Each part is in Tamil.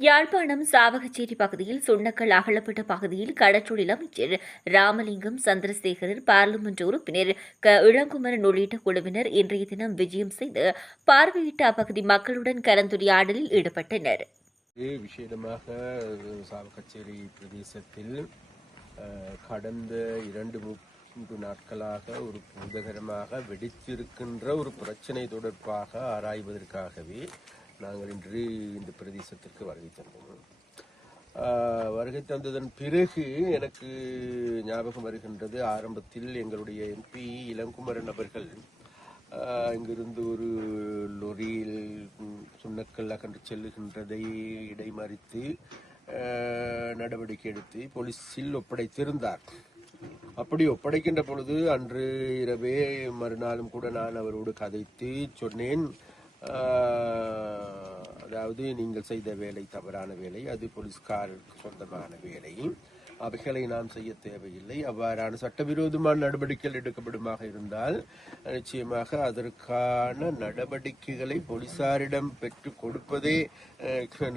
யாழ்ப்பாணம் சாவகச்சேரி பகுதியில் சுண்ணக்கல் அகலப்பட்ட பகுதியில் கடற்றொழில் அமைச்சர் ராமலிங்கம் சந்திரசேகரர் பாராளுமன்ற உறுப்பினர் இளங்குமரன் உள்ளிட்ட குழுவினர் இன்றைய தினம் விஜயம் செய்து பார்வையிட்ட அப்பகுதி மக்களுடன் கலந்துரையாடலில் ஈடுபட்டனர். விசேடமாக சாவகச்சேரி பிரதேசத்தில் கடந்த 2-3 நாட்களாக ஒரு பூதகரமாக வெடித்திருக்கின்ற ஒரு பிரச்சனை தொடர்பாக ஆராய்வதற்காகவே நாங்கள் இன்று இந்த பிரதேசத்திற்கு வருகை தந்தோம். வருகை தந்ததன் பிறகு எனக்கு ஞாபகம் வருகின்றது, ஆரம்பத்தில் எங்களுடைய எம்பி இளங்குமரன் அவர்கள் இங்கிருந்து ஒரு லொரியில் சுண்ணக்கல் அகன்று செல்லுகின்றதை இடைமறித்து நடவடிக்கை எடுத்து போலீஸில் ஒப்படைத்திருந்தார். அப்படி ஒப்படைக்கின்ற பொழுது அன்று இரவே மறுநாளும் கூட நான் அவரோடு கதைத்து சொன்னேன், அதாவது நீங்கள் செய்த வேலை தவறான வேலை, அது போலீஸ்காரருக்கு சொந்தமான வேலை, அவைகளை நாம் செய்ய தேவையில்லை. அவ்வாறான சட்டவிரோதமான நடவடிக்கைகள் எடுக்கப்படுமாக இருந்தால் நிச்சயமாக அதற்கான நடவடிக்கைகளை போலீசாரிடம் பெற்றுக் கொடுப்பதே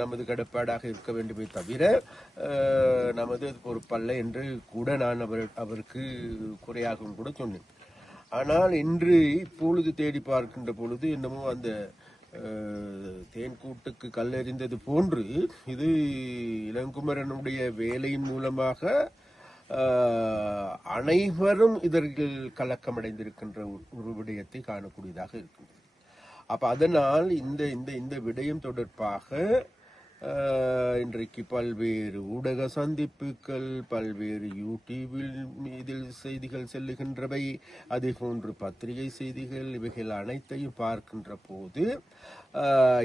நமது கடப்பாடாக இருக்க வேண்டுமே தவிர நமது பொறுப்பல்ல என்று கூட நான் அவருக்கு குறையாகவும் கூட சொன்னேன். ஆனால் இன்று இப்பொழுது தேடி பார்க்கின்ற பொழுது என்னமோ அந்த தேன்கூட்டுக்கு கல்லெறிந்தது போன்று இது இளங்குமரனுடைய வேலையின் மூலமாக அனைவரும் இதற்கு கலக்கமடைந்திருக்கின்ற ஒரு விடயத்தை காணக்கூடியதாக இருக்கின்றது. அப்ப அதனால் இந்த இந்த இந்த விடயம் தொடர்பாக இன்றைக்கு பல்வேறு ஊடக சந்திப்புகள், பல்வேறு யூடியூபில் இதில் செய்திகள் செல்லுகின்றவை, அதே போன்று பத்திரிகை செய்திகள், இவைகள் அனைத்தையும் பார்க்கின்ற போது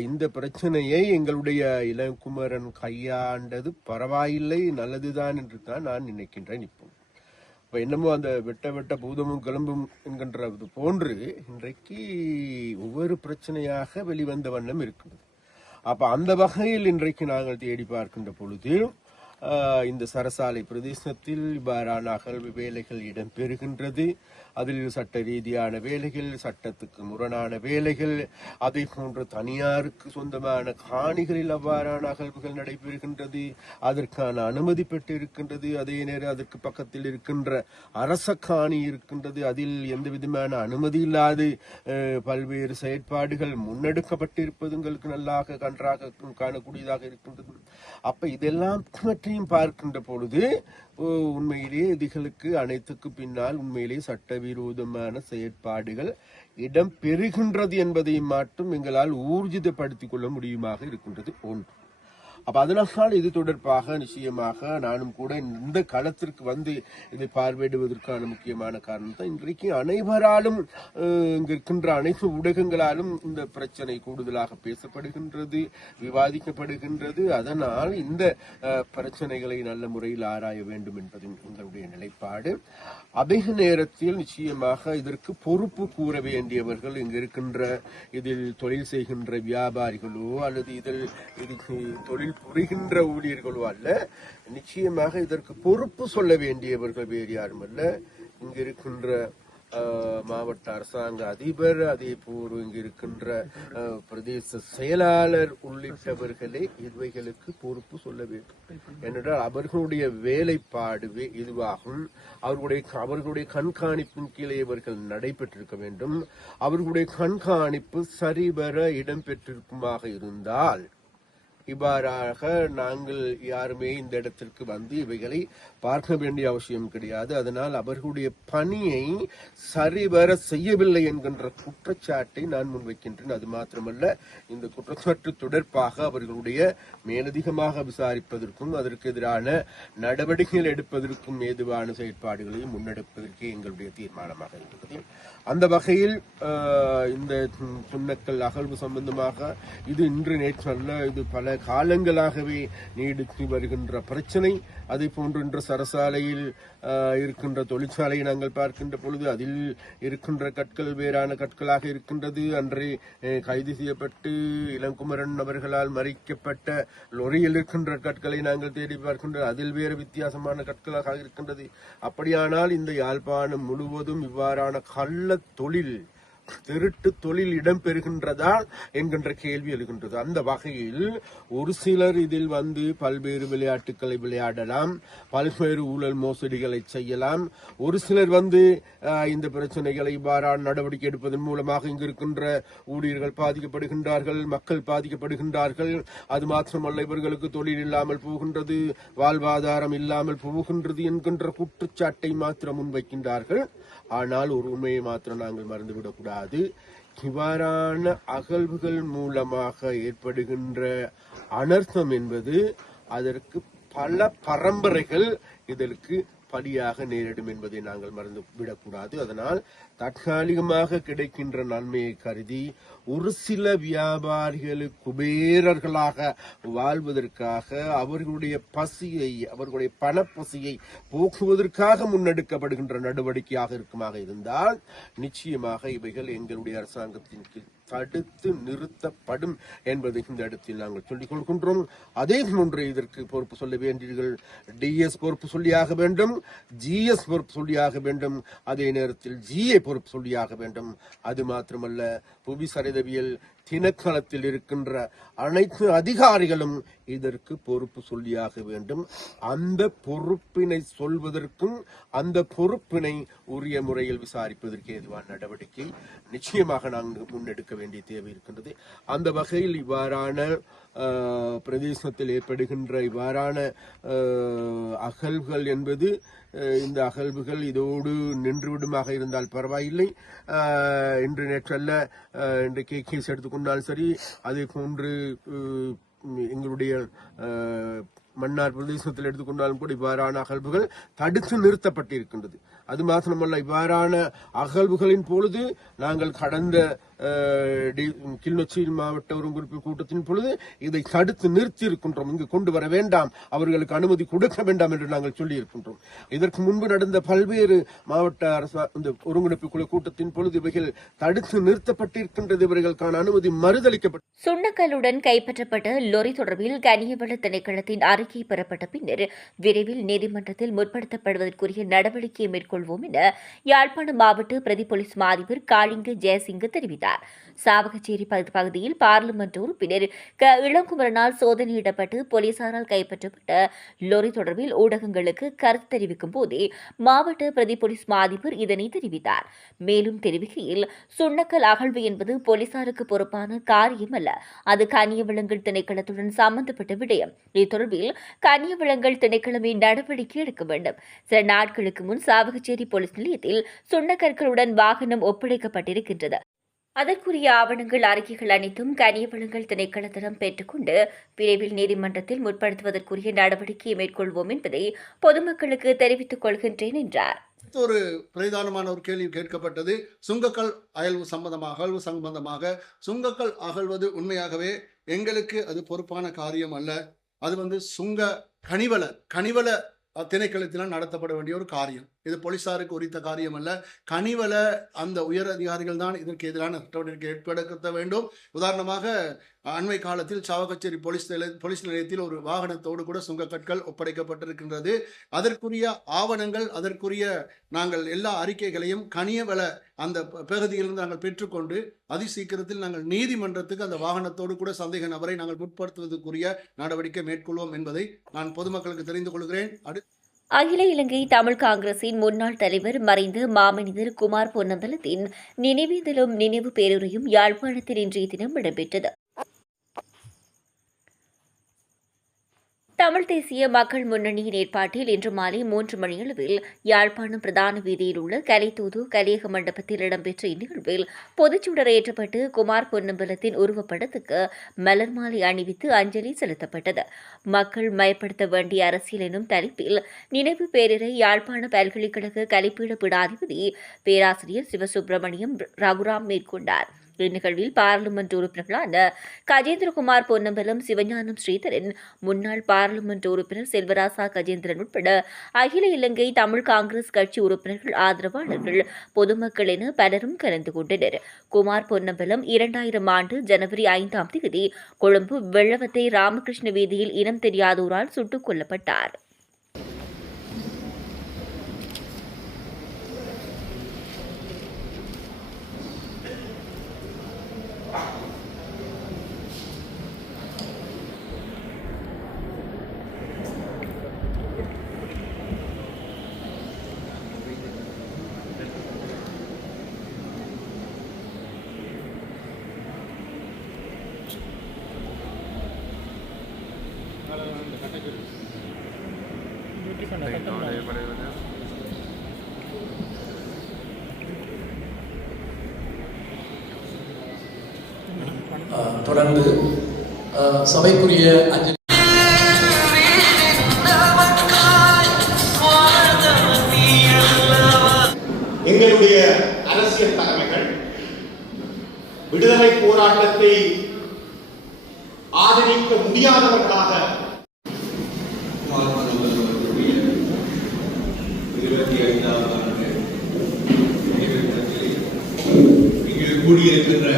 இந்த பிரச்சனையை எங்களுடைய இளங்குமரன் கையாண்டது பரவாயில்லை, நல்லதுதான் என்று தான் நான் நினைக்கின்றேன். இப்போ என்னமோ அந்த வெட்ட பூதமும் கிளம்பும் என்கின்றது போன்று இன்றைக்கு ஒவ்வொரு பிரச்சனையாக வெளிவந்த வண்ணம் இருக்கின்றது. அப்ப அந்த வகையில் இன்றைக்கு நாங்கள் தேடி பார்க்கின்ற பொழுது இந்த சரசாலை பிரதேசத்தில் இவ்வாறான அகழ்வு வேலைகள் இடம்பெறுகின்றது. அதில் சட்ட ரீதியான வேலைகள், சட்டத்துக்கு முரணான வேலைகள், அதை போன்ற தனியாருக்கு சொந்தமான காணிகளில் அவ்வாறான அகழ்வுகள் நடைபெறுகின்றது. அதற்கான அனுமதி பெற்று இருக்கின்றது. அதே நேரம் அதற்கு பக்கத்தில் இருக்கின்ற அரச காணி இருக்கின்றது. அதில் எந்த விதமான அனுமதி இல்லாது பல்வேறு செயற்பாடுகள் முன்னெடுக்கப்பட்டிருப்பது உங்களுக்கு நல்லாக கன்றாக காணக்கூடியதாக இருக்கின்றது. அப்ப இதெல்லாம் பார்க்கின்ற பொழுது உண்மையிலேயே இதுகளுக்கு அனைத்துக்கு பின்னால் உண்மையிலேயே சட்டவிரோதமான செயற்பாடுகள் இடம்பெறுகின்றது என்பதை மட்டும் எங்களால் ஊர்ஜிதப்படுத்திக் கொள்ள முடியுமாக இருக்கின்றது ஒன்று. அப்ப அதனால் இது தொடர்பாக நிச்சயமாக நானும் கூட இந்த களத்திற்கு வந்து இதை பார்வையிடுவதற்கான முக்கியமான காரணம் தான் இன்றைக்கு அனைவராலும் இங்க இருக்கின்ற அனைத்து ஊடகங்களாலும் இந்த பிரச்சனை கூடுதலாக பேசப்படுகின்றது, விவாதிக்கப்படுகின்றது. அதனால் இந்த பிரச்சனைகளை நல்ல முறையில் ஆராய வேண்டும் என்பது எங்களுடைய நிலைப்பாடு. அதே நேரத்தில் நிச்சயமாக இதற்கு பொறுப்பு கூற வேண்டியவர்கள் இங்கு இருக்கின்ற இதில் தொழில் செய்கின்ற வியாபாரிகளோ அல்லது இதில் இதுக்கு தொழில் புரிகின்ற ஊழியர்களோ அல்ல. நிச்சயமாக இதற்கு பொறுப்பு சொல்ல வேண்டியவர்கள் வேறு யாரும் அல்ல, இங்கு இருக்கின்ற மாவட்ட அரசாங்க அதிபர், அதே போல் இங்கு இருக்கின்ற பிரதேச செயலாளர் உள்ளிட்டவர்களே இவைகளுக்கு பொறுப்பு சொல்ல வேண்டும். ஏனென்றால் அவர்களுடைய வேலைப்பாடு இதுவாகும். அவர்களுடைய கண்காணிப்பின் கீழே இவர்கள் நடைபெற்றிருக்க வேண்டும். அவர்களுடைய கண்காணிப்பு சரிவர இடம்பெற்றிருக்குமாக இருந்தால் இவ்வாறாக நாங்கள் யாருமே இந்த இடத்திற்கு வந்து இவைகளை பார்க்க வேண்டிய அவசியம் கிடையாது. அதனால் அவர்களுடைய பணியை சரிவர செய்யவில்லை என்கின்ற குற்றச்சாட்டை நான் முன்வைக்கின்றேன். அது மாத்திரமல்ல, இந்த குற்றச்சாட்டு தொடர்பாக அவர்களுடைய மேலதிகமாக விசாரிப்பதற்கும் அதற்கு எதிரான நடவடிக்கைகள் எடுப்பதற்கும் ஏதுவான செயற்பாடுகளையும் முன்னெடுப்பதற்கு எங்களுடைய தீர்மானமாக இருக்கிறது. அந்த வகையில் இந்த சுண்ணக்கல் அகழ்வு சம்பந்தமாக இது இன்று நேற்று அல்ல, இது பல காலங்களாகவே நீடித்து வருகின்ற பிரச்சனை. அதே போன்று இன்று சரசாலையில் இருக்கின்ற தொழிற்சாலையை நாங்கள் பார்க்கின்ற பொழுது அதில் இருக்கின்ற கற்கள் வேறான கற்களாக இருக்கின்றது. அன்றே கைது செய்யப்பட்டு இளங்குமரன் அவர்களால் மறிக்கப்பட்ட லொரியில் இருக்கின்ற கற்களை நாங்கள் தேடி பார்க்கின்றோம். அதில் வேறு வித்தியாசமான கற்களாக இருக்கின்றது. அப்படியானால் இந்த யாழ்ப்பாணம் முழுவதும் இவ்வாறான கள்ள தொழில் திருட்டு தொழில் இடம்பெறுகின்றதா என்கின்ற கேள்வி எழுகின்றது. அந்த வகையில் ஒரு சிலர் இதில் வந்து பல்வேறு விளையாட்டுகளை விளையாடலாம், பல்வேறு ஊழல் மோசடிகளை செய்யலாம். ஒரு சிலர் வந்து இந்த பிரச்சனைகளை இவ்வாறான நடவடிக்கை எடுப்பதன் மூலமாக இங்கு இருக்கின்ற ஊழியர்கள் பாதிக்கப்படுகின்றார்கள், மக்கள் பாதிக்கப்படுகின்றார்கள். அது மாத்திரமல்ல, இவர்களுக்கு தொழில் இல்லாமல் போகின்றது, வாழ்வாதாரம் இல்லாமல் போகின்றது என்கின்ற குற்றச்சாட்டை மாத்திரம் முன்வைக்கின்றார்கள். ஆனால் ஒரு உண்மையை மாத்திரம் நாங்கள் மறந்துவிடக்கூடாது. இவ்வாறான அகழ்வுகள் மூலமாக ஏற்படுகின்ற அனர்த்தம் என்பது அதற்கு பல பரம்பரைகள் இதற்கு பலியாக நேரிடும் என்பதை நாங்கள் மறந்துவிடக்கூடாது. அதனால் தற்காலிகமாக கிடைக்கின்ற நன்மையை கருதி ஒரு சில வியாபாரிகளுக்கு குபேரர்களாக வாழ்வதற்காக அவர்களுடைய பசியை, அவர்களுடைய பணப்பசியை போக்குவதற்காக முன்னெடுக்கப்படுகின்ற நடவடிக்கையாக இருக்குமாக இருந்தால் நிச்சயமாக இவைகள் எங்களுடைய அரசாங்கத்தின் கீழ் தடுத்து நிறுத்தப்படும் என்பதை இந்த இடத்தில் நாங்கள் சொல்லிக் கொள்கின்றோம். அதே போன்று இதற்கு பொறுப்பு சொல்ல வேண்டியவர்கள் டிஎஸ் பொறுப்பு சொல்லியாக வேண்டும், ஜிஎஸ் பொறுப்பு சொல்லியாக வேண்டும், அதே நேரத்தில் ஜிஏ பொறுப்பு சொல்லியாக வேண்டும். அது மாத்திரமல்ல, புவி சரிதவியல் திணைக்களத்தில் இருக்கின்ற அனைத்து அதிகாரிகளும் இதற்கு பொறுப்பு சொல்லியாக வேண்டும். அந்த பொறுப்பினை சொல்வதற்கும் அந்த பொறுப்பினை உரிய முறையில் விசாரிப்பதற்கு ஏதுவான நடவடிக்கை நிச்சயமாக நாங்கள் முன்னெடுக்க வேண்டிய தேவை இருக்கின்றது. அந்த வகையில் இவ்வாறான பிரதேசத்தில் ஏற்படுகின்ற இவ்வாறான அகழ்வுகள் என்பது, இந்த அகழ்வுகள் இதோடு நின்றுவிடுமாக இருந்தால் பரவாயில்லை. இன்று நேற்றல்ல, இன்றைக்கு கேஸ் எடுத்துக்கொண்டாலும் சரி, அதே போன்று எங்களுடைய மன்னார் பிரதேசத்தில் எடுத்துக்கொண்டாலும் கூட இவ்வாறான அகழ்வுகள் தடுத்து நிறுத்தப்பட்டிருக்கின்றது. அது மாத்திரமல்ல, இவ்வாறான அகழ்வுகளின் பொழுது நாங்கள் கடந்த கிளிநொச்சி மாவட்ட ஒருங்கிணைப்பு கூட்டத்தின் பொழுது இதை தடுத்து நிறுத்தி இருக்கின்றோம். இங்கு கொண்டு வர வேண்டாம், அவர்களுக்கு அனுமதி கொடுக்க வேண்டாம் என்று நாங்கள் சொல்லி இருக்கின்றோம். இதற்கு முன்பு நடந்த பல்வேறு மாவட்ட இந்த ஒருங்கிணைப்பு குழு கூட்டத்தின் பொழுது இவைகள் தடுத்து நிறுத்தப்பட்டிருக்கின்றது, இவர்களுக்கான அனுமதி மறுதளிக்கப்பட்டது. சுண்ணக்கல்லுடன் கைப்பற்றப்பட்ட லொரி தொடர்பில் கனியவள திணைக்களத்தின் அறிக்கை பெறப்பட்ட பின்னர் விரைவில் நீதிமன்றத்தில் முற்படுத்தப்படுவதற்குரிய நடவடிக்கையை மேற்கொள்வோம் என யாழ்ப்பாணம் மாவட்ட பிரதி போலீஸ் மா அதிபர் காளிங்க ஜெயசிங்க தெரிவித்தார். சாவகச்சேரி பகுதியில் பார்லிமெண்ட் உறுப்பினர் இளங்குமரனால் சோதனையிடப்பட்டு போலீசாரால் கைப்பற்றப்பட்ட லொரி தொடர்பில் ஊடகங்களுக்கு கருத்து தெரிவிக்கும் போதே மாவட்ட பிரதி போலீஸ் மா அதிபர் இதனை தெரிவித்தார். மேலும் தெரிவிக்கையில், சுண்ணக்கல் அகழ்வு என்பது போலீசாருக்கு பொறுப்பான காரியம் அல்ல, அது கனியவளங்கள் திணைக்களத்துடன் சம்பந்தப்பட்ட விடயம். இது தொடர்பில் கனியவளங்கள் திணைக்களமே நடவடிக்கை எடுக்க வேண்டும். சில நாட்களுக்கு முன் சாவகச்சேரி போலீஸ் நிலையத்தில் சுண்ணக்கற்களுடன் வாகனம் ஒப்படைக்கப்பட்டிருக்கின்றது. அதற்குரிய ஆவணங்கள், அறிக்கைகள் அனைத்தும் கனியவளங்கள் திணைக்களத்திடம் பெற்றுக்கொண்டு விரைவில் நீதிமன்றத்தில் முற்படுத்துவதற்குரிய நடவடிக்கையை மேற்கொள்வோம் என்பதை பொதுமக்களுக்கு தெரிவித்துக் கொள்கின்றேன் என்றார். ஒரு பிரதானமான ஒரு கேள்வி கேட்கப்பட்டது. சுங்கக்கல் அகழ்வு சம்பந்தமாக சுங்கக்கல் அகழ்வது உண்மையாகவே எங்களுக்கு அது பொறுப்பான காரியம் அல்ல. அது சுங்க கனிவள திணைக்களத்தினால் நடத்தப்பட வேண்டிய ஒரு காரியம். இது போலீசாருக்கு உரித்த காரியம் அல்ல. கனிவள அந்த உயர் அதிகாரிகள் தான் இதற்கு எதிரான நடவடிக்கை ஏற்படுத்த வேண்டும். உதாரணமாக அண்மை காலத்தில் சாவகச்சேரி போலீஸ் நிலையத்தில் ஒரு வாகனத்தோடு கூட சுங்கக்கற்கள் ஒப்படைக்கப்பட்டிருக்கின்றது. அதற்குரிய ஆவணங்கள், அதற்குரிய நாங்கள் எல்லா அறிக்கைகளையும் கனியவள அந்த பகுதியிலிருந்து நாங்கள் பெற்றுக்கொண்டு அதிசீக்கிரத்தில் நாங்கள் நீதிமன்றத்துக்கு அந்த வாகனத்தோடு கூட சந்தேக நபரை நாங்கள் முற்படுத்துவதற்குரிய நடவடிக்கை மேற்கொள்வோம் என்பதை நான் பொதுமக்களுக்கு தெரிந்து கொள்கிறேன். அகில இலங்கை தமிழ் காங்கிரசின் முன்னாள் தலைவர் மறைந்த மாமனிதர் குமார் பொன்னம்பலத்தின் நினைவேந்தலும் நினைவு பேருரையும் யாழ்ப்பாணத்தில் இன்றைய தினம் இடம்பெற்றது. தமிழ் தேசிய மக்கள் முன்னணியின் ஏற்பாட்டில் இன்று மாலை 3 மணியளவில் யாழ்ப்பாணம் பிரதான வீதியில் உள்ள கலைத்தூது கலியக மண்டபத்தில் இடம்பெற்ற இந்நிகழ்வில் பொதுச்சுடர் ஏற்றப்பட்டு குமார் பொன்னம்பலத்தின் உருவப்படத்துக்கு மலர் மாலை அணிவித்து அஞ்சலி செலுத்தப்பட்டது. மக்கள் மயப்படுத்த வேண்டிய அரசியல் எனும் தலைப்பில் நினைவு பேரிரை யாழ்ப்பாண பல்கலைக்கழக கலைப்பீட பீடாதிபதி பேராசிரியர் சிவசுப்பிரமணியம் ரகுராம் மேற்கொண்டார். இந்நிகழ்வில் பாராளுமன்ற உறுப்பினர்களான கஜேந்திரகுமார் பொன்னம்பலம், சிவஞானம் ஸ்ரீதரன், முன்னாள் பாராளுமன்ற உறுப்பினர் செல்வராசா கஜேந்திரன் உட்பட அகில இலங்கை தமிழ் காங்கிரஸ் கட்சி உறுப்பினர்கள், ஆதரவாளர்கள், பொதுமக்கள் என பலரும் கலந்து கொண்டனர். குமார் பொன்னம்பலம் 2000 ஆண்டு ஜனவரி 5ஆம் தேதி கொழும்பு வெள்ளவத்தை ராமகிருஷ்ண வீதியில் இனம் தெரியாதோரால் சுட்டுக் கொல்லப்பட்டார். தொடர்ந்து சபைக்குரிய அஞ்சலி எங்களுடைய அரசியல் தலைமைகள் விடுதலை போராட்டத்தை ஆதரிக்க முடியாதவர்களாக 25ஆம் ஆண்டு இங்கு கூடியிருக்கின்ற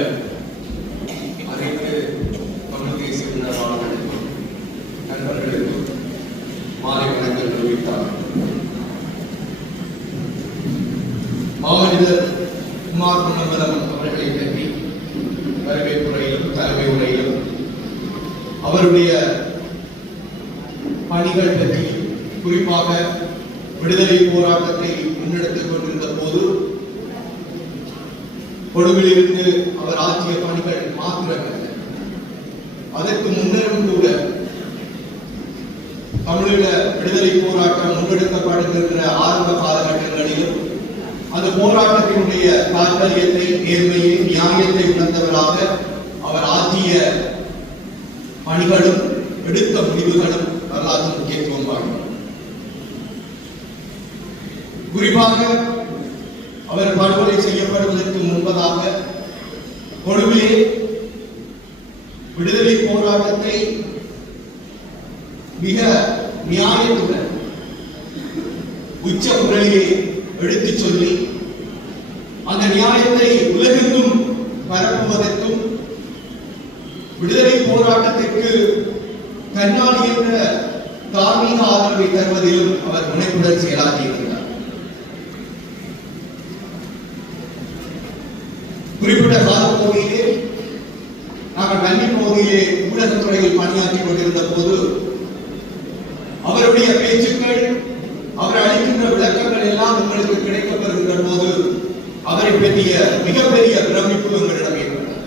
அனைத்து தமிழ் தேசிய நண்பர்களுக்கும் மாலை வணக்கம் தெரிவித்தார். மாமனிதர் குமார் பொன்னம்பலம் அவர்களை பற்றி வரவேற்புரையிலும் தலைமை உரையிலும் அவருடைய பணிகள் பற்றி குறிப்பாக விடுதலை போராட்டத்தை முன்னெடுத்துக் கொண்டிருந்த போது கொழும்பிலிருந்து அவர் ஆற்றிய பணிகள் மாத்திரமல்ல, அதற்கு முன்னரும் கூட தமிழீழ விடுதலை போராட்டம் முன்னெடுக்கப்படுகின்ற ஆரம்ப காலகட்டங்களிலும் அந்த போராட்டத்தினுடைய தாற்பயத்தை, நேர்மையை, நியாயத்தை உணர்ந்தவராக அவர் ஆற்றிய பணிகளும் எடுத்த முடிவுகளும் வரலாற்று முக்கியத்துவம் வாய்ந்தது. குறிப்பாக அவர் படுகொலை செய்யப்படுவதற்கு முன்பதாக கொழும்பிலே விடுதலை போராட்டத்தை மிக நியாயத்துடன் உச்ச குரலிலே எடுத்துச் சொல்லி அந்த நியாயத்தை உலகெங்கும் பரப்புவதற்கும் விடுதலை போராட்டத்திற்கு தன்னால் என்ற தார்மீக ஆதரவை தருவதிலும் அவர் முனைப்புடன் செயலாற்றியிருக்கிறார். குறிப்பிட்ட காலப்பகுதியிலே நாங்கள் வன்னி பகுதியிலே ஊடகத்துறையில் பணியாற்றிக் கொண்டிருந்த போது அவருடைய பேச்சுக்கள், அவர் அளிக்கின்ற விளக்கங்கள் எல்லாம் உங்களுக்கு கிடைக்கப்பெறுகின்ற போது அவரை பற்றிய மிகப்பெரிய பிரமிப்பு எங்களிடம் ஏற்பட்டது.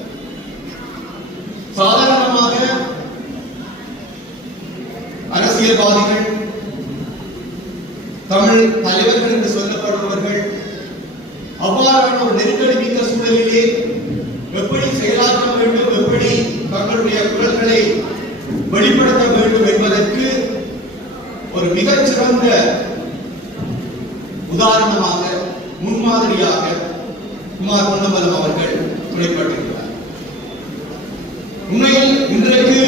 சாதாரணமாக அரசியல்வாதிகள், தமிழ் தலைவர்கள் என்று சொல்லப்படுபவர்கள் அவ்வாறான ஒரு நெருக்கடி மிக்க சூழலிலே எப்படி செயலாற்ற வேண்டும், எப்படி தங்களுடைய குரல்களை வெளிப்படுத்த வேண்டும் என்பதற்கு ஒரு மிகச்சிறந்த உதாரணமாக, முன்மாதிரியாக குமார் பொன்னம்பலம் அவர்கள் துணைப்பட்டிருக்கிறார். உண்மையில் இன்றைக்கு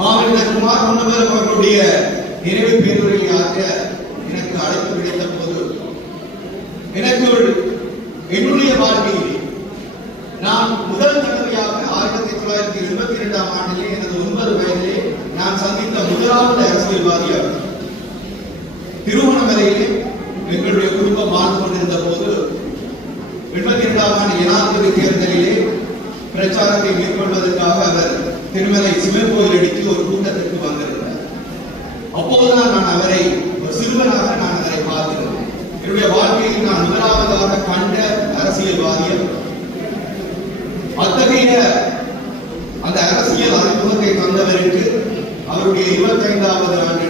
மாவீரர் குமார் பொன்னம்பலம் அவர்களுடைய நினைவு பேருரையை ஆற்ற எனக்கு அழைப்பு கிடைத்த போது எனக்கு என்னுடைய வாழ்க்கையிலே நான் முதல் தடவையாக 1982ஆம் ஆண்டிலே எனது 9 வயதிலே நான் சந்தித்த முதலாவது அரசியல்வாதியாக திருவண்ணாமலையிலே எங்களுடைய குடும்பம் வாழ்ந்து கொண்டிருந்த போது 82ஆம் ஆண்டு ஜனாதிபதி தேர்தலிலே பிரச்சாரத்தை மேற்கொள்வதற்காக அவர் திருமலை சிவன் கோயில் அடித்து ஒரு கூட்டத்திற்கு வந்திருந்தார். அப்போதுதான் நான் அவரை ஒரு சிறுவனாக நான் அவரை பார்த்திருந்தேன். என்னுடைய வாழ்க்கையில் நான் முதலாவதாக கண்ட அரசியல்வாதியம். அத்தகைய அந்த அரசியல் அறிமுகத்தை தந்தவருக்கு அவருடைய 25வது ஆண்டு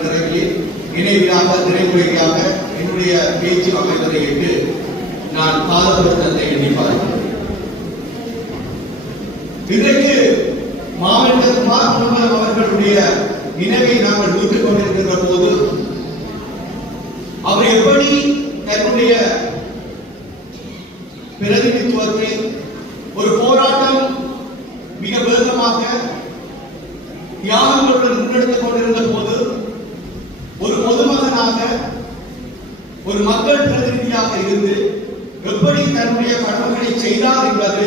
நிறைவுரையாக என்னுடைய பேச்சு அமைவதை இட்டு நான் காலப்படுத்தத்தை எண்ணி பார்க்கிறேன். இன்றைக்கு மாவீரர் குமார் பொன்னம்பலம் அவர்களுடைய நினைவை நாங்கள் மீட்டுக் கொண்டிருக்கின்ற போது அவர் எப்படி தன்னுடைய பிரதிநிதித்துவத்தை, ஒரு போராட்டம் மிக வேகமாக தியாகங்களுடன் முன்னெடுத்துக் கொண்டிருந்த போது ஒரு பொதுமகனாக, ஒரு மக்கள் பிரதிநிதியாக இருந்து எப்படி தன்னுடைய கடமைகளை செய்தார் என்பது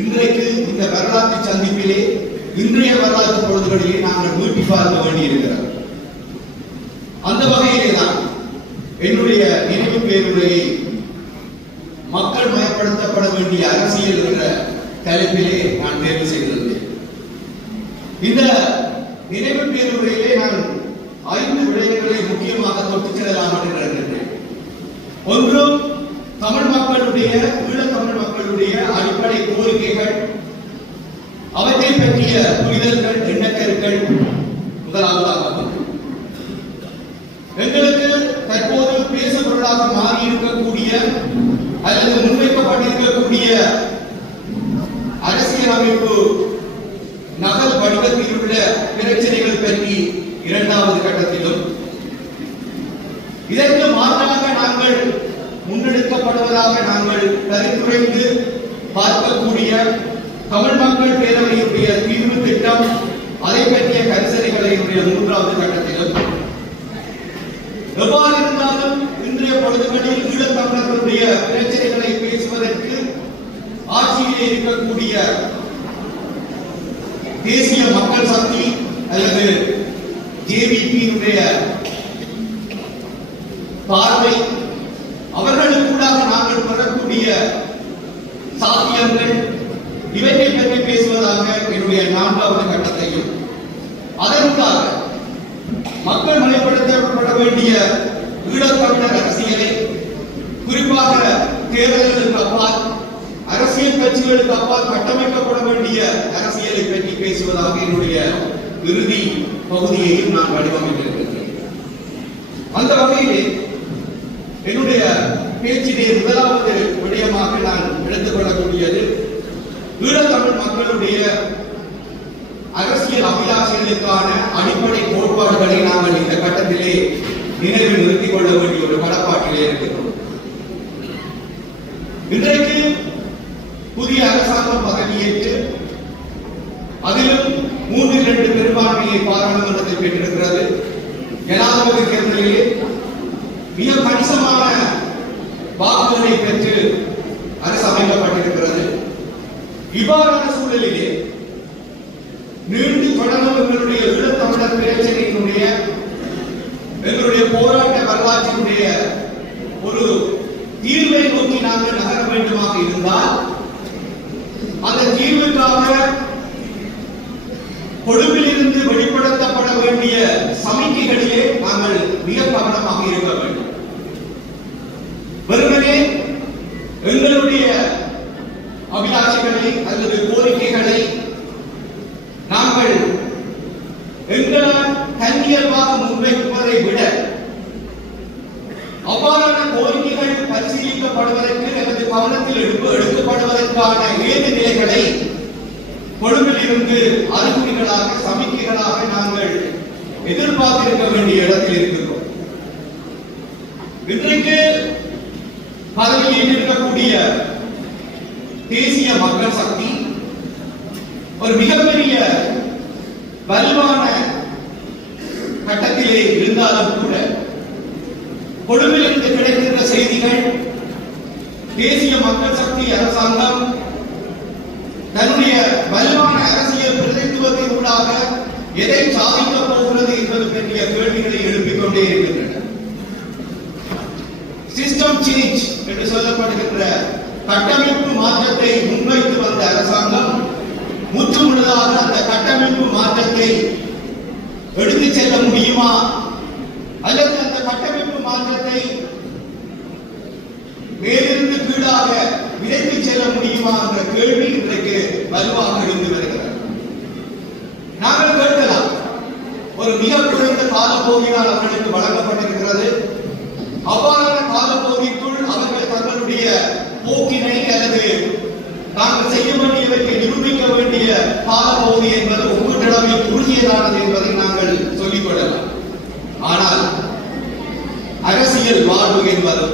இன்றைக்கு இந்த வரலாற்று சந்திப்பிலே, இன்றைய வரலாற்று பொழுதுகளிலே நாங்கள் மீட்டி பார்க்க வேண்டியிருக்கிறார். அந்த வகையிலே தான் என்னுடைய நினைவு பேருரையை மக்கள் மயப்படுத்தப்பட வேண்டிய அரசியல் என்ற தலைப்பிலே நான் தேர்வு செய்திருந்தேன். இந்த நினைவு பேருரையிலே நான் 5 விடயங்களை முக்கியமாக தொட்டுச் செல்லலாம் என்று நினைக்கின்றேன். ஒன்று, தமிழ் மக்களுடைய, ஈழத்தமிழ் மக்களுடைய அடிப்படை கோரிக்கைகள், அவற்றை பற்றிய புரிதல்கள், எண்ணக்கருக்கள் முதலாவதாகும். திட்டங்கள் முன்னெடுக்கப்படுவதாக நாங்கள் பரிந்துரைந்து பார்க்கக்கூடிய தமிழ் மக்கள் பேரவையுடைய தீர்வு திட்டம், அதை பற்றிய கரிசனைகளுடைய 3வது கட்டத்திலும், எவ்வாறு இருந்தாலும் இன்றைய பொழுதுகளில் ஈழத்தமிழர்களுடைய பிரச்சனைகளை பேசுவதற்கு ஆட்சியிலே இருக்கக்கூடிய தேசிய மக்கள் சக்தி அல்லது ஜேவிபியுடைய பார்வை, அவர்களுக்குள்ளாக நாங்கள் பெறக்கூடிய சாத்தியங்கள், இவற்றை பற்றி பேசுவதாக என்னுடைய 4வது கட்டத்தையும், அதற்காக மக்கள் முறைப்படுத்தப்பட வேண்டிய ஈழத்தமிழர் அரசியலை, குறிப்பாக தேர்தல்களுக்கு அப்பால் அரசியல் கட்சிகளுக்கு அப்பால் கட்டமைக்கப்பட வேண்டிய அரசியலை பற்றி பேசுவதாக என்னுடைய இறுதி பகுதியையும் நான் வடிவமைத்திருக்கிறேன். அந்த வகையிலே என்னுடைய பேச்சிலே 1வது விடயமாக நான் எடுத்துக்கொள்ளக்கூடியது ஈழத்தமிழ் மக்களுடைய அரசியல் அபிலாஷைகளுக்கான அடிப்படை கோட்பாடுகளை நாங்கள் இந்த கட்டத்திலே நினைவில் நிறுத்திக் கொள்ள வேண்டிய ஒரு கடப்பாட்டிலே இருக்கிறோம். இன்றைக்கு புதிய அரசாங்கம் பதவியேற்று அதிலும் 3/2 பெரும்பான்மையை பாராளுமன்றத்தில் பெற்றிருக்கிறது. ஜனாதிபதி தேர்தலிலே மிக கணிசமான வாக்குகளை பெற்று அரசு அமைக்கப்பட்டிருக்கிறது. இவ்வாறான சூழலிலே நீண்டு தொடரும் எங்களுடைய ஈழத்தமிழர் பிரச்சனையினுடைய எங்களுடைய போராட்ட வரலாற்றினுடைய ஒரு தீர்வை நோக்கி நாங்கள் நகர வேண்டுமாக இருந்தால், அந்த தீர்வுக்காக கொழும்பிலிருந்து வெளிப்படுத்தப்பட வேண்டிய சமிக்கைகளிலே நாங்கள் மிக கவனமாக இருக்க வேண்டும். வெறுமனே எங்களுடைய அபிலாஷைகளை அல்லது கோரிக்கைகளை நாங்கள் எங்களால் தன்னியல்பாக முன்வைப்பதை விட, அவ்வாறான கோரிக்கைகள் பரிசீலிக்கப்படுவதற்கு அல்லது கவனத்தில் எடுக்கப்படுவதற்கான ஏது நிலைகளை கொழும்பிலிருந்து அறிகுறிகளாக, சமிக்கைகளாக நாங்கள் எதிர்பார்த்திருக்க வேண்டிய இடத்தில் இருக்கிறோம். இன்றைக்கு பதவியில் இருக்கக்கூடிய தேசிய மக்கள் சக்தி ஒரு மிகப்பெரிய வலுவான கட்டத்திலே இருந்தாலும் கூட, கொழும்பிலிருந்து கிடைக்கின்ற செய்திகள் தேசிய மக்கள் சக்தி அரசாங்கம் தன்னுடைய வலுவான அரசியல் பிரதிநிதித்துவத்தின் ஊடாக எதை சாதிக்கப் போகிறது என்பது பற்றிய கேள்விகளை எழுப்பிக் கொண்டே இருக்கின்றன. சிஸ்டம் சேஞ்ச் என்று சொல்லப்படுகின்ற கட்டமைப்பு மாற்றத்தை முன்வைத்து வந்த அரசாங்கம் முற்றுமுழுதாக அந்த கட்டமைப்பு மாற்றத்தை எடுத்துச் செல்ல முடியுமா, அல்லது அந்த கட்டமைப்பு மாற்றத்தை மேலிருந்து கீழாக விரைத்துச் செல்ல முடியுமா என்ற கேள்வி இன்றைக்கு வலுவாக இருந்து வருகிறது. நாங்கள் கேட்கலாம், ஒரு மிக குறைந்த காலப்பகுதியால் அவர்களுக்கு வழங்கப்பட்டிருக்கிறது. அவ்வாறான காலப்பகுதிக்குள் அவர்கள் தங்களுடைய போக்கினை அல்லது நாங்கள் செய்ய வேண்டியவற்றை நிரூபிக்க வேண்டிய காலப்பகுதி என்பது ஒவ்வொரு குறுகியதானது என்பதை நாங்கள் சொல்லிக் கொள்ளலாம். ஆனால் அரசியல் வாழ்வு என்பது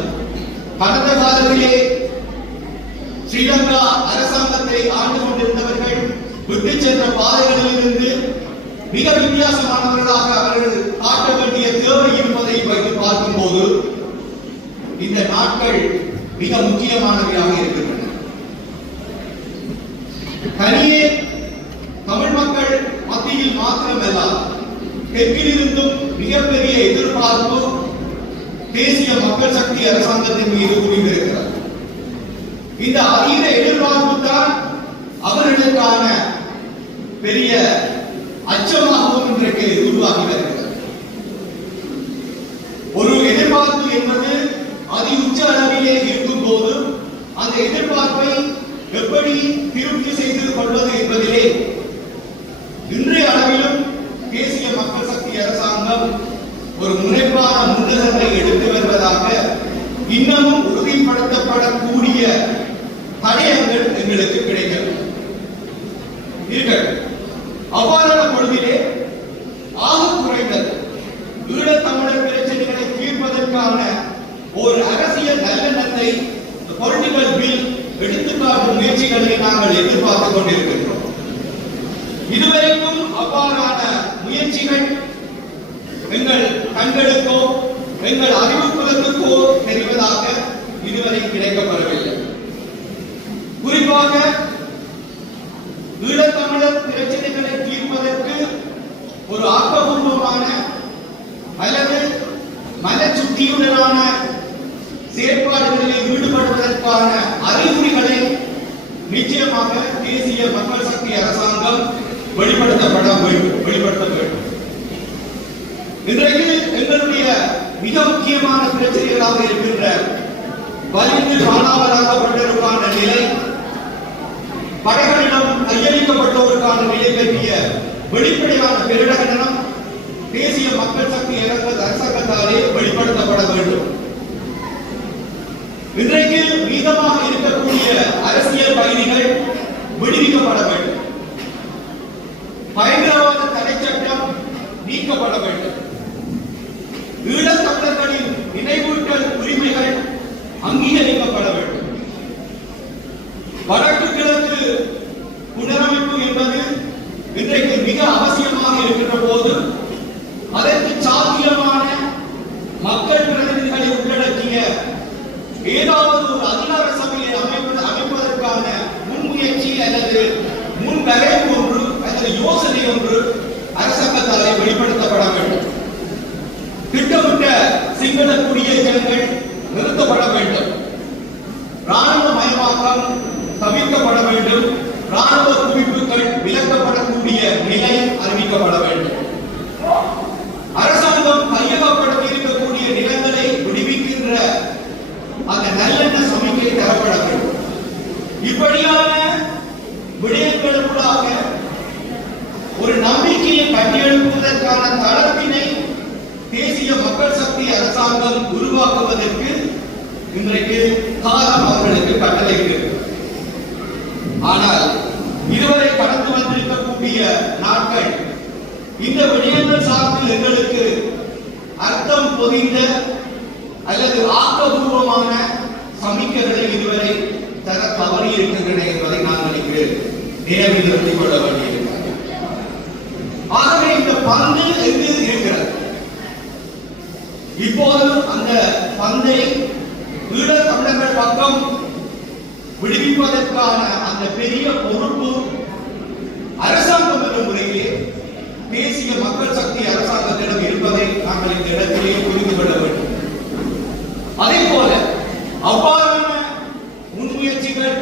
கடந்த காலத்திலே ஸ்ரீலங்கா அரசாங்கத்தை ஆண்டு கொண்டிருந்தவர்கள் விட்டு சென்ற பாதைகளிலிருந்து மிக வித்தியாசமானவர்களாக அவர்கள் காட்ட வேண்டிய தேவை இருப்பதை வைத்து பார்க்கும்போது இந்த நாட்கள் மிக முக்கியமானவையாக இருக்கின்றன. தனியே தமிழ் மக்கள் மத்தியில் மாத்திரமல்ல, தெற்கிலிருந்தும் மிகப்பெரிய எதிர்பார்ப்பு தேசிய மக்கள் சக்தி அரசாங்கத்தின் மீது குவிந்திருக்கிறது. இந்த அதீத எதிர்பார்ப்பு தான் அவர்களுக்கான பெரிய அச்சமாகவும் இன்றைக்கு உருவாகி வருகிறது. ஒரு எதிர்பார்ப்பு என்பது அதி உச்ச அளவிலே இருக்கும் போது அந்த எதிர்பார்ப்பை எப்படி திருப்தி செய்து கொள்வது என்பதிலே இன்றைய அளவிலும் தேசிய மக்கள் சக்தி அரசாங்கம் ஒரு முனைப்பான முன்னகர்வை எடுத்து வருவதாக இன்னமும் உறுதிப்படுத்தப்படக்கூடிய தடயங்கள் எங்களுக்கு கிடைக்கிறது. அவ்வாறான பொழுதிலே ஆக குறைந்தது ஈழத்தமிழர் பிரச்சனைகளை தீர்ப்பதற்கான ஒரு அரசு கண்களுக்கோ எங்கள் அறிவுக்குலத்துக்கோ தெரிவதாக இதுவரை கிடைக்கப்பெறவில்லை. குறிப்பாக ஈழத்தமிழர் பிரச்சனைகளை தீர்ப்பதற்கு ஒரு ஆக்கப்பூர்வமான அல்லது மனச்சுத்தியுடனான செயற்பாடுகளில் ஈடுபடுவதற்கான அறிகுறிகளை நிச்சயமாக தேசிய மக்கள் சக்தி அரசாங்கம் வெளிப்படுத்த வேண்டும். இன்றைக்கு எங்களுடைய மிக முக்கியமான பிரச்சனைகளாக இருக்கின்ற வலிந்து காணாமலாக்கப்பட்டோருக்கான நிலை, படைகளிடம் கையளிக்கப்பட்டோருக்கான நிலை பற்றிய வெளிப்படையான பிரகடனம் தேசிய மக்கள் சக்தி அரசாங்கத்தாலே வெளிப்படுத்தப்பட வேண்டும். இன்றைக்கு மீதமாக இருக்கக்கூடிய அரசியல் கைதிகள் விடுவிக்கப்பட வேண்டும். பயங்கரவாத தடை சட்டம் நீக்கப்பட வேண்டும். ஈழத்தமிழர்களின் நினைவூட்டல் உரிமைகள் அங்கீகரிக்கப்பட வேண்டும். வடக்கு கிழக்கு புனரமைப்பு என்பது இன்றைக்கு மிக அவசியமாக இருக்கின்ற போது அதற்கு சாத்தியமான மக்கள் பிரதிநிதிகளை உள்ளடக்கிய ஏதாவது ஒரு அதிகார சபையை அமைப்பதற்கான முன்முயற்சி அல்லது முன்வரைவு ஒன்று அல்லது யோசனை ஒன்று அரசாங்கத்தாலே வெளிப்படுத்தப்பட வேண்டும். திட்டமிட்ட சிங்கள குடியேற்றங்கள் நிறுத்தப்பட வேண்டும். ராணுவ மயமாக்கம் தவிர்க்கப்பட வேண்டும். ராணுவ குவிப்புகள் விலக்கப்படக்கூடிய நிலை அறிவிக்கப்பட வேண்டும். அரசாங்கம் கையகப்படுத்தி இருக்கக்கூடிய நிலங்களை விடுவிக்கின்ற அந்த நல்லெண்ண சமிக்கை தரப்பட வேண்டும். இப்படியான விடயங்களுக்குள்ளாக ஒரு நம்பிக்கையை கட்டியெழுப்புவதற்கான தளத்தினை தேசிய மக்கள் சக்தி அரசாங்கம் உருவாக்குவதற்கு இன்றைக்கு காலம் அவர்களுக்கு கட்டளையிடுகிறது. ஆனால் இதுவரை கடந்து வந்திருக்கக்கூடிய நாட்கள் இந்த விடயங்கள் சார்பில் எங்களுக்கு அர்த்தம் பொதிந்த அல்லது ஆக்கப்பூர்வமான சமிக்கைகளை இதுவரை தர தவறி இருக்கின்றன என்பதை நான் நினைக்கிறேன் நினைவில் நிறுத்திக் கொள்ள வேண்டியிருக்கிறது. ஆகவே இந்த பந்து எங்கு இருக்கிறது? இப்போது அந்த பந்தை ஈழத் தமிழர்கள் பக்கம் விடுவிப்பதற்கான அந்த பெரிய பொறுப்பு அரசாங்கம் என்ற முறையிலே தேசிய மக்கள் சக்தி அரசாங்கத்திடம் இருப்பதை நாங்கள் இந்த இடத்திலே புரிந்து கொள்ள வேண்டும். அதே போல அவ்வாறான முன்முயற்சிகள்,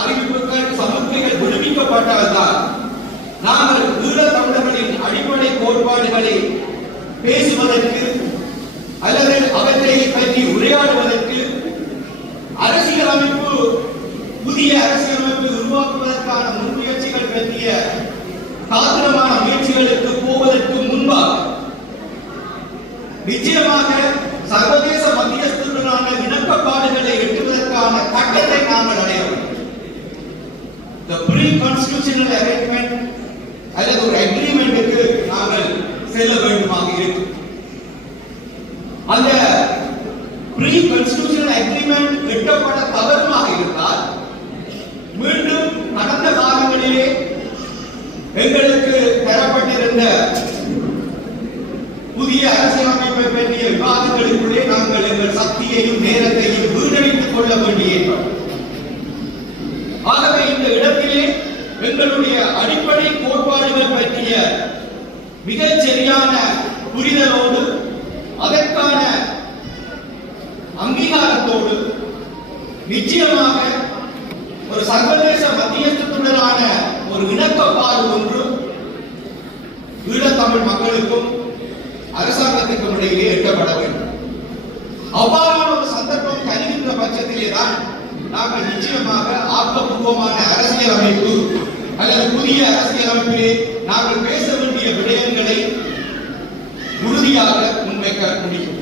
அறிவிப்புகள், சமர்ப்பிகள் விடுவிக்கப்பட்டால்தான் நாங்கள் ஈழத் தமிழர்களின் அடிப்படை கோட்பாடுகளை பேசுவதற்கு அல்லது அவற்றை பற்றி உரையாடுவதற்கு அரசியலமைப்பு, புதிய அரசியலமைப்பு உருவாக்குவதற்கான முன்முயற்சிகள் பற்றிய சாத்திரமான முயற்சிகளுக்கு போவதற்கு முன்பாக நிச்சயமாக சர்வதேச மத்தியஸ்தருடனான இணக்கப்பாடுகளை எட்டுவதற்கான கட்டத்தை நாங்கள் அடைய வேண்டும். The pre-constitutional arrangement அல்லது ஒரு அக்ரிமெண்ட்டுக்கு நாங்கள் செல்ல வேண்டுமாக இருக்கு. அந்த pre-constitutional agreement எட்டப்பட தவறுமாக இருந்தால் மீண்டும் கடந்த காலங்களிலே எங்களுக்கு தரப்பட்டிருந்த புதிய அரசியலமைப்பை பற்றிய விவாதங்களுக்குள்ளே நாங்கள் எங்கள் சக்தியையும் நேரத்தையும் வீணடித்துக் கொள்ள வேண்டியிருக்கிறோம். ஆகவே இந்த இடத்திலே எங்களுடைய அடிப்படை கோட்பாடுகள் பற்றிய மிகச் சரியான புரிதலோடு அதற்கான அங்கீகாரத்தோடு நிச்சயமாக ஒரு சர்வதேச மத்தியஸ்தத்துடனான ஒரு இணக்கப்பாடு ஒன்று ஈழத்தமிழ் மக்களுக்கும் அரசாங்கத்திற்கும் இடையிலே எட்டப்பட வேண்டும். அவ்வாறான ஒரு சந்தர்ப்பம் கருகின்ற பட்சத்திலே தான் நாங்கள் நிச்சயமாக ஆக்கப்பூர்வமான அரசியல் அமைப்பு அல்லது புதிய அரசியல் அமைப்பிலே நாங்கள் பேச வேண்டிய விடயங்களை உறுதியாக முன்வைக்க முடியும்.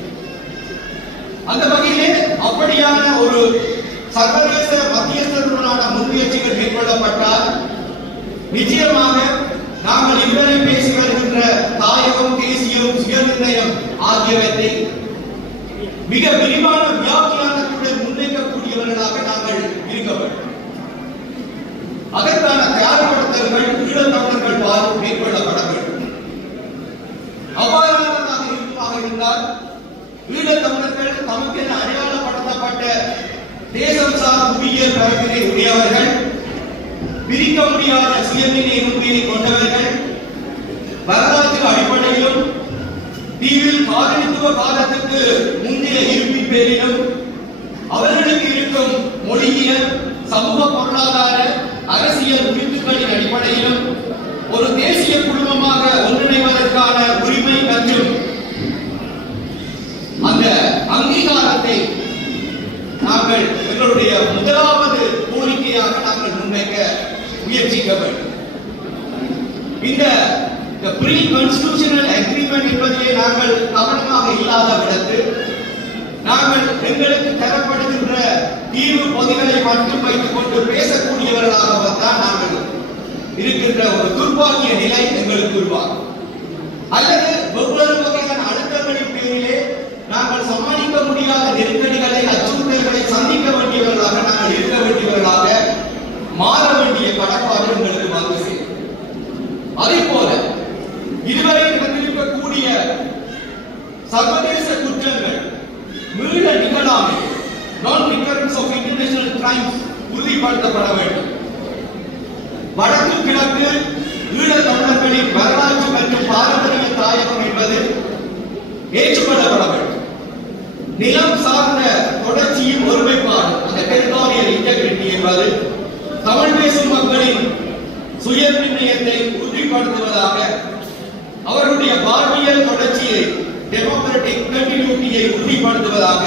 அந்த வகையிலே அப்படியான ஒரு சர்வதேச மத்தியஸ்தருடனான முன்முயற்சிகள் மேற்கொள்ளப்பட்டால் நிச்சயமாக நாங்கள் இதுவரை பேசி வருகின்ற தாயகம், தேசியம், சுயநிர்ணயம் ஆகியவற்றை மிக விரிவான வியாக்கியானத்துடன் முன்வைக்கக்கூடியவர்களாக நாங்கள் இருக்க வேண்டும். அதற்கான தயார்படுத்தல்கள் ஈழத்தமிழர்கள் மேற்கொள்ளப்பட வேண்டும். அவ்வாறானதாக இருக்குமாக இருந்தால் ஈழத்தமிழர்கள் தமக்கென அடையாளப்படுத்தப்பட்ட தேசம் சார் புவியியல் பரப்பினை உடையவர்கள், பிரிக்க முடியாத சுயநிலை உரிமையை கொண்டவர்கள், வரலாற்று அடிப்படையிலும் தீவில் காலனித்துவ காலத்துக்கு முந்தைய இருப்பின் பேரிலும் அவர்களுக்கு இருக்கும் மொழியியல், சமூக பொருளாதார, அரசியல் உரிமைகளின் அடிப்படையிலும் ஒரு தேசிய குடும்பமாக ஒன்றிணைவதற்கான உரிமை மற்றும் அந்த அங்கீகாரத்தை நாங்கள் எங்களுடைய முதலாவது கோரிக்கையாக நாங்கள் முன்வைக்க முயற்சிக்க வேண்டும். இந்த ப்ரீ கான்ஸ்டிடியூஷனல் அக்ரிமெண்ட் என்பதிலே நாங்கள் கவனமாக இல்லாத விடத்து நாங்கள் எங்களுக்கு தரப்படுகின்ற தீர்வு பொதிகளை மட்டும் வைத்துக் கொண்டு பேசக்கூடியவர்களாகத்தான் நாங்கள் இருக்கின்ற ஒரு துர்பாக்கிய நிலை எங்களுக்கு உருவாகும். அல்லது வெவ்வேறு வகையான அழுத்தங்களின் பேரிலே நாங்கள் சமாளிக்க முடியாத நெருக்கடிகளை, அச்சுறுத்தல்களை சந்திக்க வேண்டியவர்களாக நாங்கள் இருக்க வேண்டியவர்களாக மாற வேண்டிய கடப்பாடு எங்களுக்கு வந்து சேரும். அதே போல இதுவரை நடந்திருக்கக்கூடிய சர்வதேச குற்றங்கள் மீள நிகழாமல் நான் ரிகரன்ஸ் ஆஃப் இன்டர்நேஷனல் கிரைம்ஸ் உறுதிப்படுத்தப்பட வேண்டும். வடக்கு கிழக்கு ஈழத் தமிழர்களின் வரலாற்று மற்றும் பாரம்பரிய தாயகம் என்பது ஏற்றுக்கொள்ளப்பட வேண்டும். நிலம் சார்ந்த தொடர்ச்சியின் ஒருமைப்பாடு, அந்த டெரிட்டோரியல் இன்டெகிரிட்டி என்பது தமிழ் பேசும் மக்களின் சுய நிர்ணயத்தை உறுதிப்படுத்துவதாக, அவருடைய வாழ்வியல் தொடர்ச்சியை, டெமோக்ராட்டிக் கண்டினியூட்டியை உறுதிப்படுத்துவதாக,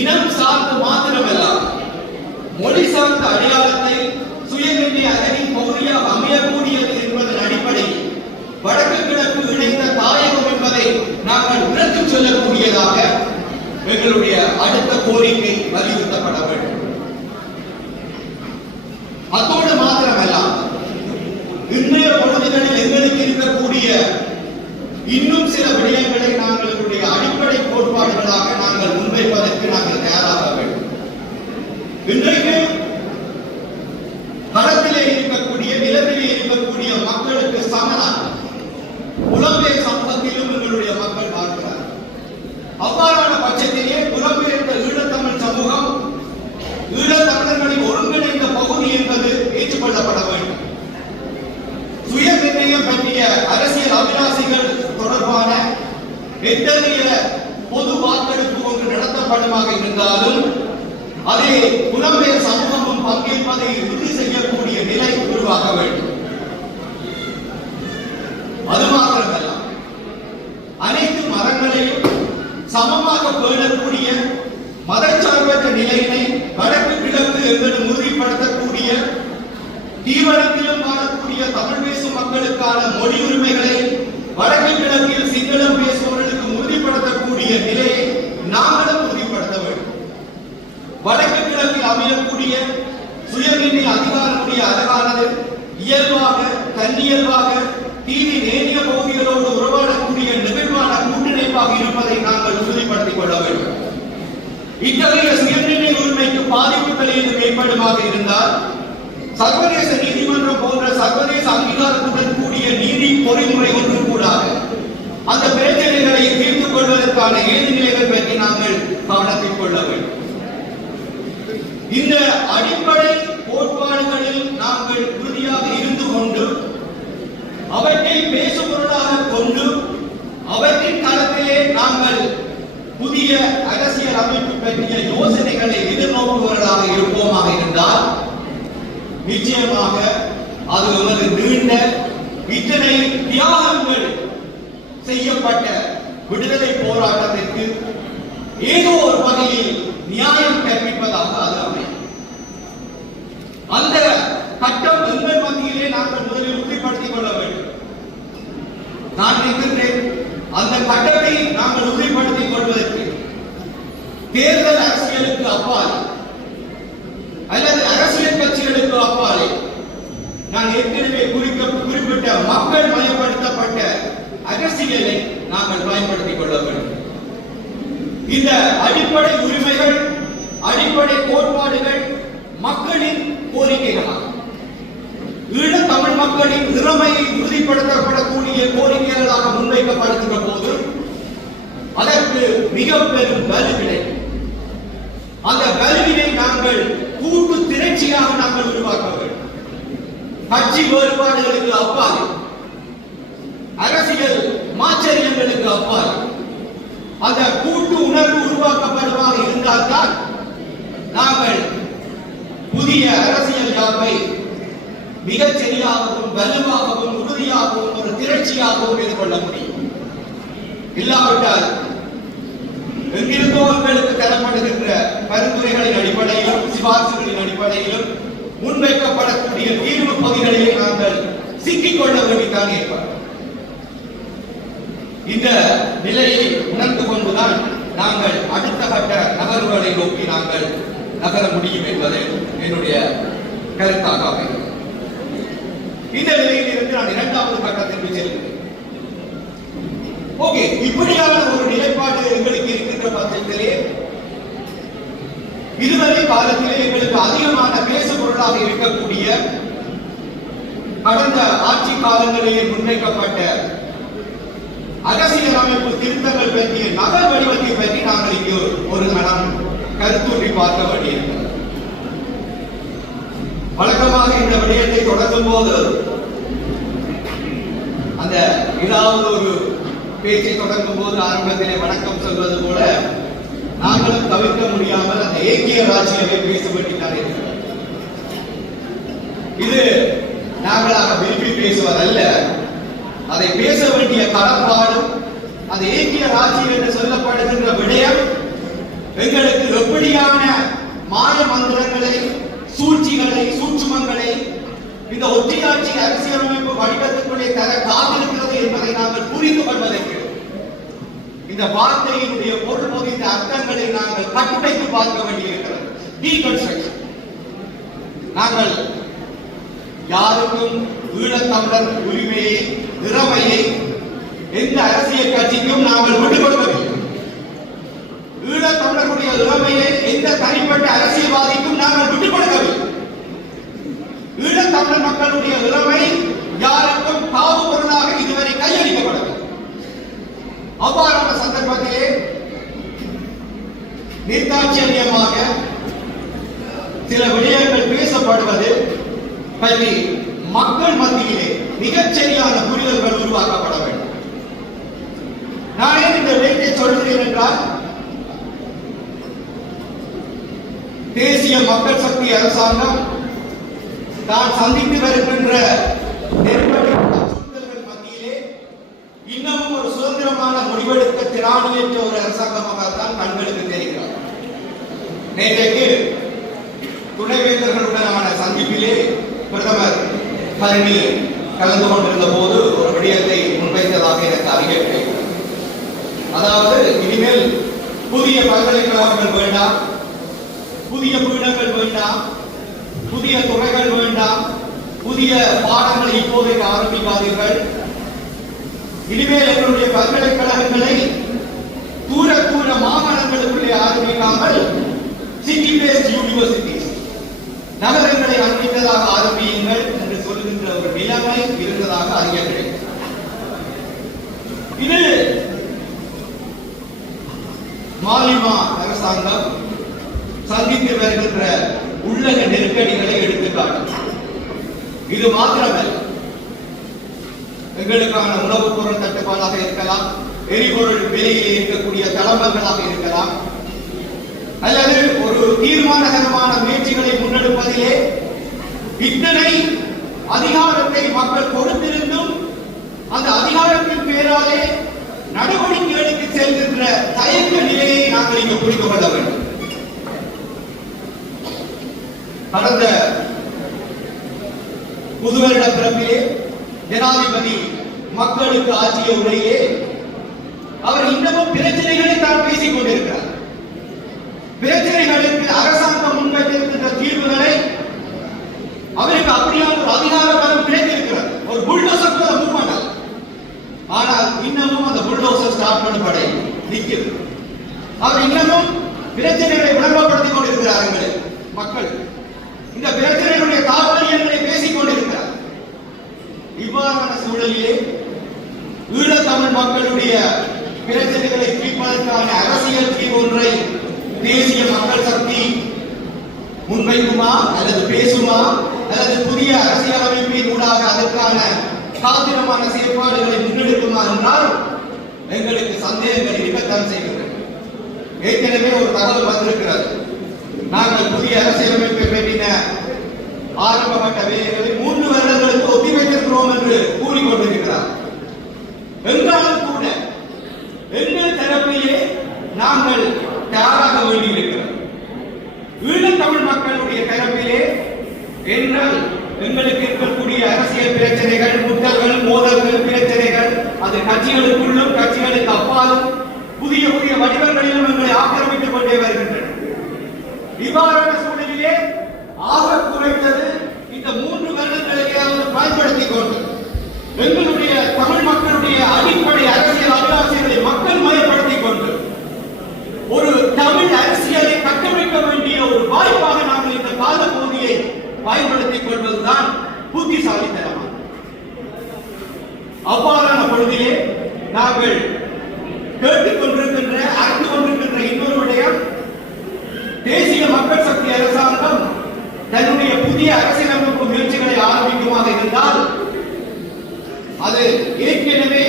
இனம் சார்ந்து மாத்திரமல்ல மொழி சார்ந்த அடையாளத்தை சுயநிர்ணய அதனின் பகுதியாக அமையக்கூடியது என்பதன் அடிப்படையில் வடக்கு கிழக்கு இணைந்த தாயகம் என்பதை நாங்கள் உணர்த்தி சொல்லக்கூடியதாக எங்களுடைய அடுத்த கோரிக்கை வலியுறுத்தப்பட வேண்டும். அத்தோடு மாத்திரமல்ல, இன்றைய பொழுதுகளில் எங்களுக்கு இருக்கக்கூடிய இன்னும் சில விடயங்களை நாங்களுடைய அடிப்படை கோட்பாடுகளாக நாங்கள் முன்வைப்பதற்கு நாங்கள் தயாராக வேண்டும். இன்றைக்கு களத்திலே இருக்கக்கூடிய, நிலத்திலே இருக்கக்கூடிய மக்களுக்கு சமனாக புலம்பெயர் சமூகத்திலும் எங்களுடைய மக்கள் வாழ்கிறார். அவ்வாறான பட்சத்திலே புலம்பெயர்ந்த ஈழத்தமிழ் சமூகம் ஈழத்தமிழர்களின் ஒருங்கிணைந்த பகுதி என்பது ஏற்றுக்கொள்ளப்பட வேண்டும். சுய நிர்ணயம் பற்றிய அரசியல் அபிலாசிகள் தொடர்பான எத்தகைய பொது வாக்கெடுப்பு ஒன்று நடத்தப்படுமாக இருந்தாலும் அதை புலம்பெயர் சமூகமும் பங்கேற்பதை உறுதி செய்யக்கூடிய நிலை உருவாக வேண்டும். அது மாத்திரமல்ல, அனைத்து மதங்களையும் சமமாக பேணக்கூடிய மதச்சார்பற்ற நிலையினை வடக்கு கிழக்கு என்பது உறுதிப்படுத்தக்கூடிய, தீவனத்திலும் வாழக்கூடிய தமிழ் பேசும் மக்களுக்கான மொழி உரிமைகளை வடக்கு கிழக்கில் சிங்களம் பேசுபவர்களுக்கு உறுதிப்படுத்தக்கூடிய நிலையை நாங்களும் உறுதிப்படுத்த வேண்டும். வடக்கு கிழக்கில் அமையக்கூடிய சுயநிர்ணய அதிகாரமுடைய அழகானது இயல்பாக, தன்னியல்பாக தீவின் ஏனைய பகுதிகளோடு உறவாடக்கூடிய நெகிழ்வான கூட்டிணைப்பாக இருப்பதை நாங்கள் உறுதிப்படுத்திக் கொள்ள வேண்டும். இத்தகைய சுயநிர்ணய உரிமைக்கு பாதிப்புகள் ஏதும் ஏற்படுமாக இருந்தால் சர்வதேச நீதிமன்றம் போன்ற சர்வதேச அங்கீகாரத்துடன் கூடிய நீதி பொறிமுறை ஒன்று கூடாது அந்த பிரச்சனைகளை தீர்த்துக் கொள்வதற்கான ஏது நிலைகள் பற்றி நாங்கள் கவனத்தில் கொள்ள வேண்டும். இந்த அடிப்படை கோட்பாடுகளில் நாங்கள் உறுதியாக இருந்து கொண்டு அவற்றை பேசும் பொருளாக கொண்டு அவற்றின் தளத்திலே நாங்கள் புதிய அரசியல் அமைப்பு பற்றிய யோசனைகளை எதிர்நோக்குவர்களாக இருப்போமாக இருந்தால் நிச்சயமாக அது எமது நீண்ட இத்தனை தியாகங்கள் செய்யப்பட்ட விடுதலை போராட்டத்திற்கு ஏதோ ஒரு வகையில் நியாயம் கற்பிப்பதாக அது அமையும். அந்த கட்டம் எங்கள் மத்தியிலே நாங்கள் முதலில் உறுதிப்படுத்திக் கொள்ள வேண்டும். நான் நினைக்கின்றேன், அந்த கட்டத்தை நாங்கள் உறுதிப்படுத்திக் கொள்வதற்கு தேர்தல் அரசியலுக்கு அப்பால் அல்லது அரசியல் கட்சிகளுக்கு அப்பாலே நான் ஏற்கனவே குறிப்பிட்ட மக்கள் மயப்படுத்தப்பட்ட அரசியலை நாங்கள் பயன்படுத்திக் கொள்ள வேண்டும். இந்த அடிப்படை உரிமைகள், அடிப்படை கோட்பாடுகள் மக்களின் கோரிக்கைகளாகும். ஈழத் தமிழ் மக்களின் திறமையை உறுதிப்படுத்தப்படக்கூடிய கோரிக்கைகளாக முன்வைக்கப்படுகின்ற போது அதற்கு மிக பெரும் வலு கிடைக்கும். அந்த வலுவினை நாங்கள் கூட்டு திரட்சியாக நாங்கள் உருவாக்க வேண்டும். கட்சி வேறுபாடுகளுக்கு அப்பால், அரசியல் மாச்சரியங்களுக்கு அப்பால் அந்த கூட்டு உணர்வு உருவாக்கப்படுவதாக இருந்தால்தான் நாங்கள் புதிய அரசியல் யாப்பை மிகச் சரியாகவும் வலுவாகவும் உறுதியாகவும் ஒரு திரட்சியாகவும் எதிர்கொள்ள முடியும். இல்லாவிட்டால் எங்கிருந்தோ எங்களுக்கு தரப்படுகின்ற பரிந்துரைகளின் அடிப்படையிலும் சிபார்சுகளின் அடிப்படையிலும் முன்வைக்கப்படக்கூடிய தீர்வு பகுதிகளிலே நாங்கள் சிக்கிக்கொள்ள வேண்டித்தான் ஏற்படும். இந்த நிலையை உணர்ந்து கொண்டுதான் நாங்கள் அடுத்த கட்ட நகர்வுகளை நோக்கி நாங்கள் நகர முடியும் என்பது என்னுடைய கருத்தாக அமைகிறது. இந்த நிலையில் இருந்து நான் இரண்டாவது கட்டத்திற்கு செல்கிறேன். ஓகே, இப்படியான ஒரு நிலைப்பாடு எங்களுக்கு இருக்கின்ற பட்சத்திலே இதுவரை காலத்திலே எங்களுக்கு அதிகமான பேசு பொருளாக இருக்கக்கூடிய கடந்த ஆட்சி காலங்களிலே முன்வைக்கப்பட்ட அரசியல் அமைப்பு திருத்தங்கள் பற்றிய நகர் வடிவத்தை பற்றி நாங்கள் இங்கு ஒரு கணம் கருத்தூற்றி பார்க்க வேண்டியிருக்கிறது. வழக்கமாக இந்த விடயத்தை தொடங்கும் போது அந்த ஏதாவது ஒரு பேச்சை தொடங்கும் போது ஆரம்பத்திலே வணக்கம் சொல்வது போல நாங்களும் தவிர்க்க முடியாமல் அந்த ஏக்கிய ராஜ்யத்தை பேசப்பட்டுத்தான் இருக்கிறோம். இது நாங்களாக விரும்பி பேசுவதல்ல, அதை பேச வேண்டிய கடப்பாடும் அந்த ஏக்கிய ராஜ்யம் என்று சொல்லப்படுகின்ற விடயம் எங்களுக்கு எப்படியான மாய மந்திரங்களை, சூழ்ச்சிகளை, சூட்சுமங்களை இந்த ஒற்றையாட்சி அரசியலமைப்பு வடிவத்திற்குள்ளே தர காத்திருக்கிறது என்பதை நாங்கள் புரிந்து கொள்வதற்கு இந்த வார்த்தையினுடைய பொருள் பொதிந்த அர்த்தங்களை நாங்கள் கட்டுடைத்து பார்க்க வேண்டியிருக்கிறது. டீகன்ஸ்ட்ரக்ஷன். நாங்கள் யாருக்கும் ஈழத்தமிழர் உரிமையை, திறமையை எந்த அரசியல் கட்சிக்கும் நாங்கள் விட்டுக் கொடுக்கவில்லை. ஈழத்தமிழர்களுடைய திறமையை எந்த தனிப்பட்ட அரசியல்வாதிக்கும் நாங்கள் விட்டுக் கொடுக்கவில்லை. ஈழத்தமிழர் மக்களுடைய திறமை யாருக்கும் காவு பொருளாக இதுவரை கையளிக்கப்படவில்லை. அவ்வாறான சந்தர்ப்பத்திலே நிர்தாட்சியமாக சில விடயங்கள் பேசப்படுவது பற்றி மக்கள் மத்தியிலே மிகச் சரியான புரிதல்கள் உருவாக்கப்பட வேண்டும். நான் ஏன் இந்த விடயத்தை சொல்கிறேன் என்றால், தேசிய மக்கள் சக்தி அரசாங்கம் தான் சந்தித்து வருகின்ற நெருக்கடி சூழல்கள் மத்தியிலே இன்னமும் ஒரு சுதந்திரமான முடிவெடுக்க திராணியற்ற ஒரு அரசாங்கமாகத்தான் கண்களுக்கு தெரிகிறது. நேற்றைக்கு துணைவேந்தர்களுடனான சந்திப்பிலே பிரதமர் பழனி கலந்து கொண்டிருந்த போது ஒரு விடயத்தை முன்வைத்ததாக எனக்கு அறிய கிடைக்கிறது. அதாவது, இனிமேல் புதிய பல்கலைக்கழகங்கள் வேண்டாம், புதிய பீடங்கள் வேண்டாம், புதிய துறைகள் வேண்டாம், புதிய பாடங்களை இப்போதைக்கு ஆரம்பிக்காதீர்கள். இனிமேல் எங்களுடைய பல்கலைக்கழகங்களை தூர தூர மாகாணங்களுக்குள்ளே ஆரம்பிக்காமல் சிட்டி பேஸ்ட் யூனிவர்சிட்டிஸ், நகரங்களை அண்மித்ததாக ஆரம்பியுங்கள் என்று சொல்கின்ற ஒரு நிலைமை இருந்ததாக அறிய கிடைக்கும். இது மாலிமா அரசாங்கம் சந்தித்து வருகின்ற உள்ளக நெருக்கடிகளை எடுத்துக்காட்டும். இது மாத்திரமல்ல, எங்களுக்கான உணவுப் பொருள் தட்டுப்பாடாக இருக்கலாம், எரிபொருள் விலையில் இருக்கக்கூடிய தளம்பங்களாக இருக்கலாம், அல்லது ஒரு தீர்மானகரமான முயற்சிகளை முன்னெடுப்பதிலே இத்தனை அதிகாரத்தை மக்கள் கொடுத்திருந்தும் அந்த அதிகாரத்தின் பேராலே நடவடிக்கைகளுக்கு செல்கின்ற தயக்க நிலையை நாங்கள் இங்கு புரிந்து கொள்ள வேண்டும். கடந்த புதுவருட பிறப்பிலே ஜனாதிபதி மக்களுக்கு ஆற்றிய உரையிலே அவர் இன்னமும் பிரச்சனைகளை தான் பேசிக் கொண்டிருக்கிறார். பிரச்சனைகளுக்கு அரசாங்கம் முன்வைத்திருக்கின்ற தீர்வுகளை அவருக்கு அப்படியான ஒரு அதிகார பலம் கிடைத்திருக்கிறது. ஒரு புல்டோசர் போல மூவ்மெண்ட். ஆனால் இன்னமும் அந்த புல்டோசர் ஸ்டார்ட் பண்ணப்படை நிற்கிறது. அவர் இன்னமும் பிரச்சனைகளை விளம்பரப்படுத்திக் கொண்டிருக்கிறார்கள். மக்கள் இந்த பிரச்சனைகளுடைய தாற்பயங்களை பேசிக் கொண்டிருக்கிறார். இவ்வாறான சூழலிலே ஈழத்தமிழ் மக்களுடைய பிரச்சனைகளை தீர்ப்பதற்கு அதற்கான அரசியல் தீர்வு ஒன்றை தேசிய மக்கள் சக்தி முன்வைக்குமா அல்லது பேசுமா அல்லது புதிய அரசியல் அமைப்பின் ஊடாக அதற்கான சாத்திரமான செயற்பாடுகளை முன்னெடுக்குமா என்றால் எங்களுக்கு சந்தேகங்கள் இருக்கத்தான் செய்கிறது. ஏற்கனவே ஒரு தகவல் வந்திருக்கிறது. நாங்கள் புதிய அரசியலமைப்பை பற்றின ஆரம்பகட்ட வேலைகளை 3 வருடங்களுக்கு ஒத்திவைத்திருக்கிறோம் என்று கூறிக்கொண்டிருக்கிறார். என்றாலும் கூட எங்கள் தரப்பிலே நாங்கள் தயாராக வேண்டியிருக்கிறோம். ஈழத்தமிழ் மக்களுடைய தரப்பிலே என்றால் எங்களுக்கு இருக்கக்கூடிய அரசியல் பிரச்சனைகள், முட்டல்கள், மோதல்கள், பிரச்சனைகள் அது கட்சிகளுக்குள்ளும் கட்சிகளுக்கு அப்பாலும் புதிய புதிய வடிவங்களிலும் எங்களை ஆக்கிரமித்துக் கொண்டே வருகின்றன. இவ்வாறான சூழலிலே ஆக குறைந்தது இந்த 3 வருடங்களையாவது பயன்படுத்திக் கொண்டு எங்களுடைய தமிழ் மக்களுடைய அடிப்படை அரசியல் அபிலாஷைகளை மக்கள் மயப்படுத்திக் கொண்டு ஒரு தமிழ் அரசியலை கட்டமைக்க வேண்டிய ஒரு வாய்ப்பாக நாங்கள் இந்த கால பகுதியை பயன்படுத்திக் கொள்வதுதான் புத்திசாலித்தனமாக. அவ்வாறான பொழுதிலே நாங்கள் கேட்டுக் கொண்டிருக்கின்ற அறிந்து கொண்டிருக்கின்ற இன்னொரு விடயம், தேசிய மக்கள் சக்தி அரசாங்கம் தன்னுடைய புதிய அரசியலமைப்பு முயற்சிகளை ஆரம்பிக்குமாக இருந்தால் அது ஏற்கனவே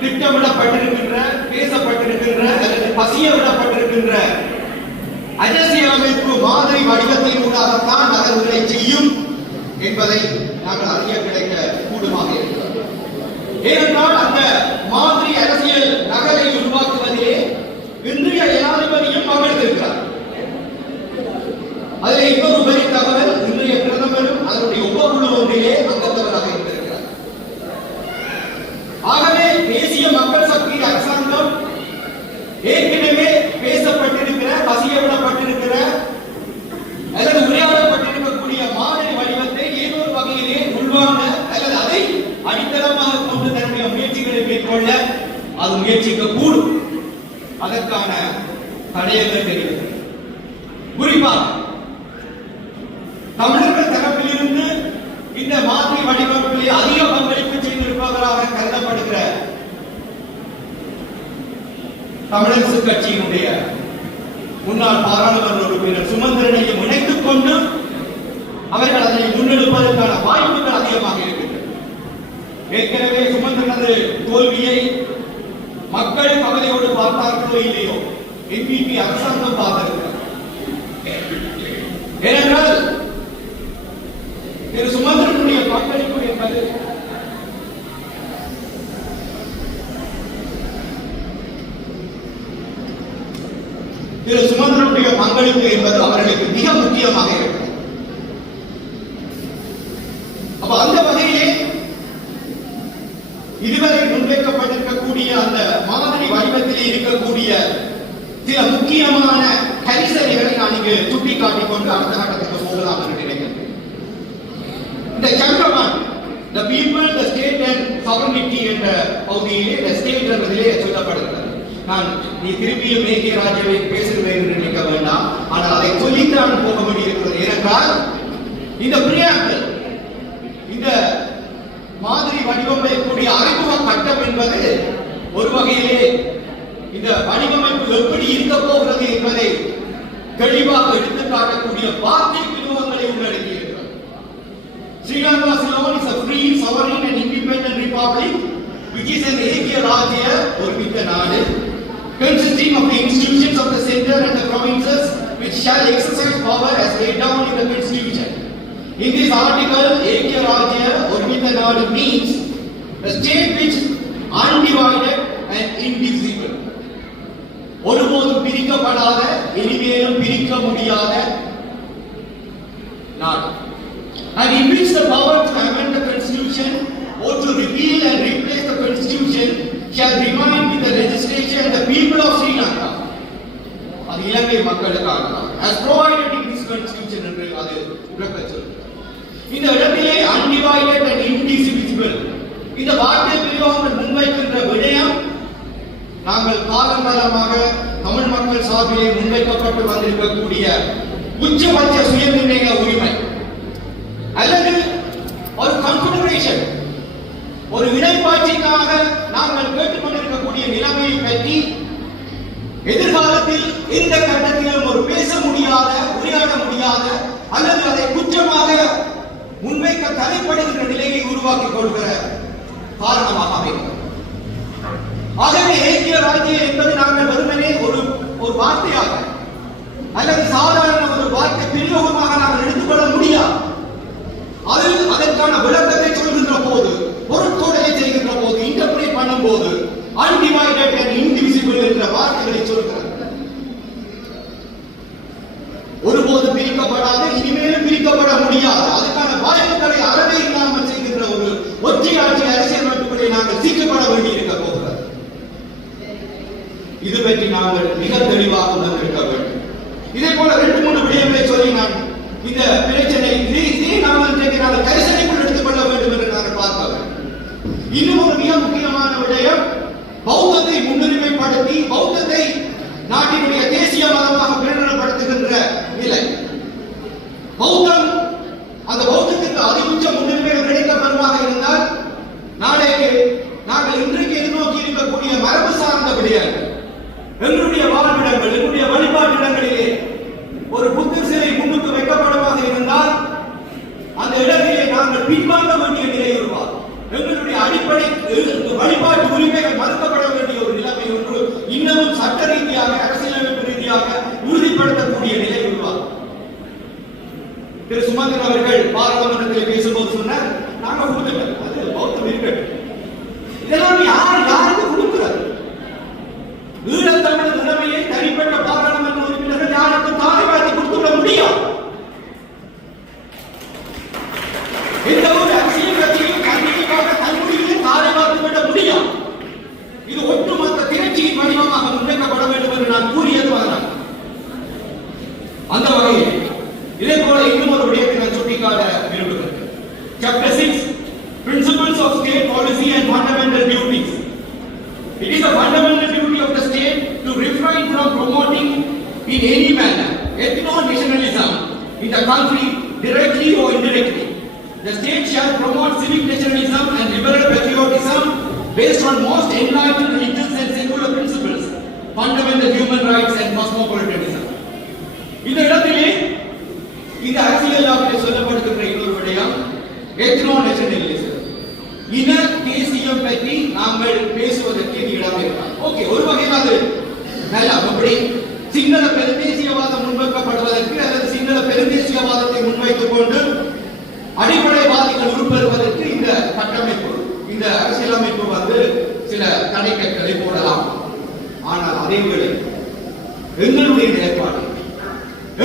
திட்டமிடப்பட்டிருக்கின்ற, பேசப்பட்டிருக்கின்ற அல்லது பசிய விடப்பட்டிருக்கின்ற அரசியலமைப்பு மாதிரி வடிவத்தின் ஊடாகத்தான் நகர்வுகளை செய்யும் என்பதை நாங்கள் அறிய கிடைக்க கூடுமாக இருக்கிறோம். ஏனென்றால் அந்த மாதிரி அரசியல் நகரை உருவாக்குவதிலே இன்றைய ஜனாதிபதியும் பங்கெடுத்திருக்கிறார். அதில் இன்னொரு உபரி தகவல், இன்றைய பிரதமரும் அதனுடைய உபகுழு ஒன்றிலே அங்கத்தவராக இருந்திருக்கிறார். ஆகவே தேசிய மக்கள் சக்தி அரசாங்கம் ஏற்கனவே பேசப்பட்டிருக்கிற, பசியவிடப்பட்டிருக்கிற அல்லது உரையாடப்பட்டிருக்கக்கூடிய மாதிரி வடிவத்தை ஏதோ ஒரு வகையிலே உள்வாங்க அல்லது அதை அடித்தளமாக கொண்டு தன்னுடைய முயற்சிகளை மேற்கொள்ள அது முயற்சிக்க கூடும். அதற்கான தடயங்கள் தெரிகிறது. குறிப்பாக தமிழர்கள் தரப்பிலிருந்து இந்த மாதிரி வடிவமைப்பிலே அதிக பங்களிப்பு செய்திருப்பவராக கருதப்படுகிற தமிழரசு கட்சியினுடைய முன்னாள் பாராளுமன்ற உறுப்பினர் சுமந்திரனையும் இணைத்துக் கொண்டு அவர்கள் அதனை முன்னெடுப்பதற்கான வாய்ப்புகள் அதிகமாக இருக்கின்றன. ஏற்கனவே சுமந்திரனது தோல்வியை மக்கள் கவலையோடு பார்த்தார்களோ இல்லையோ, NPP அரசாங்கம் பார்த்திருக்கிறது. ஏனென்றால் திரு சுமந்திரனுடைய பங்களிப்பு என்பது அவர்களுக்கு மிக முக்கியமாக இருக்கிறது. அப்ப அந்த வகையிலே இதுவரை முன்வைக்கப்பட்டிருக்கக்கூடிய அந்த மாதிரி வடிவத்திலே இருக்கக்கூடிய சில முக்கியமான கரிசனைகளை நான் இங்கு சுட்டிக்காட்டிக் கொண்டு அடுத்த கட்டத்துக்கு போகலாம் என்று நினைக்கிறேன். இந்த chapter 1, the people, the state and sovereignty என்ற பகுதியிலே the state என்பதிலே சொல்லப்படுகிறது. நான் நீ திரும்பியும் மேகே ராஜாவை பேசுகிறேன் என்று நினைக்க வேண்டாம், ஆனால் அதை சொல்லித்தான் போக வேண்டியிருக்கிறது. ஏனென்றால் இந்த பிரியாம்பிள், இந்த மாதிரி வடிவமைக்கக்கூடிய அறிமுக கட்டம் என்பது ஒரு வகையிலே இந்த வடிவமைப்பு எப்படி இருக்க போகிறது என்பதை தெளிவாக எடுத்து காட்டக்கூடிய வார்த்தை பிரிவுகளை உள்ளடக்கியிருக்கிறது. Sri Lanka alone is a free, sovereign and independent republic which is an ஏகிய ராஜ்ய ஒருமித்த நாடு consisting of the institutions of the center and the provinces which shall exercise power as laid down in the constitution. In this article, ஏகிய ராஜ்ய ஒருமித்த நாடு means a state which undivided and indivisible. ஒருபோதும் பிரிக்கப்படாத, இனிமேலும் பிரிக்க முடியாத நாடு. And in which the power to amend the constitution or to repeal and replace the constitution shall remain with the legislature and the people of Sri Lanka. அது இலங்கை மக்களுக்காக as provided in this constitution என்று அது விளக்கப்படுகிறது. இந்த இடத்திலே undivided and indivisible இந்த வார்த்தை பிரயோகங்கள் முன்வைக்கின்ற விடயம் நாங்கள் காலங்காலமாக தமிழ் மக்கள் சார்பிலே முன்வைக்கப்பட்டு வந்திருக்கக்கூடிய உச்சபட்ச சுயநிர்ணய உரிமை அல்லது ஒரு கன்ஃபெடரேஷன், ஒரு இணைப்பாட்சிக்காக நாங்கள் கேட்டுக்கொண்டிருக்கக்கூடிய நிலைமையை பற்றி எதிர்காலத்தில் எந்த கட்டத்திலும் ஒரு பேச முடியாத, உரையாட முடியாத அல்லது அதை குற்றமாக முன்வைக்க தலைப்படுகின்ற நிலையை உருவாக்கிக் கொள்கிற காரணமாக அமைகிறது. ஆகவே ஏக்கிய ராஜ்யம் என்பது நாங்கள் வெறுமனே ஒரு வார்த்தையாக அல்லது சாதாரண ஒரு வார்த்தை பிரயோகமாக நாங்கள் எடுத்துக்கொள்ள முடியாது. அதற்கான விளக்கத்தை சொல்கின்ற போது, பொருட்கொடலை செய்கின்ற போது, இன்டர்பிரேட் பண்ணும் போது அன்டிவைடட் அண்ட் இன்டிவிசிபிள் என்ற வார்த்தைகளை சொல்கிறார். ஒருபோது பிரிக்கப்படாத, இனிமேலும் பிரிக்கப்பட முடியாது, அதுக்கான வாய்ப்புகளை அறவே இல்லாமல் செய்கின்ற ஒரு ஒற்றையாட்சி அரசியல் அமைப்புகளை நாங்கள் சீக்கப்பட வேண்டியிருக்க போகிறது. இது பற்றி நாங்கள் மிக தெளிவாக உணர்ந்திருக்க வேண்டும். இதே போல 2-3 விடயங்களை சொல்லி நான் இந்த பிரச்சனை நாங்கள் கரிசனைக்குள் எடுத்துக்கொள்ள வேண்டும் என்று நாங்கள் பார்க்க வேண்டும். இன்னும் ஒரு மிக முக்கியமான விடயம், பௌத்தத்தை முன்னுரிமைப்படுத்தி பௌத்தத்தை நாட்டினுடைய தேசிய மதமாக பிரகடனப்படுத்துகின்ற நிலை. பௌத்தம், அந்த பௌத்தத்திற்கு அதிகபட்ச முன்னுரிமைகள் கிடைக்கப்பெறுமாக இருந்தால் நாளைக்கு நாங்கள் இன்றைக்கு எதிர்நோக்கி இருக்கக்கூடிய மரபு சார்ந்த விடயங்கள், எங்களுடைய வாழ்விடங்கள், எங்களுடைய வழிபாட்டிடங்களிலே ஒரு புத்தர் சிலை முன்னுக்கு வைக்கப்படுமாக இருந்தால் அந்த இடத்திலே நாங்கள் பின்வாங்க வேண்டிய நிலை உருவாகும். எங்களுடைய அடிப்படை வழிபாட்டு உரிமைகள் மறுக்கப்பட வேண்டிய ஒரு நிலைமை ஒன்று இன்னமும் சட்ட ரீதியாக, அரசியலமைப்பு ரீதியாக உறுதிப்படுத்தக்கூடிய நிலை உருவாகும். திரு சுமந்திரன் அவர்கள் பாராளுமன்றத்தில் பேசும்போது சொன்னார், நாங்கள் கொடுத்துட்டோம், அது பௌத்தம் இருக்கட்டும். இதெல்லாம் யாருக்கு கொடுக்கிறது? ஈழத்தமிழர் நிலைமையை தனிப்பட்ட பாராளுமன்ற உறுப்பினர்கள் யாருக்கும் தாய்வாதி கொடுத்துவிட முடியாது. எந்த ஒரு அரசியல் கட்சியும் கண்டிப்பாக தன்னுடைய தாய்வாதிவிட முடியாது. இது ஒட்டுமொத்த திரட்சியின் வடிவமாக முன்வைக்கப்பட வேண்டும் என்று நான் கூறியது அதனால். அந்த வகையில் இதே போல இன்னும் ஒரு விடயத்தை நான் சுட்டிக்காட்ட விரும்புகிறேன். Chapter 6, Principles of State Policy and Fundamental Duties. It is a fundamental duty of the state to refrain from promoting in any manner ethno-nationalism in the country, directly or indirectly. The state shall promote civic nationalism and liberal patriotism based on most enlightened religious and secular principles, fundamental human rights and cosmopolitanism. இந்த இடத்திலே இந்த அரசியல் லாபிலே சொல்லப்படுகின்ற இன்னொரு விடயம் ethno-nationalism. இன தேசியம் பற்றி நாங்கள் பேசுவதற்கு இடம் இருக்கலாம். ஓகே, ஒரு வகையில் அது நல்ல. அப்படி சிங்கள பெருந்தேசியவாதம் முன்வைக்கப்படுவதற்கு அல்லது சிங்கள பெருந்தேசியவாதத்தை முன்வைத்துக் கொண்டு அடிப்படைவாதிகள் உருப்பெறுவதற்கு இந்த கட்டமைப்பு, இந்த அரசியலமைப்பு சில தடைக்கற்களை போடலாம். ஆனால் அதே வேளை எங்களுடைய நிலைப்பாடு,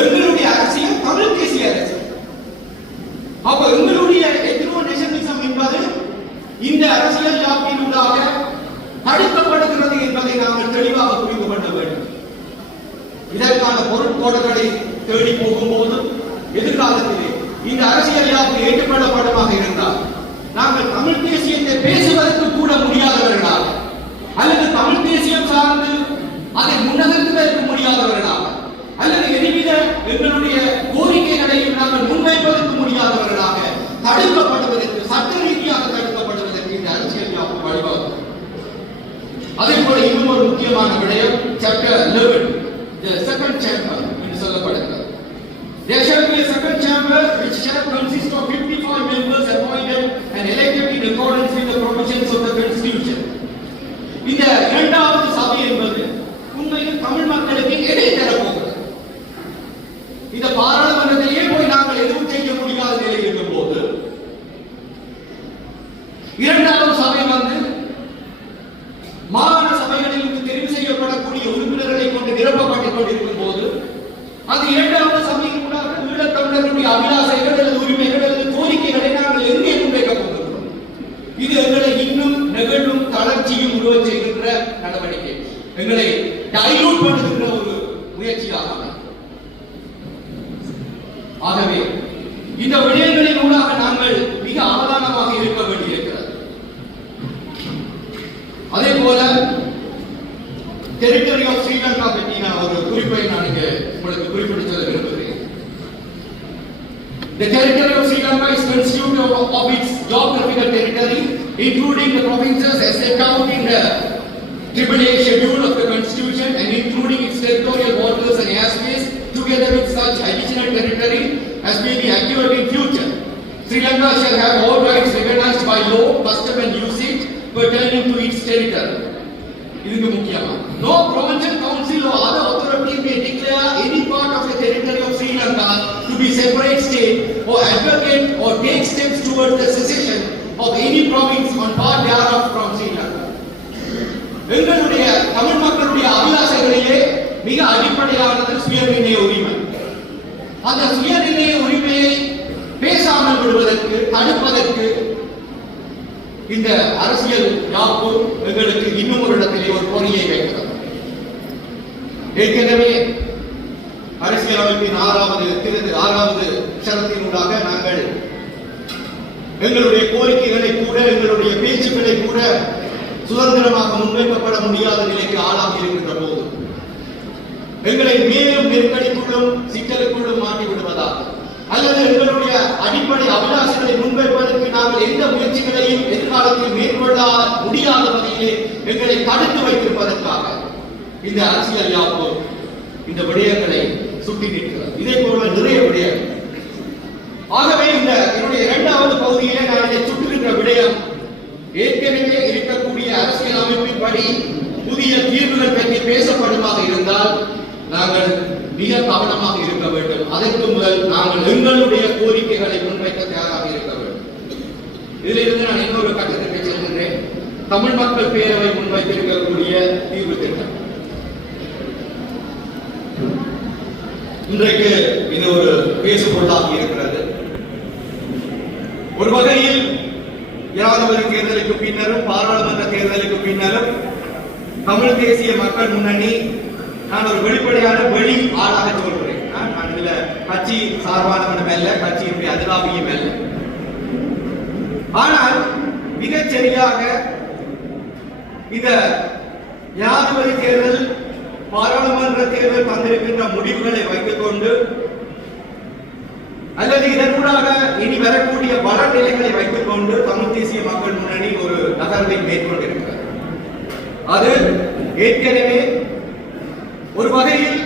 எங்களுடைய அரசியல் தமிழ் தேசிய அரசியல். அப்ப எங்களுடைய எத்னோ-நேஷனலிசம் என்பது இந்த அரசியல் யாப்பினூடாக தடுக்கப்படுகிறது என்பதை நாங்கள் தெளிவாக புரிந்து கொள்ள வேண்டும். இதற்கான பொருட்கோடுகளை தேடி போகும்போது எதிர்காலத்திலே இந்த அரசியல் யாப்பு ஏற்றுக்கொள்ளப்படுமாக இருந்தால் நாங்கள் தமிழ் தேசியத்தை பேசுவதற்கு கூட முடியாதவர்களாக அல்லது தமிழ் தேசியம் சார்ந்து அதை முன்னெடுப்பதற்கு முடியாதவர்களாக அல்லது எதுவித எங்களுடைய கோரிக்கைகளையும் நாங்கள் முன்வைப்பதற்கு முடியாதவர்களாக தடுக்கப்படுவதற்கு, சட்ட ரீதியாக தடுக்கப்படுவதற்கு இந்த அரசியல் யாப்பு வழிவகுக்கும். அதே போல இன்னும் ஒரு முக்கியமான விடயம் Chapter 11, the second chamber என்று சொல்லப்படுகிறது. There shall be a second chamber which shall consist of 55 members appointed and elected in accordance with the provisions of the Constitution. இந்த இரண்டாவது சபை என்பது உண்மையில் தமிழ் மக்களுக்கு எதை தரப்போகிறது? இந்த பாராளுமன்றத்திலேயே போய் நாங்கள் எதுவும் செய்ய முடியாத நிலை இருக்கும் போது இரண்டாவது சபை மாகாண சபைகளில் தெரிவு செய்யப்படக்கூடிய உறுப்பினர்களை கொண்டு நிரப்பப்பட்டுக் கொண்டிருக்கும் போது அந்த இரண்டாவது சபையின் கூட ஈழத்தமிழர்களுடைய அபிலாசைகள் அல்லது உரிமைகள் அல்லது கோரிக்கைகளை நாங்கள் எங்கே முன்வைக்கப் போகிறோம்? இது எங்களை இன்னும் நெகிழும் தளர்ச்சியும் உருவ செய்கின்ற நடவடிக்கை, எங்களை டைலூட் பண்ணுகின்ற ஒரு முயற்சியாக. ஆகவே இந்த விடயங்களின் ஊடாக நாங்கள் மிக அவதானமாக இருக்க வேண்டியிருக்கிறது. அதே போல டெரிட்டரி ஆஃப் ஸ்ரீலங்கா பற்றின ஒரு குறிப்பை நான் இங்கே உங்களுக்கு குறிப்பிட்டு சொல்ல விரும்புகிறேன். The territory of Sri Lanka is constituted of its geographical territory, including the provinces as set out in the AAA schedule of the Constitution and including territorial waters and airspace together with such additional territory as may be acquired in future. Sri Lanka shall have all rights recognized by law, custom and usage pertaining to its territory. இதுக்கு முக்கியமா no provincial council or other authority may declare any part of the territory of Sri Lanka to be separate state or advocate or take steps towards the secession of any province on part thereof from Sri Lanka. எங்களுடைய தமிழ் மக்களுடைய அபிலாஷைகளிலே மிக அடிப்படையானது சுயநிர்ணய உரிமை. அந்த சுயநிர்ணய உரிமையை பேசாமல் விடுவதற்கு தடுப்பதற்கு இந்த அரசியல் யாப்பு எங்களுக்கு இன்னும் ஒரு இடத்திலே ஒரு பொறியை வைக்கிறது. ஏற்கனவே அரசியலமைப்பின் 6வது சரத்தினூடாக நாங்கள் எங்களுடைய கோரிக்கைகளை கூட எங்களுடைய பேச்சுக்களை கூட சுதந்திரமாக முன்வைக்கப்பட முடியாத நிலைக்கு ஆளாகி இருக்கின்ற போது எங்களை மேலும் நெருக்கடிக்குள்ளும் சிக்கலுக்குள்ளும் மாட்டி விடுவதாக அல்லது எங்களுடைய அடிப்படை அபிலாஷைகளை முன்வைப்பதற்கு நாங்கள் எந்த முயற்சிகளையும் எதிர்காலத்தில் மேற்கொள்ள முடியாத வகையிலே எங்களை தடுத்து வைத்திருப்பதற்காக இந்த அரசியல் யாப்பு இந்த விடயங்களை சுட்டி நிற்கிறது. இதே போல நிறைய விடயங்கள். ஆகவே இந்த என்னுடைய 2வது பகுதியிலே நான் இதை சுட்டுகின்ற விடயம் ஏற்கனவே இருக்கக்கூடிய அரசியல் அமைப்பின்படி புதிய தீர்வுகள் பற்றி பேசப்படுமாக இருந்தால் நாங்கள் மிக கவனமாக இருக்க வேண்டும். அதற்கு முதல் நாங்கள் எங்களுடைய கோரிக்கைகளை முன்வைக்க தயாராக இருக்க வேண்டும். இதிலிருந்து நான் இன்னொரு கட்டத்திற்கு செல்கின்றேன். தமிழ் மக்கள் பேரவை முன்வைத்திருக்கக்கூடிய தீர்வு திட்டம் இன்றைக்கு இது ஒரு பேசுபொருளாக இருக்கிறது. ஒரு வகையில் ஜனாதிபதி தேர்தலுக்கு பின்னரும் பாராளுமன்ற தேர்தலுக்கு பின்னரும் தமிழ் தேசிய மக்கள் முன்னணி நான் ஒரு வெளிப்படையான வெளி ஆளாக சொல்கிறேன். நான் இதுல கட்சி சார்பானவனும் அல்ல, கட்சியினுடைய அதிகாரியும் அல்ல. ஆனால் மிகச் சரியாக இந்த ஜனாதிபதி தேர்தல் பாராளுமன்ற தேர்தல் தந்திருக்கின்ற முடிவுகளை வைத்துக் கொண்டு அல்லது இதனூடாக இனி வரக்கூடிய வளநிலைகளை வைத்துக் கொண்டு தமிழ் தேசிய மக்கள் முன்னணி ஒரு நகர்வை மேற்கொண்டிருக்கிறது. அது ஏற்கனவே ஒரு வகையில்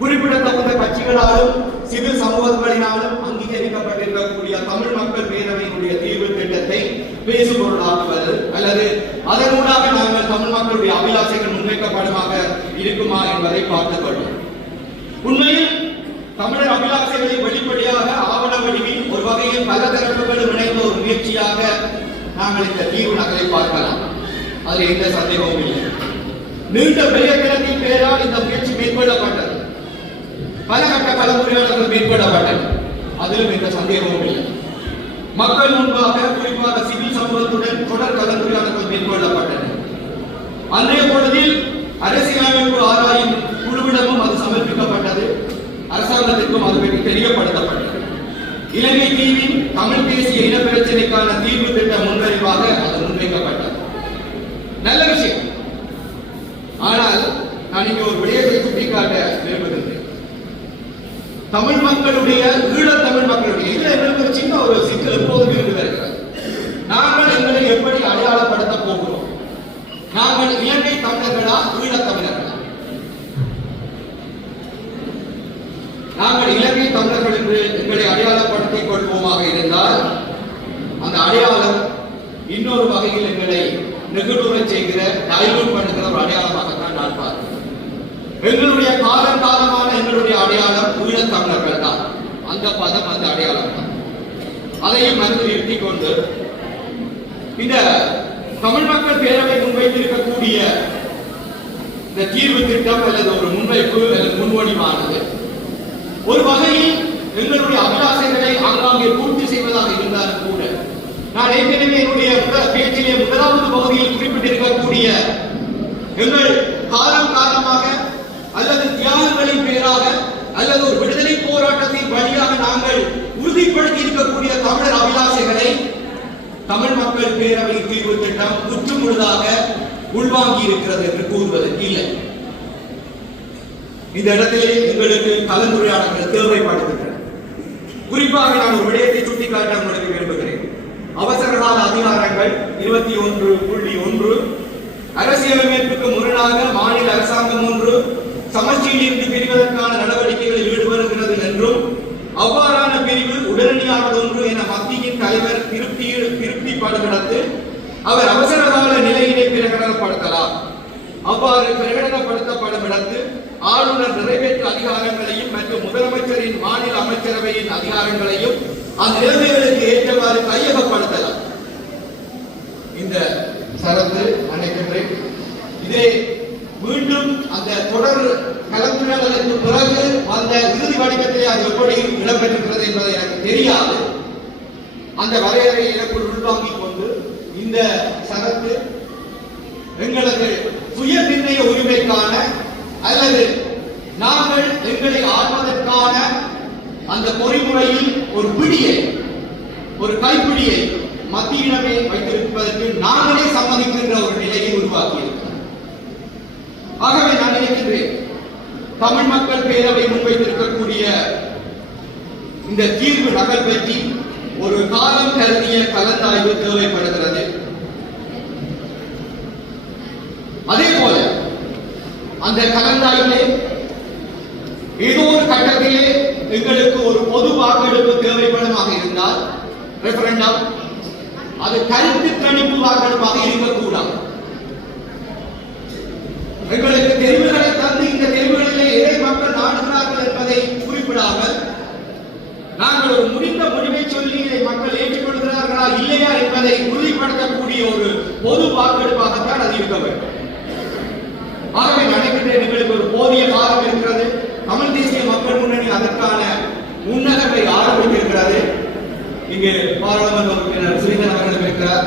குறிப்பிடத்தகுந்த கட்சிகளாலும் சிவில் சமூகங்களினாலும் அங்கீகரிக்கப்பட்டிருக்கக்கூடிய தமிழ் மக்கள் பேரவையினுடைய தீர்வு திட்டத்தை பேசுபொருளாக்குவது அல்லது அதனூடாக நாங்கள் தமிழ் மக்களுடைய அபிலாஷைகள் முன்வைக்கப்படுமாக இருக்குமா என்பதை பார்த்துக் கொள்வோம். உண்மையில் தமிழர் அபிலாஷைகளை வெளிப்படையாக ஆவண வடிவில் ஒரு வகையில் பல தரப்புகளும் இணைந்த ஒரு முயற்சியாக நாங்கள் இந்த தீர்வு நகரை பார்க்கலாம். அதில் எந்த சந்தேகமும் இல்லை. நீண்ட பிரயத்தனத்தின் பெயரால் இந்த முயற்சி மேற்கொள்ளப்பட்டது. பல கட்ட கலந்துரையாடல்கள் மேற்கொள்ளப்பட்டது. அதிலும் எந்த சந்தேகமும் இல்லை. மக்கள் முன்பாக குறிப்பாக சிவில் சமூகத்துடன் தொடர் கலந்துரையாடல்கள் மேற்கொள்ளப்பட்டன. அன்றைய பொழுதில் அரசியலமைப்பு ஆராயும் குழுவிடமும் அது சமர்ப்பிக்கப்பட்டது. அரசாங்கத்திற்கும் அது பற்றி தெரியப்படுத்தப்பட்டது. இலங்கை தீவின் தமிழ் தேசிய இன பிரச்சனைக்கான தீர்வு திட்ட முன்வரைவாக அது முன்வைக்கப்பட்டது. நல்ல விஷயம். ஆனால் நான் இங்கே ஒரு விடயத்தை சுட்டிக்காட்ட விரும்புகின்றேன். தமிழ் மக்களுடைய ஈழத்தமிழ் மக்களுடைய இதுல எங்களுக்கு ஒரு சின்ன ஒரு சிக்கல் எப்போதுமே இருந்து வருகிறது. நாங்கள் எங்களை எப்படி அடையாளப்படுத்த போகிறோம்? நாங்கள் இலங்கை தமிழர்களா ஈழத்தமிழர்களா? நாங்கள் இலங்கை தமிழர்கள் என்று எங்களை அடையாளப்படுத்திக் கொள்வோமாக இருந்தால் அந்த அடையாளம் இன்னொரு வகையில் எங்களை நெகுடுரை செய்கிற டைலூட் பண்ணுகிற ஒரு அடையாளமாகத்தான் நான் பார்க்கிறேன். எங்களுடைய காலகாலமான எங்களுடைய அடையாளம் ஈழத் தமிழர்கள் தான். அந்த பதம் அந்த அடையாளம் தான். அதையும் மனதில் இருத்திக் கொண்டு இந்த தமிழ் மக்கள் பேரவை முன்வைத்திருக்கக்கூடிய இந்த தீர்வு திட்டம் அல்லது ஒரு முன்வைப்பு அல்லது முன்வடிவானது ஒரு வகையில் எங்களுடைய அபிலாஷைகளை ஆங்காங்கே பூர்த்தி செய்வதாக இருந்தாலும் கூட நான் ஏற்கனவே என்னுடைய பேச்சிலே 1வது பகுதியில் குறிப்பிட்டிருக்கக்கூடிய எங்கள் காலம் காலமாக அல்லது தியாகங்களின் பேராக அல்லது ஒரு விடுதலை போராட்டத்தின் வழியாக நாங்கள் உறுதிப்படுத்தி இருக்கக்கூடிய தமிழர் அபிலாஷைகளை தமிழ் மக்கள் பேரவை தீர்வு திட்டம் முற்று முழுதாக உள்வாங்கி இருக்கிறது என்று கூறுவதற்கு இல்லை. இந்த இடத்திலே எங்களுக்கு கலந்துரையாடல்கள் தேவைப்படுகின்றன. குறிப்பாக நான் ஒரு விடயத்தை சுட்டிக்காட்ட உங்களுக்கு விரும்புகிறேன். அவசரகால அதிகாரங்கள் 21.1 அரசியலமைப்புக்கு முரணாக ஊடாக மாநில அரசாங்கம் ஒன்று சமச்சீரில் இருந்து பிரிவதற்கான நடவடிக்கைகளில் ஈடுபடுகிறது என்றும் அவ்வாறான பிரிவு உடனடியானது ஒன்று என மத்தியின் தலைவர் திருப்திப்படுத்து அவர் அவசரகால நிலையினை பிரகடனப்படுத்தலாம். அவ்வாறு பிரகடனப்படுத்தப்படும் இடத்து ஆளுநர் நிறைவேற்று அதிகாரங்களையும் மற்றும் முதலமைச்சரின் மாநில அமைச்சரவையின் அதிகாரங்களையும் அந்த நிலைமைகளுக்கு ஏற்றவாறு கையகப்படுத்தலாம். இந்த சரத்து அணைக்கின்றேன். இதே மீண்டும் அந்த தொடர் கலந்துரையாடலுக்கு பிறகு அந்த இறுதி வடிவத்தை அது எப்படி இடம்பெற்றிருக்கிறது என்பதை எனக்கு தெரியாது. அந்த வரையறை எனக்குள் உள்வாங்கிக் கொண்டு இந்த சரத்து எங்களது சுய நிர்ணய உரிமைக்கான அல்லது நாங்கள் எங்களை ஆள்வதற்கான அந்த பொறிமுறையில் ஒரு பிடியை, ஒரு கைப்பிடியை மத்தியிடமே வைத்திருப்பதற்கு நாங்களே சம்மதிக்கின்ற ஒரு நிலையை உருவாக்கியிருக்கிறோம். ஆகவே நான் நினைக்கின்றேன், தமிழ் மக்கள் பேரவை முன்வைத்திருக்கக்கூடிய இந்த தீர்வு நகல் பற்றி ஒரு காலம் கருதிய கலந்தாய்வு தேவைப்படுகிறது. அதே போல அந்த கலந்தாய்விலே ஏதோ ஒரு கட்டத்திலே எங்களுக்கு ஒரு பொது வாக்கெடுப்பு தேவைப்படுமாக இருந்தால் ரெஃபரண்டம், அது கருத்து கணிப்பு வாக்கெடுப்பாக இருக்கக்கூடாது. எங்களுக்கு தெரிவுகளை தந்து இந்த தெரிவுகளிலே எதை மக்கள் நாடுகிறார்கள் என்பதை குறிப்பிடாமல் நாங்கள் ஒரு முடிந்த முடிவை சொல்லி இதை மக்கள் ஏற்றுக்கொள்கிறார்களா இல்லையா என்பதை உறுதிப்படுத்தக்கூடிய ஒரு பொது வாக்கெடுப்பாகத்தான் அது இருக்க வேண்டும். ஆகவே நினைக்கின்றேன், எங்களுக்கு ஒரு போதிய காலம் இருக்கிறது. தமிழ் தேசிய மக்கள் முன்னணி அதற்கான முன்னகர்வை ஆரம்பித்திருக்கிறது. இங்கு பாராளுமன்ற உறுப்பினர் ஸ்ரீதரன் அவர்கள் இருக்கிறார்.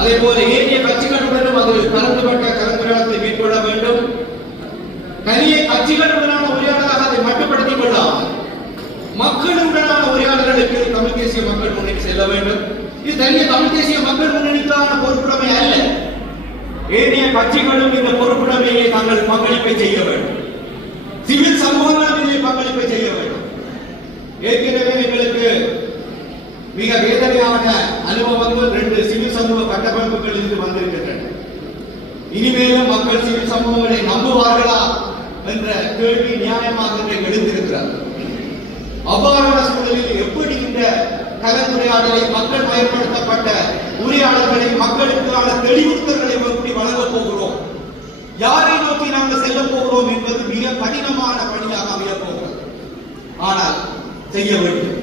அதே போல ஏனைய கட்சிகளுடனும் அது கலந்துபட்ட கலந்துரையாடலை மேற்கொள்ள வேண்டும். தனியே கட்சிகளுடனான உரையாடலாக அதை மட்டுப்படுத்திக் கொள்ளாமல் மக்களுடனான உரையாடல்களுக்கு தமிழ் தேசிய மக்கள் முன்னணி செல்ல வேண்டும். இது தனியே தமிழ் தேசிய மக்கள் முன்னணிக்கான பொறுப்புடைமை அல்ல. ஏனைய கட்சிகளும் இந்த பொறுப்புடைமையை தாங்கள் பங்களிப்பை செய்ய வேண்டும். சிவில் சமூகங்களும் இதில் பங்களிப்பை செய்ய வேண்டும். ஏற்கனவே எங்களுக்கு மிக வேதனையான அனுபவங்கள் 2 சிவில் சமூக கட்டமைப்புகள் இருந்து வந்திருக்கின்றன. இனிமேலும் மக்கள் சிவில் சமூகங்களை நம்புவார்களா என்ற கேள்வி நியாயமாக எழுந்திருக்கிறார். அவ்வாறான சூழலில் எப்படி இந்த கலந்துரையாடலை மக்கள் பயன்படுத்தப்பட்ட உரையாடல்களை மக்களுக்கான தெளிவுறுத்தல்களை எப்படி வழங்கப் போகிறோம், யாரை நோக்கி நாங்கள் செல்ல போகிறோம் என்பது மிக கடினமான பணியாக அமையப் போகிறது. ஆனால் செய்ய வேண்டும்,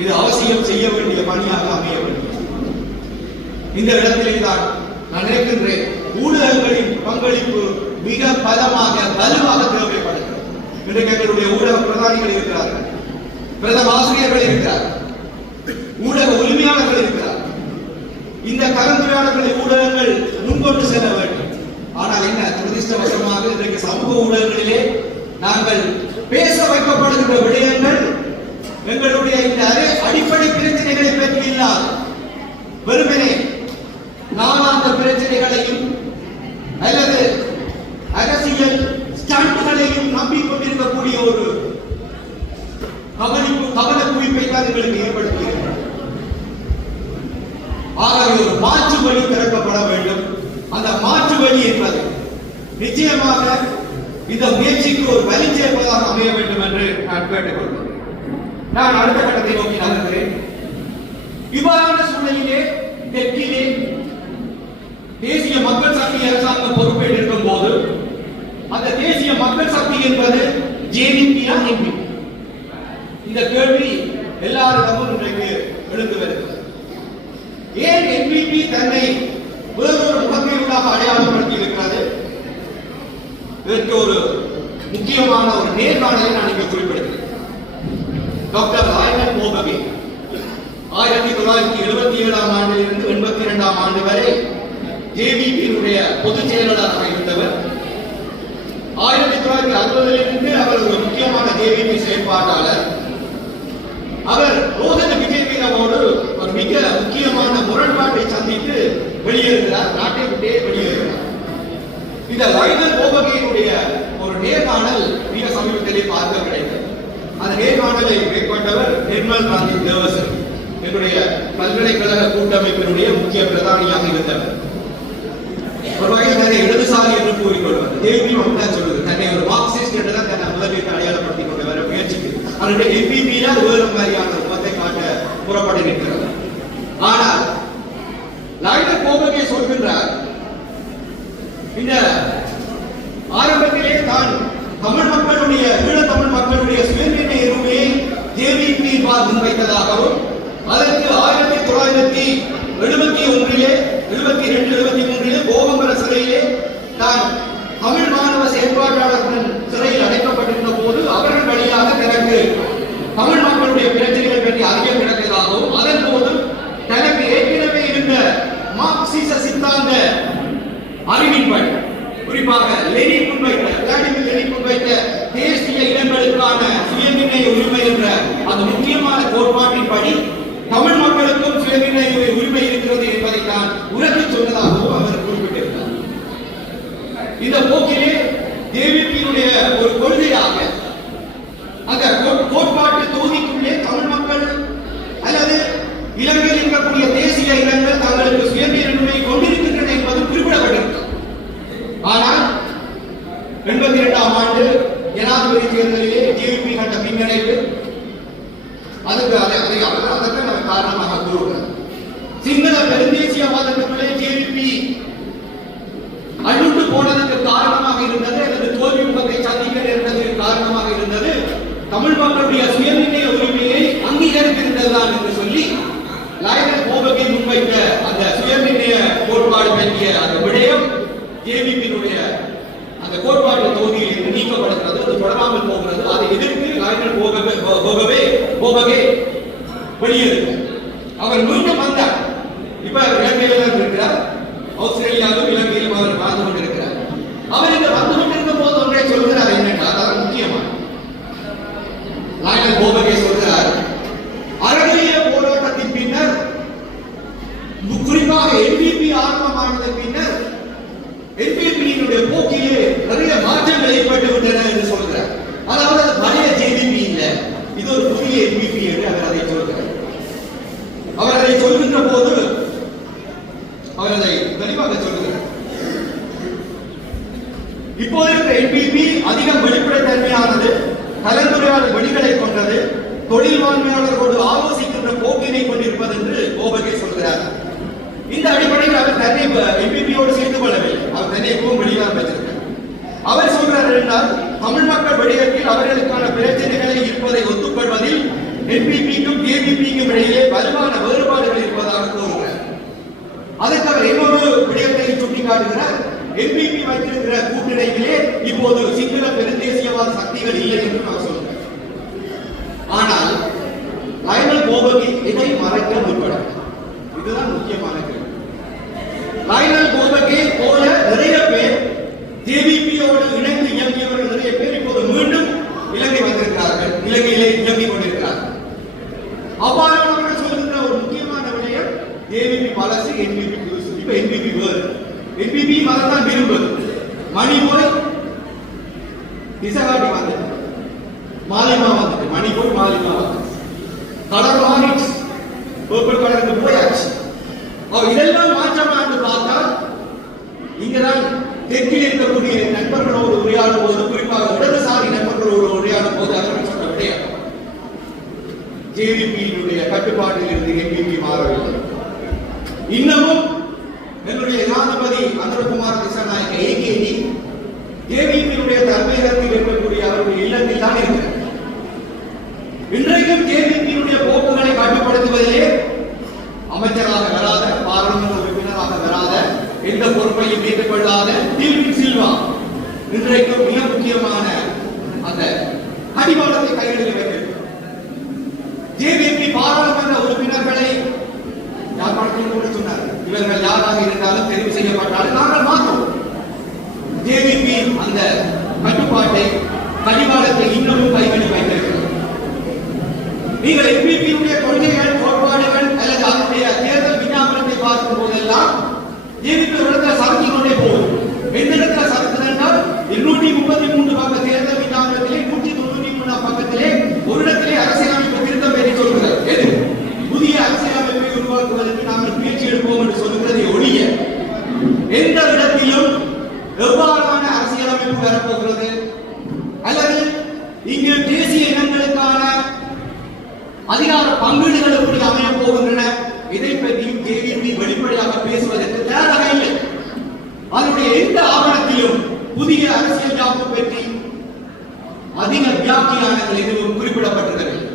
இது அவசியம் செய்ய வேண்டிய பணியாக அமைய வேண்டும். இந்த இடத்திலே தான் நான் நினைக்கின்றேன், ஊடகங்களின் பங்களிப்பு மிக பலமாக வலுவாக தேவைப்படுகிறது. இன்றைக்கு எங்களுடைய ஊடக பிரதானிகள் இருக்கிறார்கள், பிரதம ஆசிரியர்கள் இருக்கிறார்கள், ஊடக உரிமையாளர்கள் இருக்கிறார்கள். இந்த கலந்துரையாடல்களை ஊடகங்கள் முன்கொண்டு செல்ல வேண்டும். ஆனால் என்ன துரதிர்ஷ்டவசமாக இன்றைக்கு சமூக ஊடகங்களிலே நாங்கள் பேச வைக்கப்படுகின்ற விடயங்கள் எங்களுடைய இந்த அடிப்படை பிரச்சனைகளை பற்றி இல்லாத வெறுமனே நாளாந்த பிரச்சனைகளையும் அல்லது அரசியல் ஸ்டாண்டுகளையும் நம்பிக்கொண்டிருக்கக்கூடிய ஒரு கவன குவிப்பை தான் எங்களுக்கு ஏற்படுத்துகிறது. ஆகவே ஒரு மாற்று வழி திறக்கப்பட வேண்டும். அந்த மாற்று வழி என்பது நிச்சயமாக இந்த முயற்சிக்கு ஒரு வலி சேர்ப்பதாக அமைய வேண்டும் என்று நான் கேட்டுக்கொள்கிறேன். நான் அடுத்த கட்டத்தை நோக்கி நகர்கிறேன். இவ்வாறான சூழலிலே தெற்கிலே தேசிய மக்கள் சக்தி அரசாங்கம் பொறுப்பேற்றிருக்கும் போது அந்த தேசிய மக்கள் சக்தி என்பது ஜேவிபியா என்பி, இந்த கேள்வி எல்லாரிடமும் இன்றைக்கு எழுந்து வருகிறது. ஏன் என்பிபி தன்னை வேறொரு முகமையூடாக அடையாளப்படுத்தி இருக்கிறது? இதற்கு ஒரு முக்கியமான ஒரு நேர்காணலை நான் இங்கு குறிப்பிடுகிறேன். டாக்டர் ராயன் மோகவே 1977ஆம் ஆண்டிலிருந்து 82ஆம் ஆண்டு வரை ஜேவிபியினுடைய பொதுச் செயலாளராக இருந்தவர். 1960இலிருந்து அவர் ஒரு முக்கியமான ஜேவிபி செயற்பாட்டாளர். அவர் ரோஹன விஜயவீரவோடு ஒரு மிக முக்கியமான முரண்பாட்டை சந்தித்து வெளியேறுகிறார், நாட்டை விட்டே வெளியேறுகிறார். இந்த ரைதல் கோபகையினுடைய ஒரு நேர்காணல் மிக சமீபத்திலே பார்க்க கிடைத்தது. அந்த நேர்காணலை மேற்கொண்டவர் நிர்மல் காந்தி தேவசன், என்னுடைய பல்கலைக்கழக கூட்டமைப்பினுடைய முக்கிய பிரதானியாக இருந்தவர். ஒரு வகையில் இடதுசாரி தான் தமிழ் மாணவ செயற்பாட்டாளர்கள் சிறையில் அடைக்கப்பட்டிருந்த போது அவர்கள் வழியாக தனக்கு தமிழ் மக்களுடைய பிரச்சனைகள் பற்றி அறிய கிடைத்ததாகவும் அதன் போது தனக்கு ஏற்கனவே இருந்த மார்க்சிச சித்தாந்த அறிவின்படி குறிப்பாக லெனின் முன்வைத்த விளாடிமிர் லெனின் முன்வைத்த தேசிய இனங்களுக்கான சுயநிர்ணய உரிமை என்ற அந்த முக்கியமான கோட்பாட்டின்படி தமிழ் மக்களுக்கும் சுயநிர்ணய உரிமை இருக்கிறது என்பதை தான் உறக்கி சொன்னதாகவும் அவர் குறிப்பிட்டிருந்தார். இந்த போக்கிலே ஜேவிபியினுடைய ஒரு கொள்கையாக அந்த கோட்பாட்டு தொகுதிக்குள்ளே தமிழ் மக்கள் அல்லது இலங்கையில் இருக்கக்கூடிய தேசிய இனங்கள் தங்களுக்கு சுயநிர்ணய கொண்டிருக்கின்றன என்பது குறிப்பிடப்பட்டிருக்கிறது. ஆனால் 82ஆம் ஆண்டு ஜனாதிபதி தேர்தலிலே ஜேவிபி கண்ட பின்னடைவு அதற்கு நாம் காரணமாக கூறுகிறோம். சிங்கள பெருந்தேசியவாதத்துக்குள்ளே ஜேவிபி அழுண்டு போனதற்கு காரணமாக இருந்தது அல்லது தோல்வி முகத்தை சந்திக்க நேர்ந்ததற்கு காரணமாக இருந்தது தமிழ் மக்களுடைய சுயநிர்ணய உரிமையை அங்கீகரித்திருந்ததுதான் என்று சொல்லி லாயனல் போபகே முன்வைத்த அந்த சுயநிர்ணய கோட்பாடு பற்றிய அந்த விடயம் ஜேவிபியினுடைய அந்த கோட்பாட்டு தொகுதியில் இருந்து நீக்கப்படுகிறது, அது தொடராமல் போகிறது. அதை எதிர்த்து லாயனல் போபகே வெளியேறுகிறார். அவர் மீண்டும் வந்தார். இப்ப இலங்கையில் இருக்கிறார், ஆஸ்திரேலியாவிலும் இலங்கையிலும் அவர் வாழ்ந்து கொண்டிருக்கிறார். அவர் இங்க வந்து கொண்டிருக்கும் போது ஒன்றே சொல்கிறார், என்னென்றால் அது முக்கியமான லாயனல் போபகே சொல்கிறார், அறநிலைய போராட்டத்தின் பின்னர் குறிப்பாக என்பிபி ஆரம்பமானதன் பின்னர் என்பிபியினுடைய போக்கிலே நிறைய மாற்றங்கள் ஏற்பட்டு விட்டன என்று சொல்கிறார். அதாவது அது பழைய ஜேவிபி இல்லை, இது ஒரு புதிய என்பிபி என்று அவர் அதை சொல்கிறார். அவர் அதை சொல்கின்ற போது அவர் அதை தெளிவாக சொல்கிறார். இப்போது இருக்கிற என்பிபி அதிகம் வெளிப்படைத்தன்மையானது, கலந்துரையாடல் வழிகளை கொண்டது, தொழில் வான்மையாளர்களோடு ஆலோசிக்கின்ற போக்கினை கொண்டிருப்பது என்று போபகே சொல்கிறார். இந்த அடிப்படையில் அவர் தன்னை என்பிபியோடு சேர்ந்து கொள்ளவில்லை, அவர் தன்னை எப்பவும் வெளியாக வச்சிருக்கிறார். அவர் சொல்றார் என்றால் தமிழ் மக்கள் வடிவத்தில் அவர்களுக்கான பிரச்சனைகளை இருப்பதை ஒத்துக்கொள்வதில் என்பிபிக்கும் ஜேவிபிக்கும் இடையே வலுவான வேறுபாடுகள் இருப்பதாக கூறுகிறார். அதற்கு அவர் இன்னொரு விடயத்தை சுட்டிக்காட்டுகிறார். என்பிபி வைத்திருக்கிற கூட்டணியிலே இப்போது சிங்கள பெருந்தேசியவாத சக்திகள் இல்லை என்று அவர் சொல்கிறார். ஆனால் லாயனல் போபகே இதை மறைக்க முற்படுகிறார். இதுதான் முக்கியமான கேள்வி. லாயனல் போபகே போல நிறைய பேர் ஜேவிபியோடு இணைந்து இயங்கியவர்கள் நிறைய பேர் இப்போது மீண்டும் இலங்கை வந்திருக்கிறார்கள், இலங்கையிலே இயங்கிக் கொண்டிருக்கிறார்கள். அவ்வாறானவர்கள் சொல்கின்ற ஒரு முக்கியமான விடயம் ஜேவிபி பழசு, என்பிபி புதுசு. இப்ப என்பிபி வேறு, என்பிபி மதத்தான் விரும்புவது. மணி போய் திசகாட்டி வந்து மாலிமா வந்துட்டு, மணி போய் மாலிமா வந்து கலர் மாறிடுச்சு, பர்பிள் கலருக்கு போயாச்சு. இதெல்லாம் மாற்றமானு பார்த்தால் இங்கதான் தெற்கில் இருக்கக்கூடிய நண்பர்களோடு உரையாடும் போது, குறிப்பாக இடதுசாரி நண்பர்களோடு உரையாடும் போது அவர்கள் சொன்ன விடயம் ஜேவிபியினுடைய கட்டுப்பாட்டில் இருந்து என்பிபி மாறவில்லை. இன்னமும் என்னுடைய ஜனாதிபதி அனுரகுமார் திசாநாயக்க ஏகேடி ஜேவிபியினுடைய தலைமையகத்தில் இருக்கக்கூடிய அவருடைய இல்லத்தில் தான் இருக்கிறார். இன்றைக்கும் ஜேவிபியினுடைய போக்குகளை கட்டுப்படுத்துவதிலே அமைச்சராக வராத, பாராளுமன்ற உறுப்பினராக வராத, எந்த பொறுப்பையும் ஏற்றுக்கொள்ளாத டீல்வின் சில்வா இன்றைக்கும் மிக முக்கியமான அந்த அடிவாளத்தை கைகளில் வைத்திருக்கிறார். ஜேவிபி பாராளுமன்ற உறுப்பினர்களை யாழ்ப்பாணத்தில் கூட சொன்னார், இவர்கள் யாராக இருந்தாலும் தெரிவு செய்யப்பட்டாலும் நாங்கள் மாற்றோம். ஜேவிபி அந்த கட்டுப்பாட்டை கடிவாளத்தை இன்னமும் கைகளில் வைத்திருக்கிறார். நீங்கள் என்பிபியுடைய கொள்கைகள், கோட்பாடுகள் அல்லது அதனுடைய தேர்தல் விஞ்ஞாபனத்தை பார்க்கும் போதெல்லாம் ஜேவிபி ஒரு இடத்துல சறுக்கிக் கொண்டே போகும். எந்த இடத்துல சறுக்குது என்றால் 233 பக்க தேர்தல் விஞ்ஞாபனத்திலே 193 பக்கத்திலே ஒரு இடத்திலே அரசியலமைப்பு திருத்தம் பற்றி சொல்கிறது. எது? புதிய அரசியலமைப்பை உருவாக்குவதற்கு நாங்கள் முயற்சி எடுப்போம் என்று சொல்லுகிறதை ஒழிய எந்த இடத்திலும் எவ்வாறான அரசியலமைப்பு வரப்போகிறது அல்லது இங்கு தேசிய இனங்களுக்கான அதிகார பங்கீடுகள் எப்படி அமையப் போகின்றன, இதை பற்றியும் ஜேவிபி வெளிப்படையாக பேசுவதற்கு தயாராக இல்லை. அதனுடைய எந்த ஆவணத்திலும் புதிய அரசியல் யாப்பு பற்றி அதிக வியாக்கியானங்கள் எதுவும் குறிப்பிடப்பட்டிருக்கவில்லை.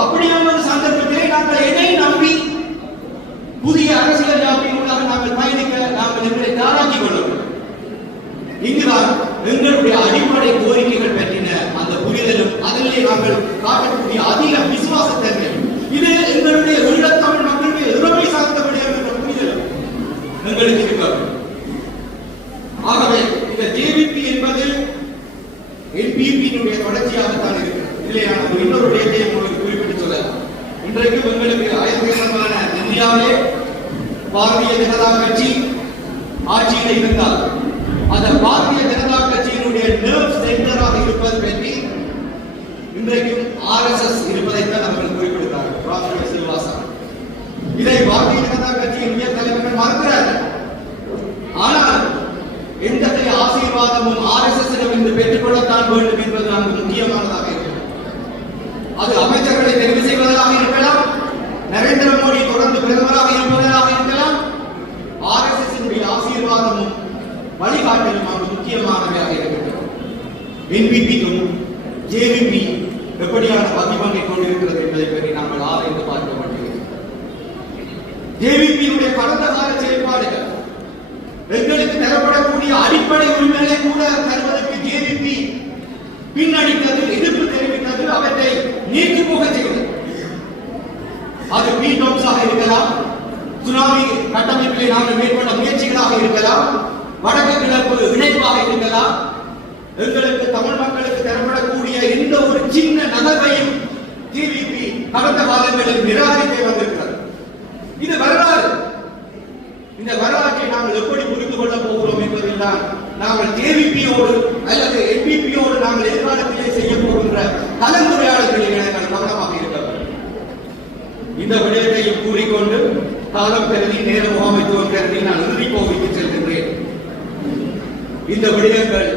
அப்படியான ஒரு சந்தர்ப்பத்திலே நாங்கள் எதை நம்பி புதிய அரசியல் யாப்பின் மூலம் நாங்கள் பயணிக்க நாங்கள் எங்களை தயாராக்கிக் கொள்ளும்? எங்களுக்கு இருக்க வேண்டும். ஆகவே இந்த ஜேவிபி என்பது என்பிபியினுடைய தொடர்ச்சியாகத்தான் இருக்கிறது. இதிலே நான் இன்னொரு விடயத்தை உங்களுக்கு குறிப்பிட்டு சொல்லலாம். இன்றைக்கு எங்களுக்கு ஆயிரக்கணக்கான இந்தியாவிலே பாரதிய ஜனதா கட்சி ஆட்சியில் இருந்தால் அந்த பாரதிய ஜனதா கட்சியினுடைய நர்வ் சென்டராக இருப்பது பற்றி இன்றைக்கும் RSS இருப்பதைத்தான் அவர்கள் குறிப்பிடுகிறார்கள். ராஷ்டிரிய சில்வாசா இதை பாரதிய ஜனதா கட்சியின் உயர் தலைவர்கள் மறுக்கிறார்கள். ஆனால் எந்த ஆசீர்வாதமும் RSS இருந்து பெற்றுக்கொள்ளத்தான் வேண்டும் என்பது நமக்கு முக்கியமானதாக இருக்கிறது. அது அமைச்சர்களை தெரிவு செய்வதாக இருக்கலாம், நரேந்திர மோடி தொடர்ந்து பிரதமராக இருப்பதாக இருக்கலாம். RSS ஆசீர்வாதமும் வழிகாட்டலும் நமக்கு முக்கியமானவையாக இருக்கிறது. NPP-க்கும் JVP எப்படியான வகிபங்கை கொண்டிருக்கிறது என்பதை பற்றி நாங்கள் ஆராய்ந்து பார்க்க வேண்டியது. JVP-யுடைய கடந்த கால செயல்பாடுகள் எங்களுக்கு தரப்படக்கூடிய அடிப்படை உரிமைகளை கூட தருவதற்கு JVP பின்னடித்தது, எதிர்ப்பு தெரிவித்தது, அவற்றை நீக்கி போக செய்தது. அது பீடோக்ஸாக இருக்கலாம், சுனாமி கட்டமைப்பிலே நாங்கள் மேற்கொண்ட முயற்சிகளாக இருக்கலாம், வடக்கு கிழக்கு இணைப்பாக இருக்கலாம். எங்களுக்கு தமிழ் மக்களுக்கு தரப்படக்கூடிய எந்த ஒரு சின்ன நகர்வையும் JVP கடந்த காலங்களில் நிராகரிக்க வந்திருக்கிறது. இது வரலாறு. இந்த வரலாற்றை நாங்கள் எப்படி புரிந்து கொள்ள போகிறோம் என்பதில் தான் நாங்கள் JVP-யோடு அல்லது NPP-யோடு நாங்கள் எதிர்காலத்திலே செய்ய போகின்ற கலந்துரையாடல்களில் நாங்கள் கவனமாக இருக்க வேண்டும். இந்த விடயத்தையும் கூறிக்கொண்டு காலம் கருதி நேர முகாமைத்துவம் கருதி நான் இறுதி கோவிக்கு செல்கின்றேன். இந்த விடயங்கள்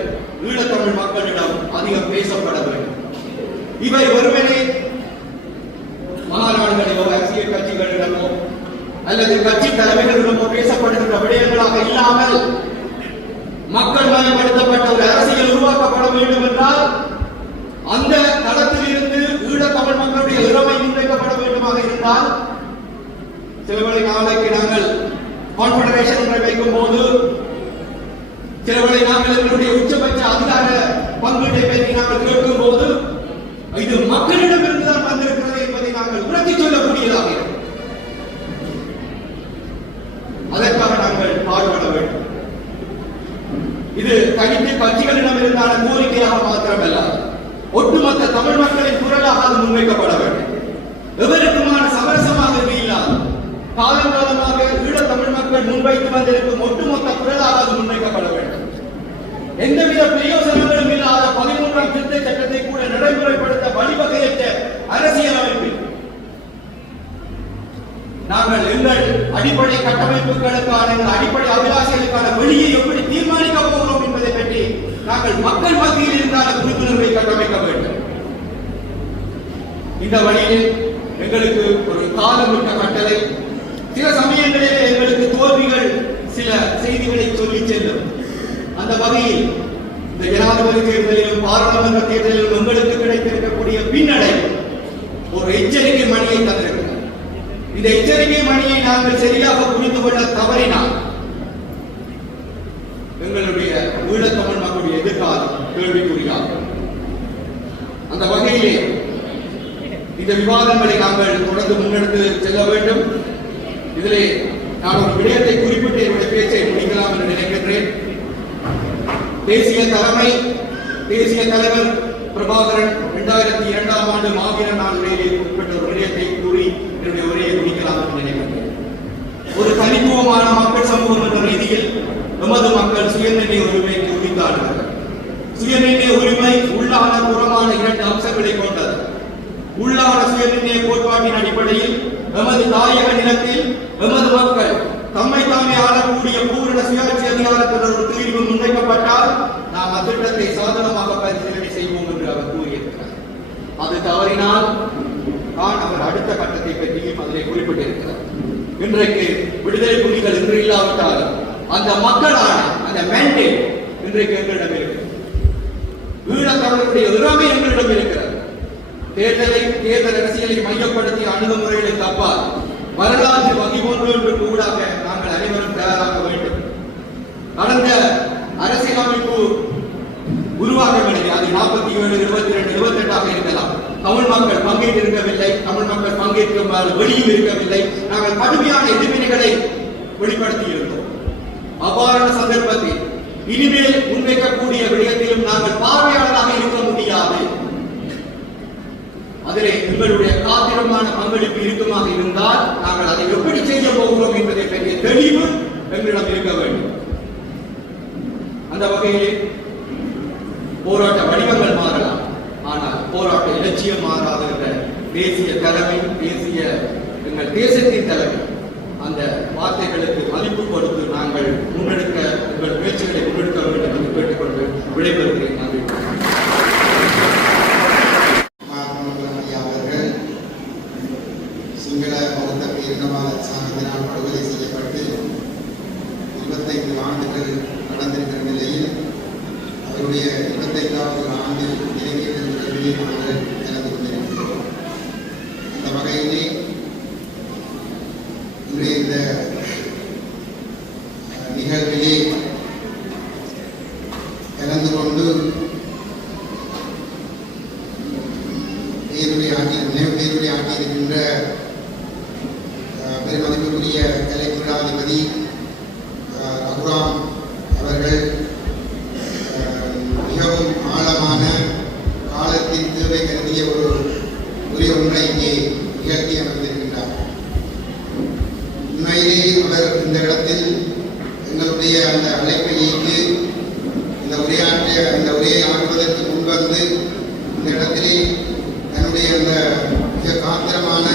ஈழத்தமிழ் மக்களிடம் அதிகம் பேசப்பட வேண்டும். இவை ஒருவரே மாநாடுகளிலோ அரசியல் கட்சிகளிடமோ அல்லது கட்சி தலைமைகளிடமோ பேசப்படுகின்ற விடயங்களாக இல்லாமல் மக்கள் மயப்படுத்தப்பட்ட ஒரு அரசியல் உருவாக்கப்பட வேண்டும் என்றால் அந்த தளத்தில் இருந்து ஈழத்தமிழ் மக்களுடைய உரிமை முன்வைக்கப்பட வேண்டுமாக இருந்தால் சிலவழி நாளைக்கு நாங்கள் கான்ஃபெடரேஷன் ஒன்றை வைக்கும் போது சிலவழி நாங்கள் எங்களுடைய உச்சபட்ச அதிகார பங்கீட்டை பற்றி நாங்கள் கேட்கும் போது இது மக்களிடம் இருந்துதான் வந்திருக்கிறது என்பதை நாங்கள் உணர்த்தி சொல்லக்கூடியதாக இருக்கும். அதற்காக நாங்கள் பாடுபட வேண்டும். இது தனித்து கட்சிகளிடம் இருந்தான கோரிக்கையாக மாத்திரமல்ல, ஒட்டுமொத்த தமிழ் மக்களின் குரலாக அது முன்வைக்கப்பட வேண்டும். எவருக்குமான சமரசமாக இல்லாது காலங்காலமாக ஈழ தமிழ் மக்கள் முன்வைத்து வந்திருக்கும் ஒட்டுமொத்த குரலாக அது முன்வைக்கப்பட வேண்டும். எந்தவித பிரயோசனங்களும் இல்லாத 13ஆம் திருத்த சட்டத்தை கூட நடைமுறைப்படுத்த வழிவகையற்ற அரசியல் அமைப்பில் நாங்கள் எங்கள் அடிப்படை கட்டமைப்புகளுக்கான அடிப்படை அபிலாஷைகளுக்கான வெளியை எப்படி தீர்மானிக்க போகிறோம் என்பதை பற்றி நாங்கள் மக்கள் மத்தியில் இருந்தான புரிந்துணர்வை கட்டமைக்க வேண்டும். இந்த வழியில் எங்களுக்கு ஒரு காலமிட்ட கட்டளை, சில சமயங்களில் எங்களுக்கு தோல்விகள் சில செய்திகளை சொல்லி செல்லும். அந்த வகையில் இந்த ஜனாதிபதி தேர்தலிலும் பாராளுமன்ற தேர்தலிலும் எங்களுக்கு கிடைத்திருக்கக்கூடிய பின்னடை ஒரு எச்சரிக்கை மணியை தந்திருக்கிறது. இந்த எச்சரிக்கை மணியை நாங்கள் சரியாக புரிந்து கொள்ள தவறினால் எங்களுடைய ஈழத்தமிழ் மக்களுடைய எதிர்காலம் கேள்விக்குறியாகும். அந்த வகையிலே இந்த விவாதங்களை நாங்கள் தொடர்ந்து முன்னெடுத்து செல்ல வேண்டும். இதிலே நான் ஒரு விடயத்தை குறிப்பிட்டு என்னுடைய பேச்சை முடிக்கலாம் என்று நினைக்கின்றேன். தேசிய தலைவர் பிரபாகரன் 2002ஆம் ஆண்டு மாவீர நாள் உரையில் குறிப்பிட்ட ஒரு விடயத்தை கூறி என்னுடைய உரையை முடிக்கலாம் என்று நினைக்கின்றேன். ஒரு தனித்துவமான மக்கள் சமூகம் என்ற ரீதியில் நமது மக்கள் சுயநிர்ணய உரிமைக்கு உரித்தாடுகிறார்கள். சுயநிர்ணய உரிமை உள்ளான புறமான 2 அம்சங்களை கொண்டது. உள்ளான சுயநிர்ணய கோட்பாட்டின் அடிப்படையில் நமது தாயக நிலத்தில் நமது மக்கள் தம்மை தாமே ஆளக்கூடிய பூரண சுயாட்சி அதிகாரத்தில் ஒரு தீர்வு முன்வைக்கப்பட்டால் நாம் அத்திட்டத்தை சாதனமாக பரிசீலனை செய்வோம் என்று அவர் கூறியிருக்கிறார். அது தவறினால் தான் அவர் அடுத்த கட்டத்தை பற்றியும் அதிலே குறிப்பிட்டிருக்கிறார். இன்றைக்கு விடுதலை புலிகள் இன்று இல்லாவிட்டாலும் அந்த மக்களான அந்த மேண்டேட் இன்றைக்கு எங்களிடம் இருக்கிறது. ஈழத்தமிழருடைய உரிமை எங்களிடம் இருக்கிறது. தேர்தல் அரசியலை மையப்படுத்திய அணுகுமுறைகளை தப்பால் வரலாற்று வகை ஒன்று கூடாக நாங்கள் அனைவரும் தயாராக வேண்டும். கடந்த அரசியலமைப்பு உருவாக்கவில்லை, அது 47, 22, 28 இருக்கலாம். தமிழ் மக்கள் பங்கேற்றிருக்கவில்லை, தமிழ் மக்கள் பங்கேற்கும் வெளியும் இருக்கவில்லை. நாங்கள் கடுமையான எதிர்வினைகளை வெளிப்படுத்தி இருந்தோம். அவ்வாறான சந்தர்ப்பத்தில் இனிமேல் முன்வைக்கக்கூடிய விடயத்திலும் நாங்கள் பார்வையாளராக இருக்க முடியாது. அதிலே எங்களுடைய காத்திரமான பங்களிப்பு இருக்குமாக இருந்தால் நாங்கள் அதை எப்படி செய்ய போகிறோம் என்பதை பற்றிய தெளிவு எங்களிடம் இருக்க வேண்டும். அந்த வகையிலே போராட்ட வடிவங்கள் மாறலாம், ஆனால் போராட்ட இலட்சியம் மாறாத தேசிய தலைமை, எங்கள் தேசத்தின் தலைமை அந்த வார்த்தைகளுக்கு மதிப்பு கொடுத்து நாங்கள் முன்னெடுக்க உங்கள் முயற்சிகளை முன்னெடுக்க வேண்டும் என்று கேட்டுக்கொண்டு விடைபெறுகிறேன். நன்றி. அவர்கள் சிங்கள பௌத்த பேரினவாத அரசாங்கத்தினால் படுகொலை செய்யப்பட்டு 25 ஆண்டுகள் நடந்திருக்கிற நிலையில் அவருடைய 25வது ஆண்டு நிறைவேற்ற நிகழ்விலே நாங்கள் கலந்து கொண்டிருக்கிறோம். அந்த வகையிலே இன்றைய இந்த நிகழ்விலே கலந்து கொண்டு நினைவு ஆட்டியிருக்கின்ற பெருமதிப்புக்குரிய கலைத்துறையாதிபதி ரகுராம் அவர்கள் மிகவும் ஆழமான காலத்தின் தேவை கருதிய ஒரு உரிய ஒன்றை இங்கே நிகழ்த்தி அமர்ந்திருக்கின்றார். உண்மையிலே அவர் இந்த இடத்தில் எங்களுடைய அந்த அழைப்பை ஏற்று இந்த உரையை ஆற்றுவதற்கு முன்வந்து இந்த இடத்திலே தன்னுடைய அந்த மிக காத்திரமான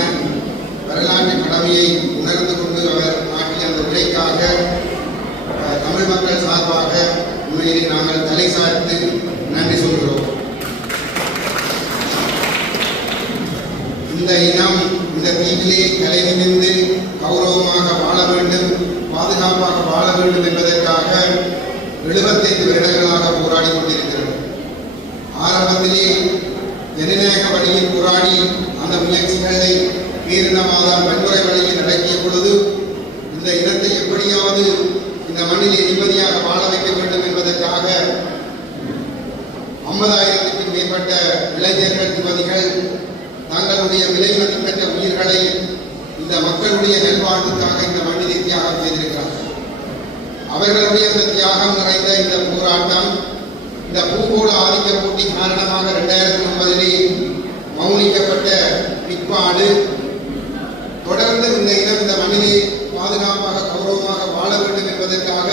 வரலாற்று கடமையை உணர்ந்து கொண்டு அவர் ஆற்றிய அந்த உரைக்காக தமிழ் மக்கள் சார்பாக உண்மையிலே நாங்கள் தலை சாய்த்து நன்றி சொல்கிறோம். இந்த இனம் இந்த தீவிலே கலை நிமிர்ந்து கௌரவமாக வாழ வேண்டும், பாதுகாப்பாக வாழ வேண்டும் என்பதற்காக 75 வருடங்களாக போராடி கொண்டிருக்கிறது. ஆரம்பத்திலே ஜனநாயக வழியில் போராடி அந்த முயற்சிகளை பேரினவாதம் வன்முறை வழியில் நடத்திய பொழுது இந்த இனத்தை எப்படியாவது இந்த மண்ணிலே நிம்மதியாக வாழ வைக்க வேண்டும் என்பதற்காக 50,000க்கும் மேற்பட்ட இளைஞர்கள் யுவதிகள் தங்களுடைய விலை மதிப்பெற்ற உயிர்களை இந்த மக்களுடைய நல்வாழ்வுக்காக இந்த மண்ணிலே தியாகம் செய்திருக்கிறார்கள். அவர்களுடைய அந்த தியாகம் நிறைந்த இந்த போராட்டம் இந்த பூகோள ஆதிக்க போட்டி காரணமாக 2009 மௌனிக்கப்பட்ட பிற்பாடு தொடர்ந்து இந்த இனம் இந்த மண்ணிலே பாதுகாப்பாக கௌரவமாக வாழ வேண்டும் என்பதற்காக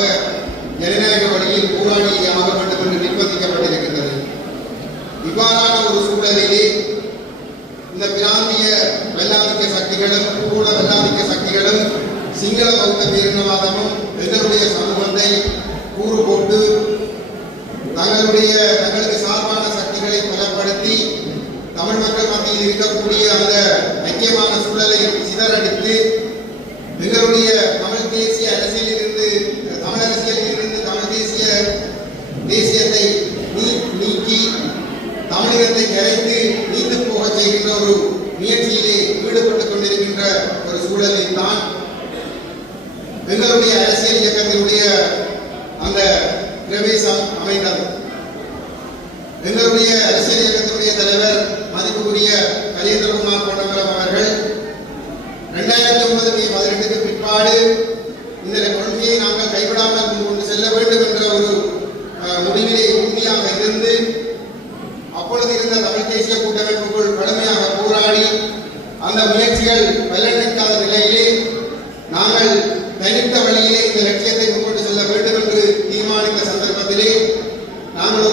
ஜனநாயக வழியில் போராடி ஆக வேண்டும் என்று நிர்பந்திக்கப்பட்டிருக்கின்றது. இவ்வாறான ஒரு சூழலிலே இந்த பிராந்திய வெள்ளாதிக்க சக்திகளும் பூகோள வெள்ளாதிக்க சக்திகளும் சிங்கள பௌத்த பேரினவாதமும் எங்களுடைய சமூகத்தை கூறு போட்டு தங்களுக்கு சார்பான சக்திகளை பலப்படுத்தி தமிழ் மக்கள் மத்தியில் இருக்கக்கூடிய அந்த ஐக்கியமான சூழலை சிதறடித்து எங்களுடைய தமிழ் தேசிய அரசியலிருந்து தமிழ் தேசியத்தை நீக்கி தமிழினத்தை கரைத்து நீந்து போக செய்கின்ற ஒரு முயற்சியிலே ஈடுபட்டுக் கொண்டிருக்கின்ற ஒரு சூழலில் தான் எங்களுடைய அரசியல் இயக்கத்தினுடைய அந்த பிரவேசம் அமைந்தது. எங்களுடைய அரசியல் இயக்கத்தினுடைய தலைவர் மதிப்புக்குரிய கஜேந்திரகுமார் பொன்னம்பலம் அவர்கள் 2009 மே 18க்கு பிற்பாடு இந்த கொள்கையை நாங்கள் கைவிடாமல் கொண்டு செல்ல வேண்டும் என்ற ஒரு முடிவிலே உறுதியாக இருந்து அப்பொழுது இருந்த தமிழ் தேசிய கூட்டமைப்புக்குள் கடுமையாக போராடி அந்த முயற்சிகள் பலனளிக்காத நிலையிலே நாங்கள் தனித்த வழியிலே இந்த லட்சியத்தை முன்கொண்டு செல்ல வேண்டும் என்று தீர்மானித்த சந்தர்ப்பத்திலே நாங்கள்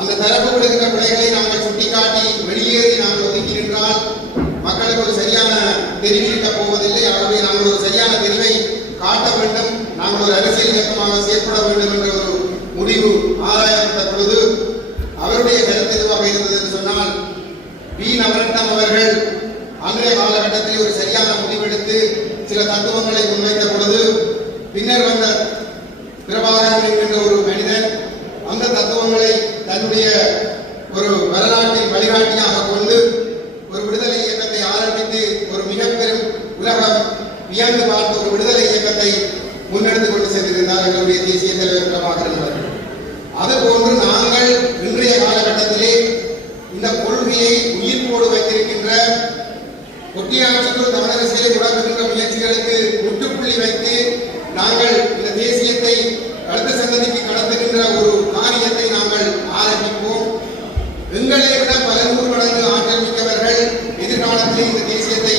அந்த தரப்பு கொடுக்கின்ற பிழைகளை நாங்கள் சுட்டிக்காட்டி வெளியேறி நாங்கள் ஒதுக்கி நின்றால் மக்களுக்கு ஒரு சரியான தெரிவு இருக்கப் போவதில்லை. ஆகவே நாங்கள் ஒரு சரியான தெரிவை காட்ட வேண்டும், நாங்கள் ஒரு அரசியல் இயக்கமாக செயற்பட வேண்டும் என்ற ஒரு முடிவு ஆராயப்பட்ட பொழுது அவருடைய கருத்து எதுவாக இருந்தது என்று சொன்னால், வி நவரட்னம் அவர்கள் அன்றைய காலகட்டத்தில் ஒரு சரியான முடிவெடுத்து சில தத்துவங்களை முன்வைத்த பொழுது பின்னர் வந்த பிரபாகரன் என்கின்ற ஒரு மனிதன் அந்த தத்துவங்களை தன்னுடைய ஒரு வரலாற்றில் வழிகாட்டியாக கொண்டு ஒரு விடுதலை இயக்கத்தை ஆரம்பித்து ஒரு மிக பெரும் உலகம் வியந்து பார்த்த ஒரு விடுதலை இயக்கத்தை முன்னெடுத்துக் கொண்டு சென்றிருந்தார் எங்களுடைய தேசிய தலைவர் பிரபாகரன் அவர்கள். அதுபோன்று நாங்கள் இன்றைய காலகட்டத்திலே இந்த கொள்கையை உயிர்ப்போடு வைத்திருக்கின்ற ஒட்டியாட்சிக்குள் தமிழரசியலை உடம்புகின்ற முயற்சிகளுக்கு முற்றுப்புள்ளி வைத்து நாங்கள் இந்த தேசியத்தை அடுத்த சந்ததிக்கு கடத்துகின்ற ஒரு காரியத்தை நாங்கள் ஆரம்பிப்போம். எங்களை விட பல நூறு மடங்கு ஆற்றல் மிக்கவர்கள் எதிர்காலத்தில் இந்த தேசியத்தை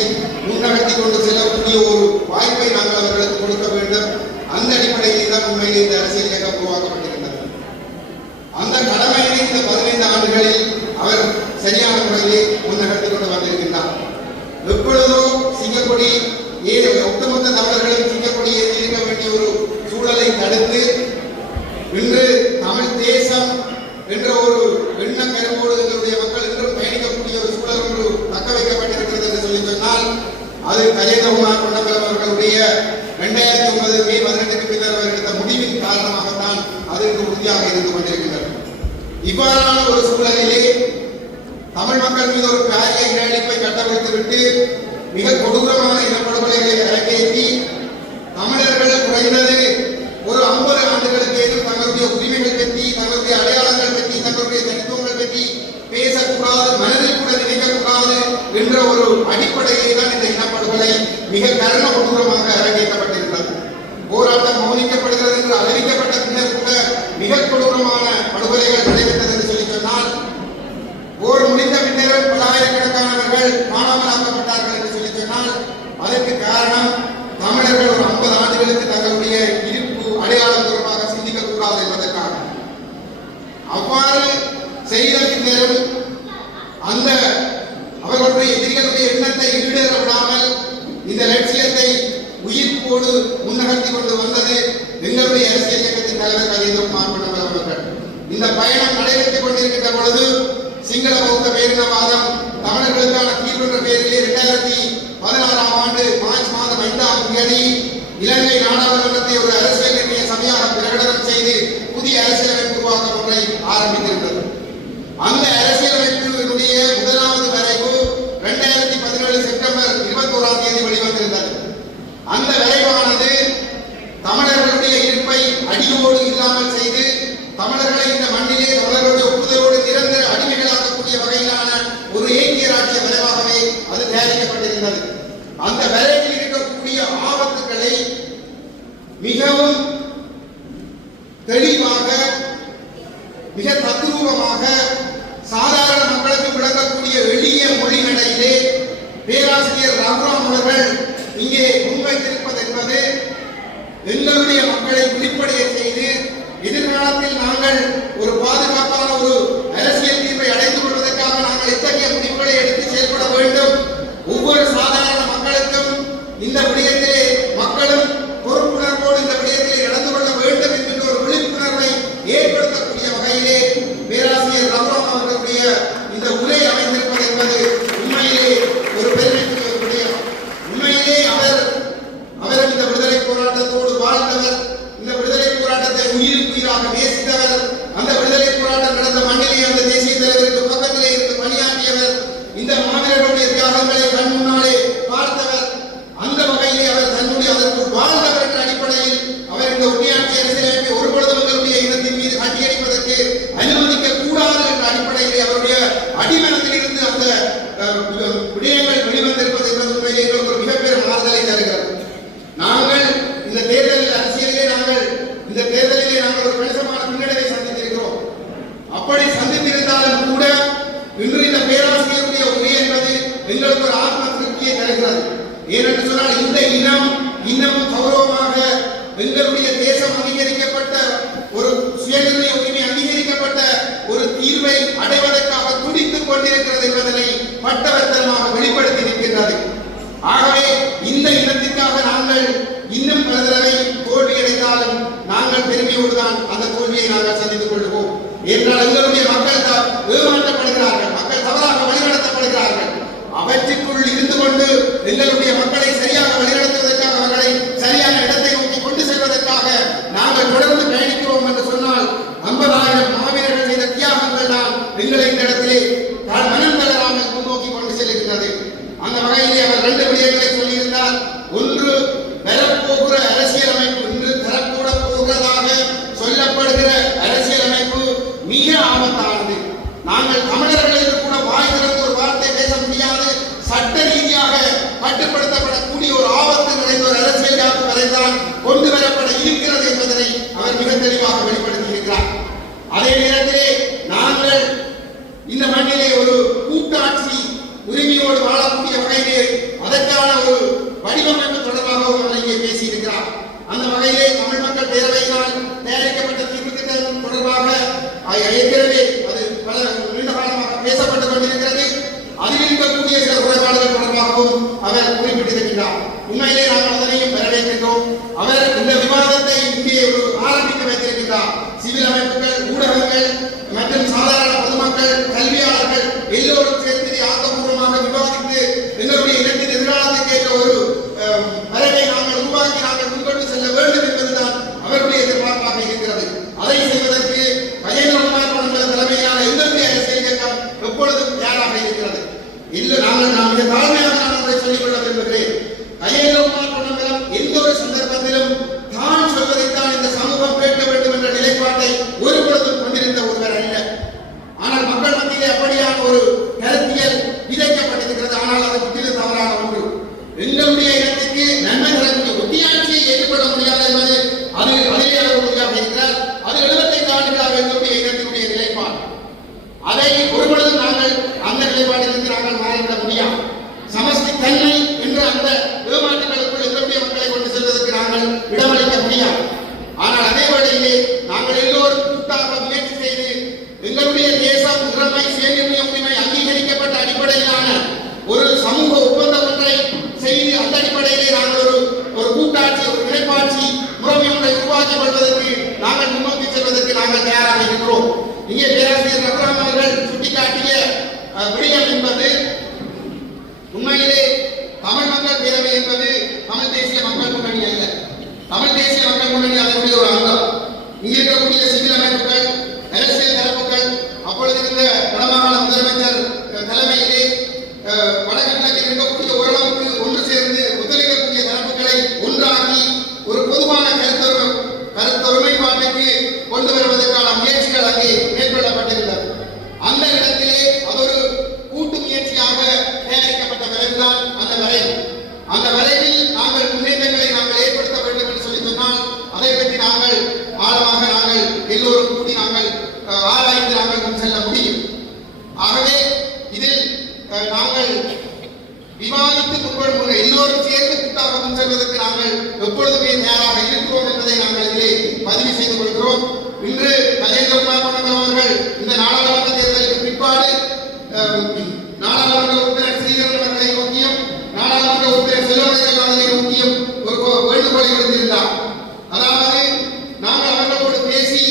முன்னகர்த்தி கொண்டு செல்லக்கூடிய ஒரு வாய்ப்பை நாங்கள் அவர்களுக்கு கொடுக்க வேண்டும். அந்த அடிப்படையில் தான் உண்மையிலே இந்த அரசியல் இயக்கம் உருவாக்கப்பட்டிருந்தது. அந்த கடமையை இந்த 15 ஆண்டுகளில் அவர் சரியான முறையிலே முன்னகர்த்தி கொண்டு வந்திருக்கின்றார். எப்பொழுதோ சிங்கப்பொடி ஒட்டுமொத்த தமிழர்களும் சிங்கப்பொடி ஏற்றி இருக்க வேண்டிய ஒரு சூழலை தடுத்து இன்று தமிழ் தேசம் என்ற ஒரு எண்ண கருவோடு எங்களுடைய மக்கள் இன்றும் பயணிக்கக்கூடிய ஒரு சூழல் ஒன்று தக்க வைக்கப்பட்டிருக்கிறது என்று சொல்லி சொன்னால் அது கஜேந்திரகுமார் பொன்னம்பலம் அவர்களுடைய 2009 மே 18க்கு பின்னர் அவர் எடுத்த முடிவின் காரணமாகத்தான் அது இன்று உறுதியாக இருந்து கொண்டிருக்கின்றது. இவ்வாறான ஒரு சூழலிலே தமிழ் மக்கள் மீது ஒரு பாரிய இனஅழிப்பை கட்டமைத்துவிட்டு மிக கொடூரமான இனப்படுகொலைகளை அரங்கேற்றி தமிழர்கள் குறைந்தது ஒரு 50 ஆண்டுகளுக்கு ஏதும் தங்களுடைய உரிமைகள் பற்றி, தங்களுடைய அடையாளங்கள் பற்றி, தங்களுடைய தனித்துவங்கள் பற்றி பேசக்கூடாது, மனதில் கூட நினைக்கக்கூடாது என்ற ஒரு அடிப்படையை தான் இந்த இனப்படுகொலை மிக கருண கொடூரமாக அரங்கேற்றப்பட்டிருக்கிறது. போராட்டம் மௌனிக்கப்படுகிறது என்று அறிவிக்கப்பட்ட பின்னர் கூட மிக கொடூரமான படுகொலைகள் நடைபெற்றது என்று சொல்லி சொன்னால், போர் முடிந்த பின்னர் பல்லாயிரக்கணக்கானவர்கள் காணாமல் ஆக்கப்பட்டார்கள் என்று சொல்லி சொன்னால் அதற்கு காரணம் தமிழர்கள் ஒரு 50 ஆண்டுகளுக்கு தங்களுடைய இருப்பு அடையாளம் தொடர்பாக சிந்திக்க கூடாது என்பதற்காக. அவ்வாறு செய்த பின்னரும் அந்த அவர்களுடைய எதிரிகளுடைய எண்ணத்தை ஈடேற விடாமல் இந்த லட்சியத்தை உயிர்ப்போடு முன்னகர்த்தி கொண்டு வந்தது எங்களுடைய அரசியல் இயக்கத்தின் தலைவர் கஜேந்திரகுமார் பொன்னம்பலம் அவர்கள். இந்த பயணம் நடைபெற்றுக் கொண்டிருக்கின்ற பொழுது சிங்கள பௌத்த பேரினவாதம் தமிழர்களுக்கான தீர்வு என்ற பெயரிலே 2016 ஆண்டு மார்ச் மாதம் 5ஆம் தேதி இலங்கை நாடாளுமன்றத்தை ஒரு அரசியல் நிர்ணய சபையாக பிரகடனம் செய்து புதிய அரசியலமைப்பு உருவாக்க முறை ஆரம்பித்திருந்தது. அந்த அரசியலமைப்பினுடைய முதலாவது வரைவு 2017 செப்டம்பர் 21ஆம் தேதி வெளிவந்திருந்தது. அந்த வரைவானது தமிழர்களுடைய இருப்பை அடியோடு இல்லாமல் செய்து தமிழர்களை இந்த மண்ணிலே தமிழர்களுடைய ஒப்புதலோடு நிரந்தர அடிமைகளாக்கக்கூடிய வகையிலான ஒரு ஏக்கிய ராஜ்ய வரைவாகவே அது தயாரிக்கப்பட்டிருந்தது. அந்த வரைவில் இருக்கக்கூடிய ஆபத்துக்களை மிகவும் தெளிவாக, மிக தத்துரூபமாக, சாதாரண மக்களுக்கு விளங்கக்கூடிய எளிய மொழி நடையிலே பேராசிரியர் ரகுராம் அவர்கள் இங்கே முன்வைத்திருப்பது என்பது எங்களுடைய மக்களை விழிப்படைய செய்து எதிர்காலத்தில் நாங்கள் ஒரு பாதுகாப்பான ஒரு அரசியல் தீர்வை அடைந்து கொள்வதற்காக நாங்கள் இத்தகைய முடிவுகளை எடுத்து செயல்பட வேண்டும். ஒவ்வொரு சாதாரண மக்களுக்கும் இந்த விடயத்திலே மக்களும் பொறுப்புணர்வோடு இந்த விடயத்திலே நடந்து கொள்ள வேண்டும் என்கின்ற ஒரு விழிப்புணர்வை ஏற்படுத்தக்கூடிய வகையிலே பேராசிரியர் ரகுராம் அவர்களுடைய இந்த உரை அமைந்திருப்பது என்பது உண்மையிலே ஒரு பெருமைக்குரிய ஒரு விடயம். உண்மையிலே அவர் இந்த விடுதலை போராட்டத்தோடு வாழ்ந்தவர், இந்த விடுதலை போராட்டத்தை உயிருக்குயிராக நேசித்தவர், அந்த விடுதலை போராட்டம் நடந்த மண்ணிலே அந்த தேசிய தலைவருக்கு பக்கத்திலே இருந்து பணியாற்றியவர், இந்த மாவீரர்களுடைய தியாகங்களை கண் முன்னாலே பார்த்தவர். அந்த வகையிலே அவர் தன்னுடைய அதற்குள் வாழ்ந்தவர் என்ற அடிப்படையில் அவர் இந்த ஒட்டியாட்சி அரசியலமைப்பை ஒரு பொழுதும் எங்களுடைய இனத்தின் மீது கட்டியடிப்பதற்கு அனுமதிக்க கூடாது என்ற அடிப்படையிலே அவருடைய அடிமனத்தில் இருந்து அந்த விடயங்கள் வெளிவந்திருப்பது என்பது உண்மையிலே எங்களுக்கு ஒரு மிகப்பெரும் ஆறுதலை தருகிறது. நாங்கள் இந்த தேர்தலில் அரசியலிலே இந்த தேர்தலிலே நாங்கள் ஒரு கணிசமான பின்னடைவை சந்தித்திருக்கிறோம். அப்படி சந்தித்திருந்தாலும் கூட இன்று இந்த பேராசிரியருடைய உரை என்பது எங்களுக்கு ஒரு ஆத்ம திருப்தியை தருகிறது. ஏனென்று சொன்னால் இந்த இனம் இன்னமும் கௌரவமாக எங்களுடைய தேசம் அங்கீகரிக்கப்பட்ட ஒரு சுயநிர்ணய உரிமை அங்கீகரிக்கப்பட்ட ஒரு தீர்வை அடைவதற்காக துடித்துக் கொண்டிருக்கிறது என்பதனை பட்டவர்த்தனமாக வெளிப்படுத்தி இருக்கின்றது. ஆகவே இந்த இனத்திற்காக நாங்கள் இன்னும் பல தடவை தோல்வியடைந்தாலும் நாங்கள் பெருமையோடு தான் அந்த தோல்வியை நாங்கள் சந்தித்துக் கொள்வோம். என்றால் எங்களுடைய மக்கள் ஏமாற்றப்படுகிறார்கள், மக்கள் தவறாக வழிநடத்தப்படுகிறார்கள். அவற்றுக்குள் இருந்து கொண்டு எங்களுடைய மக்களை சரியாக வழிநடத்துவதற்காக, அவர்களை சரியான இடத்தை நோக்கி கொண்டு செல்வதற்காக நாங்கள் தொடர்ந்து பயணிக்கிறோம் என்று சொன்னால் 50,000 மாவீரர்கள் செய்த தியாகங்கள் தான் எங்களை இந்த இடத்திலே மனம் தளராமல் முன்னோக்கி கொண்டு செல்கின்றது. அந்த வகையிலே அவர் 2 விடயங்களை நடைபெறப்பட இருக்கிறது என்பதனை அவர் மிக தெளிவாக வெளிப்படுத்தியிருக்கிறார். அதே நேரத்திலே நாங்கள் இந்த மண்ணிலே ஒரு கூட்டாட்சி உரிமையோடு வாழக்கூடிய வகையிலே அதற்கான ஒரு வடிவமைப்பு தொடர்பாகவும் அவர் இங்கே பேசியிருக்கிறார். அந்த வகையிலே தமிழ் மக்கள் பேரவையினால் தயாரிக்கப்பட்ட தீர்வுத்திட்டம் தொடர்பாக ஏற்கனவே அது பல நீண்ட காலமாக பேசப்பட்டுக் கொண்டிருக்கிறது. அதில் இருக்கக்கூடிய சில குறைபாடுகள் தொடர்பாகவும் அவர் குறிப்பிட்டிருக்கிறார். உண்மையிலே நாங்கள் அதனையும் வரவேற்கின்றோம். அவர் இந்த விவாதத்தை இங்கே ஆரம்பிக்க வைத்திருக்கிறார். சிவில் அமைப்புகள், ஊடகங்கள் மற்றும் சாதாரண பொதுமக்கள், கல்வியாளர்கள் எல்லோரும் சேர்ந்து ஆக்கப்பூர்வமாக விவாதித்து எங்களுடைய இனத்தின் எதிர்காலத்துக்கு ஏற்ற ஒரு வரைவை நாங்கள் உருவாக்கி நாங்கள் முன்கொண்டு செல்ல வேண்டும் என்பதுதான் அவருடைய எதிர்பார்ப்பாக இருக்கிறது. அதை செய்வதற்கு கஜேந்திரகுமார் பொன்னம்பலம் தலைமையிலான எங்களுடைய அரசியல் இயக்கம் எப்பொழுதும் தயாராக இருக்கிறது. இல்லை நாம் மிக தாழ்மையாக நான் ஒன்றை சொல்லிக் கொள்ள விரும்புகிறேன். கஜேந்திரகுமார் பொன்னம்பலம் எந்த ஒரு சந்தர்ப்பத்திலும் தான் சொல்வதைத்தான் இந்த சமூகம் கேட்க வேண்டும் என்ற நிலைப்பாட்டை ஒரு பொழுதும் கொண்டிருந்த ஒருவர் அல்ல. ஆனால் மக்கள் மத்தியிலே அப்படியான ஒரு கருத்தியல் விதைக்கப்பட்டிருக்கிறது. ஆனால் அது முற்றிலும் தவறான ஒன்று. எங்களுடைய இடத்துக்கு நன்மை தரக்கூடிய ஒட்டியாட்சியை ஏற்றுக்கொள்ள முடியாது என்பது அதிலே அவர் உறுதியாக இருக்கிறார். அது 75 ஆண்டுகளாக எங்களுடைய இனத்தினுடைய நிலைப்பாடு. அதை ஒருபொழுதும் நாங்கள் அந்த நிலைப்பாட்டிலிருந்து நாங்கள் மாறிவிட முடியாது. சமஸ்தி தன்மை என்ற அந்த ஏமாற்றுகளுக்குள் எங்களுடைய மக்களை கொண்டு செல்வதற்கு நாங்கள் இடமளிக்க முடியாது. ஆனால் அதே வேளையிலே நாங்கள் எல்லோரும் கூட்டாக முயற்சி செய்து எங்களுடைய தேசம் திறமை சேமிய உரிமை அங்கீகரிக்கப்பட்ட அடிப்படையிலான ஒரு சமூக ஒப்பந்தம் ஒன்றை செய்து அந்த அடிப்படையிலே நாங்கள் ஒரு கூட்டாட்சி, ஒரு இணைப்பாட்சி முறைமை ஒன்றை உருவாக்கிக் கொள்வதற்கு நாங்கள் முன்னோக்கி செல்வதற்கு நாங்கள் தயாராக இருக்கிறோம். இங்கே பேராசிரியர் ரகுராம் அவர்கள் சுட்டிக்காட்டிய விடயம் என்பது உண்மையிலே தமிழ் மக்கள் பேரவை என்பது தமிழ் தேசிய மக்கள் முன்னணி அல்ல. தமிழ் தேசிய மக்கள் முன்னணி அதனுடைய ஒரு அங்கம். இங்கே இருக்கக்கூடிய சிவில் அமைப்புகள், அரசியல் தரப்புகள், அப்பொழுது இருந்த வடமாகாண முதலமைச்சர் தலைமையிலே வடகிழக்கில் இருக்கக்கூடிய ஓரளவுக்கு ஒன்று சேர்ந்து ஒத்துழைக்கக்கூடிய தரப்புகளை ஒன்றாக்கி ஒரு பொதுவான கருத்தொருமைப்பாட்டுக்கு கொண்டு வருவதற்கான முயற்சிகள் அங்கே மேற்கொள்ளப்பட்டிருந்தது. அந்த இடத்திலே அது ஒரு கூட்டு முயற்சியாக தயாரிக்கப்பட்ட வரைவுதான் அந்த வரைவு. அந்த வரைவில் நாங்கள் முன்னேற்றங்களை நாங்கள் ஏற்படுத்த வேண்டும் என்று சொல்லி சொன்னால் அதை பற்றி நாங்கள் ஆழமாக நாங்கள் எல்லோரும் கூடி நாங்கள் ஆராய்ந்து நாங்கள் முன் செல்ல முடியும். ஆகவே இதில் நாங்கள் விவாதித்து முன்பு எல்லோரும் சேர்ந்து கூட்டாக முன் செல்வதற்கு நாங்கள் எப்பொழுதுமே தயாராக இருக்கிறோம் என்பதை நாங்கள் இதிலே பதிவு செய்து கொள்கிறோம். இன்று கஜேந்திரகுமார் பொன்னம்பலம் அவர்கள் இந்த நாடாளுமன்ற தேர்தலுக்கு பிற்பாடு நாடாளுமன்ற உறுப்பினர் ஸ்ரீதரன் அவர்களை நோக்கியும் நாடாளுமன்ற உறுப்பினர் செல்வராஜனை நோக்கியும் ஒரு வேண்டுகோளை விடுத்திருந்தார். அதாவது நாங்கள் அவர்களோடு பேசி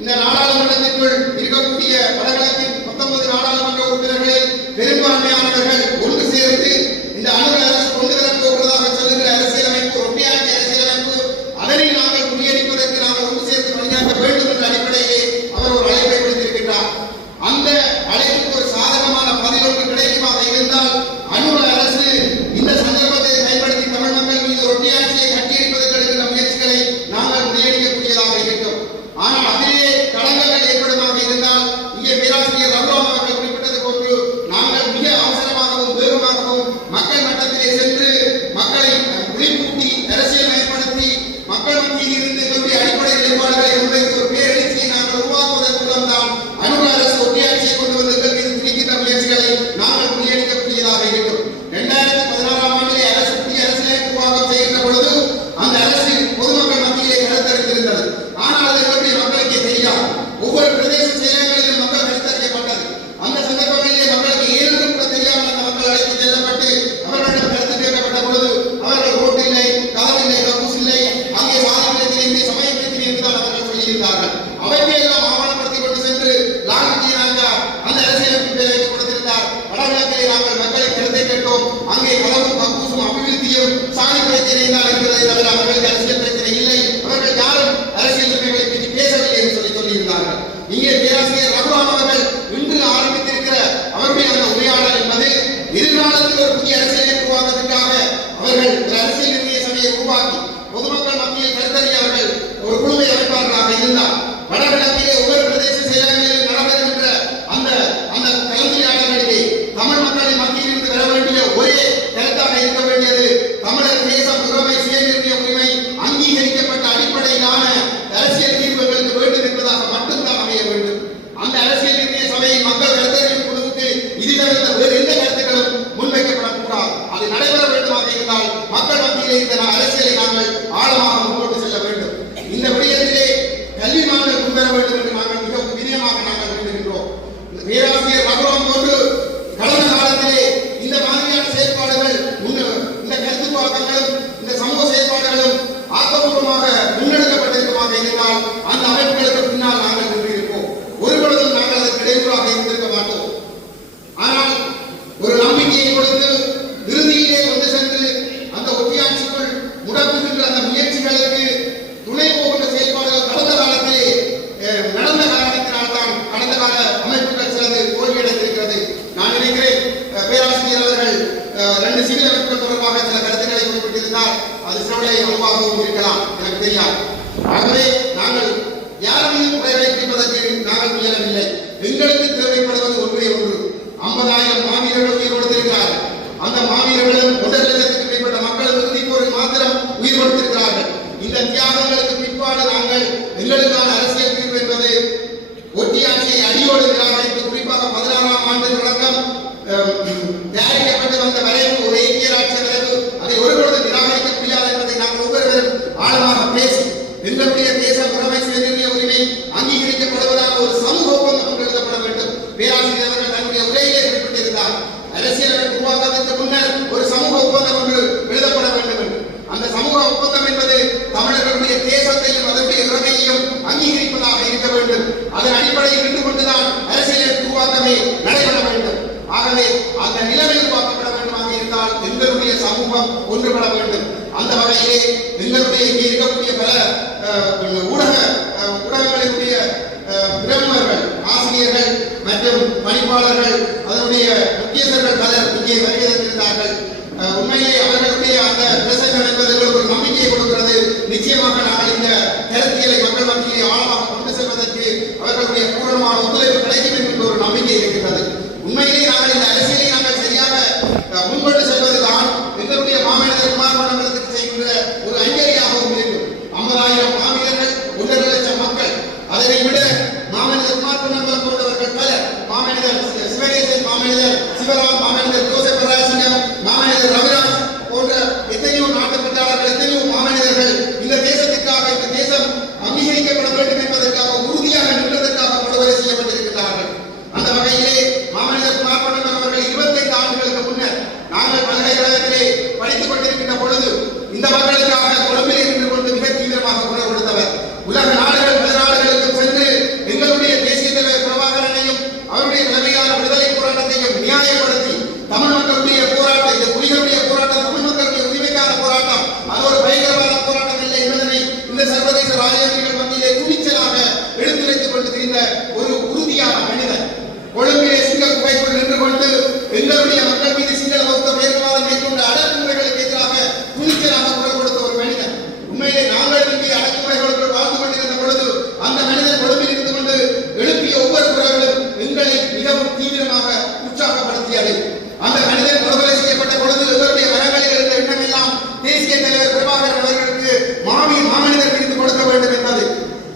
இந்த நாடாளுமன்றத்திற்குள் இருக்கக்கூடிய வடகிழக்கின் 19 நாடாளுமன்ற உறுப்பினர்களில் பெரும்பான்மையானவர்கள் ஒன்று சேர்ந்து இந்த அணு அரசு கொண்டு வரப் போவதாக சொல்லுகிற அரசியலமைப்பு, ஒட்டியாட்சி அரசியலமைப்பு, அதனை நாங்கள் முறியடிப்பதற்கு நாங்கள் ஒன்று சேர்ந்து பணியாற்ற வேண்டும் என்ற அடிப்படையிலே அவர் ஒரு அழைப்பை விடுத்திருக்கின்றார். அந்த அழைப்புக்கு ஒரு சாதகமான பதில் ஒன்று கிடைக்குமாக இருந்தால் அணு அரசு இந்த சந்தர்ப்பத்தை பயன்படுத்தி தமிழ் மக்கள் மீது ஒட்டியாட்சியை கட்டியிருப்பதற்கு எடுக்கிற முயற்சிகளை நாங்கள் முறியடிக்கக்கூடியதாக இருக்கும். ஆனால் அதிலே தடங்கல்கள் ஏற்படுமாக இருந்தால் இங்கே பேராசிரியர் ரகுராம் அவர்கள் குறிப்பிட்டது போன்று நாங்கள் மிக அவசரமாகவும் வேகமாகவும் மக்கள் மட்டத்திலே சென்று மக்களை விழிப்பூட்டி அரசியல் மேம்படுத்தி மக்கள் மத்தியில் இருந்து எங்களுடைய அடிப்படை நிலைப்பாடுகளை முன்வைத்து ஒரு பேரெழுச்சியை நாங்கள் உருவாக்குவதன் மூலம்தான் அணு அரசு ஒட்டியாட்சியை கொண்டு வந்து எங்கள் மீது திணிக்கின்ற முயற்சிகளை நாங்கள் முறியடிக்கக்கூடியதாக இருக்கும். 2016ஆம் ஆண்டிலே அரசு புதிய அரசியலமைப்பு உருவாக்கம் செய்கின்ற பொழுது அந்த அரசு பொதுமக்கள் மத்தியிலே கருத்தரித்திருந்தது. ஆனால் அது எங்களுடைய மக்களுக்கே தெரியாது. ஒவ்வொரு பிரதேச செயலகங்களிலும் மக்கள் கருத்தரிக்கப்பட்டது. அந்த சந்தர்ப்பங்களிலே மக்களுக்கு ஏனென்று கூட தெரியாமல் அந்த மக்கள் அழைத்து செல்லப்பட்டு அவர்களிடம் கருத்து கேட்கப்பட்ட பொழுது அவர்கள் ரோட்டு இல்லை, கதவு இல்லை, கக்கூஸ் இல்லை, அங்கே சாதி பிரச்சனை இல்லை, சமய பிரச்சனை என்றுதான் அவர்கள் சொல்லியிருந்தார்கள். அவற்றையெல்லாம் ஆவணப்படுத்திக் கொண்டு சென்று லால்ஜியாக அந்த அரசியலமைப்பு பேரவைக்கு கொடுத்திருந்தார். வடகிழக்கிலே நாங்கள் மக்களை கருத்தை கேட்டோம். அங்கே கதவும் கக்கூசும் அபிவிருத்தியும் சாதி பிரச்சனை தான் இருக்கிறதை தவிர அவர்களுக்கு அரசியல் பிரச்சனை இல்லை. அவர்கள் யாரும் அரசியல் உரிமைகளை பற்றி பேசவில்லை என்று சொல்லியிருந்தார்கள். இங்கே பேராசிரியர் ரகுராம் அவர்கள் இன்று ஆரம்பித்திருக்கிற அவருடைய அந்த உரையாடல் என்பது எதிர்காலத்தில் ஒரு புதிய அரசியலை உருவாக்குவதற்காக அவர்கள் ஒரு அரசியல் நிர்ணய சபையை உருவாக்கி பொதுமக்கள் மத்தியில் கருத்தறிய அவர்கள் ஒரு குழுவை அமைப்பாளராக இருந்தார். வடகிழக்கிலே ஒவ்வொரு ஆகவே நாங்கள் யார் மீது குறைகளை பிடிப்பதற்கு நாங்கள் முயலவில்லை. எங்களுக்கு தேவைப்படுவது ஒன்றே ஒன்று. 50,000 மாவீரர்கள் உயிர் கொடுத்திருக்கிறார்கள். அந்த மாவீரர்களும் 1.5 லட்சத்துக்கு மேற்பட்ட மக்கள் இறுதிப் போரில் மாத்திரம் உயிர் கொடுத்திருக்கிறார்கள். இந்த தியாகங்களுக்கு பிற்பாடு நாங்கள் எங்களுக்கான அரசியல் தீர்வு என்பது ஒட்டியாட்சியை அடியோடு நிராகரித்து, குறிப்பாக 16ஆம் ஆண்டு தொடக்கம் தயாரிக்கப்பட்டு வந்த வரைவு, ஒரு ஐக்கிய ராட்சிய வரைவு, அதை ஒருபொழுது நிராகரிக்க முடியாது என்பதை நாங்கள் ஒவ்வொருவரும் ஆழமாக பேசி எங்களுடைய தேச உரிமை, சுயநிர்ணய உரிமை அங்கீகரிக்கப்படுவதாக ஒரு சமூக ஒப்பந்தம் எழுதப்பட வேண்டும். பேராசிரியர் அவர்கள் தன்னுடைய உரையிலே குறிப்பிட்டிருந்தார், அரசியல் உருவாக்கத்திற்கு முன்னர் ஒரு சமூக ஒப்பந்தம் ஒன்று எழுதப்பட வேண்டும் என்று. அந்த சமூக ஒப்பந்தம் என்பது தமிழர்களுடைய தேசத்தையும் அதனுடைய உரிமையையும் அங்கீகரிப்பதாக இருக்க வேண்டும். அதன் அடிப்படையில் நின்று கொண்டுதான் அரசியல் உருவாக்கமே நடைபெற வேண்டும். ஆகவே அந்த நிலைமை உருவாக்கப்பட வேண்டுமாக இருந்தால் எங்களுடைய சமூகம் ஒன்றுபட வேண்டும். அந்த வகையிலே எங்களுடைய இங்கே இருக்கக்கூடிய பல ஊடகங்களினுடைய பிரமுகர்கள், ஆசிரியர்கள் மற்றும் பணிப்பாளர்கள், அதனுடைய முக்கியஸ்தர்கள் பலர் இங்கே வருகை தந்திருந்தார்கள். உண்மையிலே அவர்களுடைய அந்த பிரசங்கம் என்பது ஒரு நம்பிக்கையை கொடுக்கிறது. நிச்சயமாக நாங்கள் இந்த கருத்தியலை மக்கள் மத்தியிலே ஆழமாக கொண்டு செல்வதற்கு அவர்களுடைய பூரணமான ஒத்துழைப்பு கிடைக்கும் என்கின்ற ஒரு நம்பிக்கை இருக்கின்றது. உண்மையிலே நாங்கள் இந்த அரசியலை நாங்கள் சரியாக முன்கொண்டு செல்வதுதான் எங்களுடைய மாமனிதர் குமாரமண்டலத்துக்கு செய்கின்ற ஒரு அஞ்சலியாகவும் இருக்கும். 50,000 மாவீரர்கள், 1.5 லட்சம் மக்கள், அதனை விட மாமனிதர் குமாரமண்டலம் போன்றவர்கள் பலர், மாமனிதர் சிவகேசன், மாமனிதர் சிவராம், மாமனிதர் ஜோசப் ராஜசிங்கம், மாமனிதர் ரவிராஜ் போன்ற எத்தனையோ நாட்டுப்பற்றாளர்கள், எத்தனையோ மாமனிதர்கள் இந்த தேசத்திற்காக, இந்த தேசம் அங்கீகரிக்கப்பட வேண்டும் என்பதற்காக உறுதியாக நின்றதற்காக படுகொலை செய்யப்பட்டிருக்கிறார்கள். அந்த வகையிலே மாமனிதர் குமாரமண்டலம் அவர்கள் 25 ஆண்டுகளுக்கு முன்னர் நாங்கள் பல்கலைக்கழகத்திலே படித்துக் கொண்டிருக்கின்ற பொழுது இந்த மக்களுக்காக கொழும்பிலே நின்று கொண்டு மிக தீவிரமாக குரல் கொடுத்தவர். உலக நாடுகள், பல நாடுகளுக்கும் சென்று எங்களுடைய தேசிய தலைவர் பிரபாகரனையும் அவருடைய தலைமையிலான விடுதலை போராட்டத்தையும் நியாயப்படுத்தி, தமிழ் மக்களுடைய போராட்டம், இந்த புலிகளுடைய போராட்டம் தமிழ் மக்களுடைய உரிமைக்கான போராட்டம், அது ஒரு பயங்கரமான போராட்டம் இல்லை என்பதனை இந்த சர்வதேச ராஜ்யங்கள் மத்தியிலே துணிச்சலாக எடுத்துரைத்துக் கொண்டு திரிந்த ஒரு உறுதியான மனிதர். கொழும்பிலே சிங்க குகைக்குள் நின்று கொண்டு எங்களுடைய மக்கள் மீது சிங்கள பௌத்த பயங்கரவாதம் மேற்கொண்ட அடக்குமுறைகளுக்கு எதிராக துணிச்சலாக குரல் கொடுத்த ஒரு மனிதர். உண்மையிலே நாங்கள் இங்கே அடக்குமுறைகளுக்குள் வாழ்ந்து கொண்டிருந்த பொழுது அந்த மனிதர் கொழும்பில் இருந்து கொண்டு எழுப்பிய ஒவ்வொரு குரல்களும் எங்களை மிகவும் தீவிரமாக உற்சாகப்படுத்தியது. அந்த மனிதர் படுகொலை செய்யப்பட்ட பொழுது எங்களுடைய மரங்களில் இருந்த எண்ணம் எல்லாம் தேசிய தலைவர் பிரபாகரன் அவர்களுக்கு மாமனிதர் விருது கொடுக்க வேண்டும் என்பது.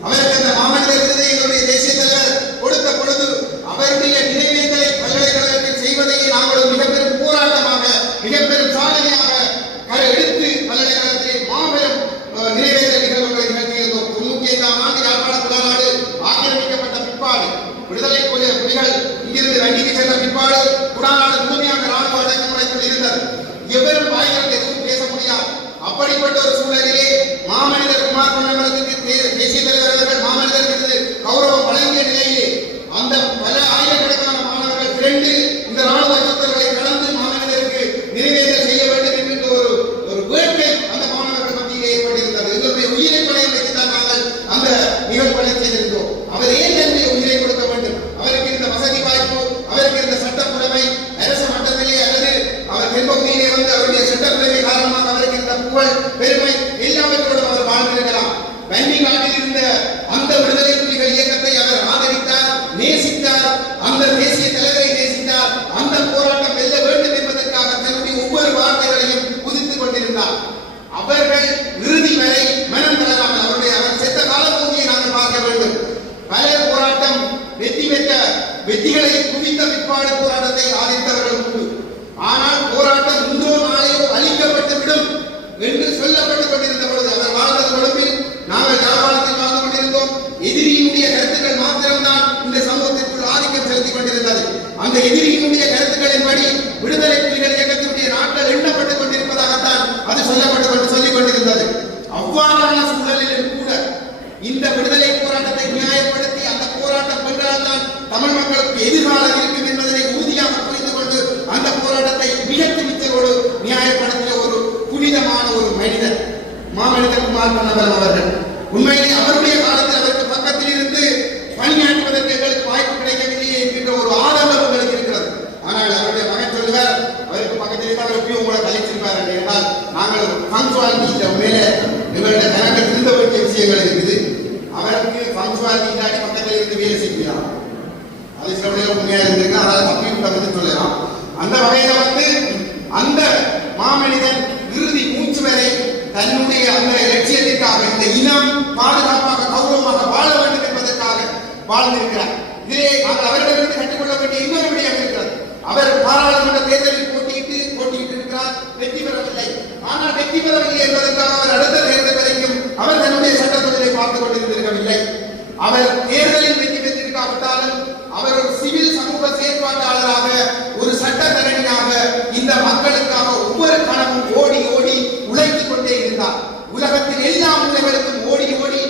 அவருக்கு அந்த மாமனிதர் விருதை எங்களுடைய தேசிய தலைவர் கொடுத்த பொழுது அவருடைய நினைவேந்தலை பல்கலைக்கழகத்தில் செய்வதையே நாங்கள் மிகப்பெரும் போராட்டமாக, மிகப்பெரும் சாதனையாக எடுத்து பல்கலைக்கழகத்திலே மாபெரும் நிறைவேற்றல் நிகழ்வுகளை நிகழ்த்தியிருந்தோம். 95ஆம் ஆண்டு யாழ்ப்பாண குடாநாடு ஆக்கிரமிக்கப்பட்ட பிற்பாடு, விடுதலை புலிகள் இங்கிருந்து வண்டிக்கு சென்ற பிற்பாடு குடாநாடு முழுமையாக ராணுவ அடக்குமுறைக்குள் இருந்தது. எவரும் வாய்கள் எதுவும் பேச முடியாது. அப்படிப்பட்ட ஒரு சூழலிலே மாமனிதர் குமாரமண்டலத்துக்கு தேசிய தலைவர் அவர்கள் மாமனிதர் விருது கௌரவம் வழங்கிய நிலையிலே அந்த பல ஆயிரக்கணக்கான மாணவர்கள் திரண்டு இந்த ராணுவ யுத்தங்களை கடந்து மாமனிதருக்கு நிறைவேற்றல் செய்ய வேண்டும் என்கின்ற ஒரு வேட்கை அந்த மாணவர்கள் மத்தியிலே ஏற்பட்டிருந்தது. எங்களுடைய உயிரை பணையம் வைத்துதான் நாங்கள் அந்த நிகழ்வுகளை செய்திருந்தோம். அவர் ஏன் தன்னுடைய உயிரை கொடுக்க வேண்டும்? அவருக்கு இருந்த வசதி வாய்ப்பு, அவருக்கு இருந்த சட்டப்புலமை, அரசு மட்டத்திலே அல்லது அவர் தென்பகுதியிலே வந்து அவருடைய சட்டப்புலமை காரணமாக அவருக்கு இருந்த புகழ், பெருமை எல்லாவற்றோடும் அவர் வாழ்ந்திருக்கலாம். வன்னி நாட்டில் இருந்த அந்த விடுதலை புலிகள் இயக்கத்தை அவர் ஆதரித்தார், நேசித்தார், அந்த தேசிய தலைவரை நேசித்தார். அந்த போராட்டம் வெல்ல வேண்டும் என்பதற்காக தன்னுடைய ஒவ்வொரு வார்த்தைகளையும் குதித்துக் கொண்டிருந்தார். அவர்கள் இறுதி வரை மனம் தளராமல் அவர் செத்த காலப்பகுதியை நாங்கள் பார்க்க வேண்டும். பலர் போராட்டம் வெற்றி பெற்ற வெற்றிகளை குவித்த பிற்பாடு போராட்டத்தை ஆதரித்தவர்கள் உண்டு. ஆனால் போராட்டம் இன்றோ நாளையோ அழிக்கப்பட்டு விடும் என்று சொல்லப்பட்டுக் கொண்டிருந்த பொழுது அவர் வாழ்ந்த கொழும்பில், நாங்கள் யாழ்ப்பாணத்தில் வாழ்ந்து கொண்டிருந்தோம். எதிரியினுடைய கருத்துக்கள் மாத்திரம்தான் இந்த சமூகத்திற்குள் ஆதிக்கம் செலுத்திக் கொண்டிருந்தது. அந்த எதிரியினுடைய கருத்துக்களின்படி விடுதலை புலிகள் இயக்கத்தினுடைய நாட்கள் எண்ணப்பட்டுக் கொண்டிருப்பதாகத்தான் அது சொல்லிக் கொண்டிருந்தது. அவ்வாறான சூழலிலும் கூட இந்த விடுதலை போராட்டத்தை நியாயப்படுத்தி அந்த போராட்டம் வென்றால்தான் தமிழ் மக்களுக்கு எதிர்காலம் இருக்கும் என்பதனை உறுதியாக புரிந்து கொண்டு அந்த போராட்டத்தை மிக துணிச்சலோடு நியாயப்படுத்திய ஒரு புனிதமான ஒரு மனிதர் மாமனிதர் குமாரமண்டலம் அவர்கள். உண்மையிலே அவருடைய காலத்தில் அவருக்கு பக்கத்தில் இருந்து பணியாற்றுவதற்கு எங்களுக்கு வாய்ப்பு கிடைக்கவில்லையே என்கின்ற ஒரு ஆதரவு எங்களுக்கு இருக்கிறது. ஆனால் அவருடைய மகன் சொல்லுவார், அவருக்கு பக்கத்திலே தான் எப்பயும் உங்களை கழிச்சிருப்பார் என்றால் நாங்கள் பங்க்சுவாலிட்டி மேலே எங்களுடைய கணக்கு திருந்த வேண்டிய விஷயங்கள் இருக்குது. அது சில வழியில் உண்மையாக இருந்திருக்கு, அதாவது தப்பி விட்டதுன்னு சொல்லலாம். அந்த வகையில வந்து அந்த மாமனிதன் இறுதி மூச்சு வரை தன்னுடைய அந்த லட்சியத்திற்காக இந்த இனம் பாதுகாப்பாக கௌரவமாக வாழ வேண்டும் என்பதற்காக வாழ்ந்திருக்கிறார். இதிலே நாங்கள் அவரிடமிருந்து கற்றுக்கொள்ள வேண்டிய இன்னொரு விடயம் இருக்கிறது. அவர் பாராளுமன்ற தேர்தலில் போட்டியிட்டு இருக்கிறார், வெற்றி பெறவில்லை. ஆனால் வெற்றி பெறவில்லை என்பதற்காக அவர் அடுத்த தேர்தல் வரைக்கும் அவர் தன்னுடைய சட்ட தொழிலை பார்த்துக் கொண்டிருந்திருக்கவில்லை. அவர் தேர்தலில் வெற்றி பெற்றிருக்காவிட்டாலும் அவர் ஒரு சிவில் சமூக செயற்பாட்டாளராக, ஒரு சட்டத்தரணியாக இந்த மக்களுக்காக ஒவ்வொரு கணமும் ஓடி ஓடி உழைத்துக் கொண்டே இருந்தார். உலகத்தின் எல்லா மூலைகளுக்கும் ஓடி ஓடி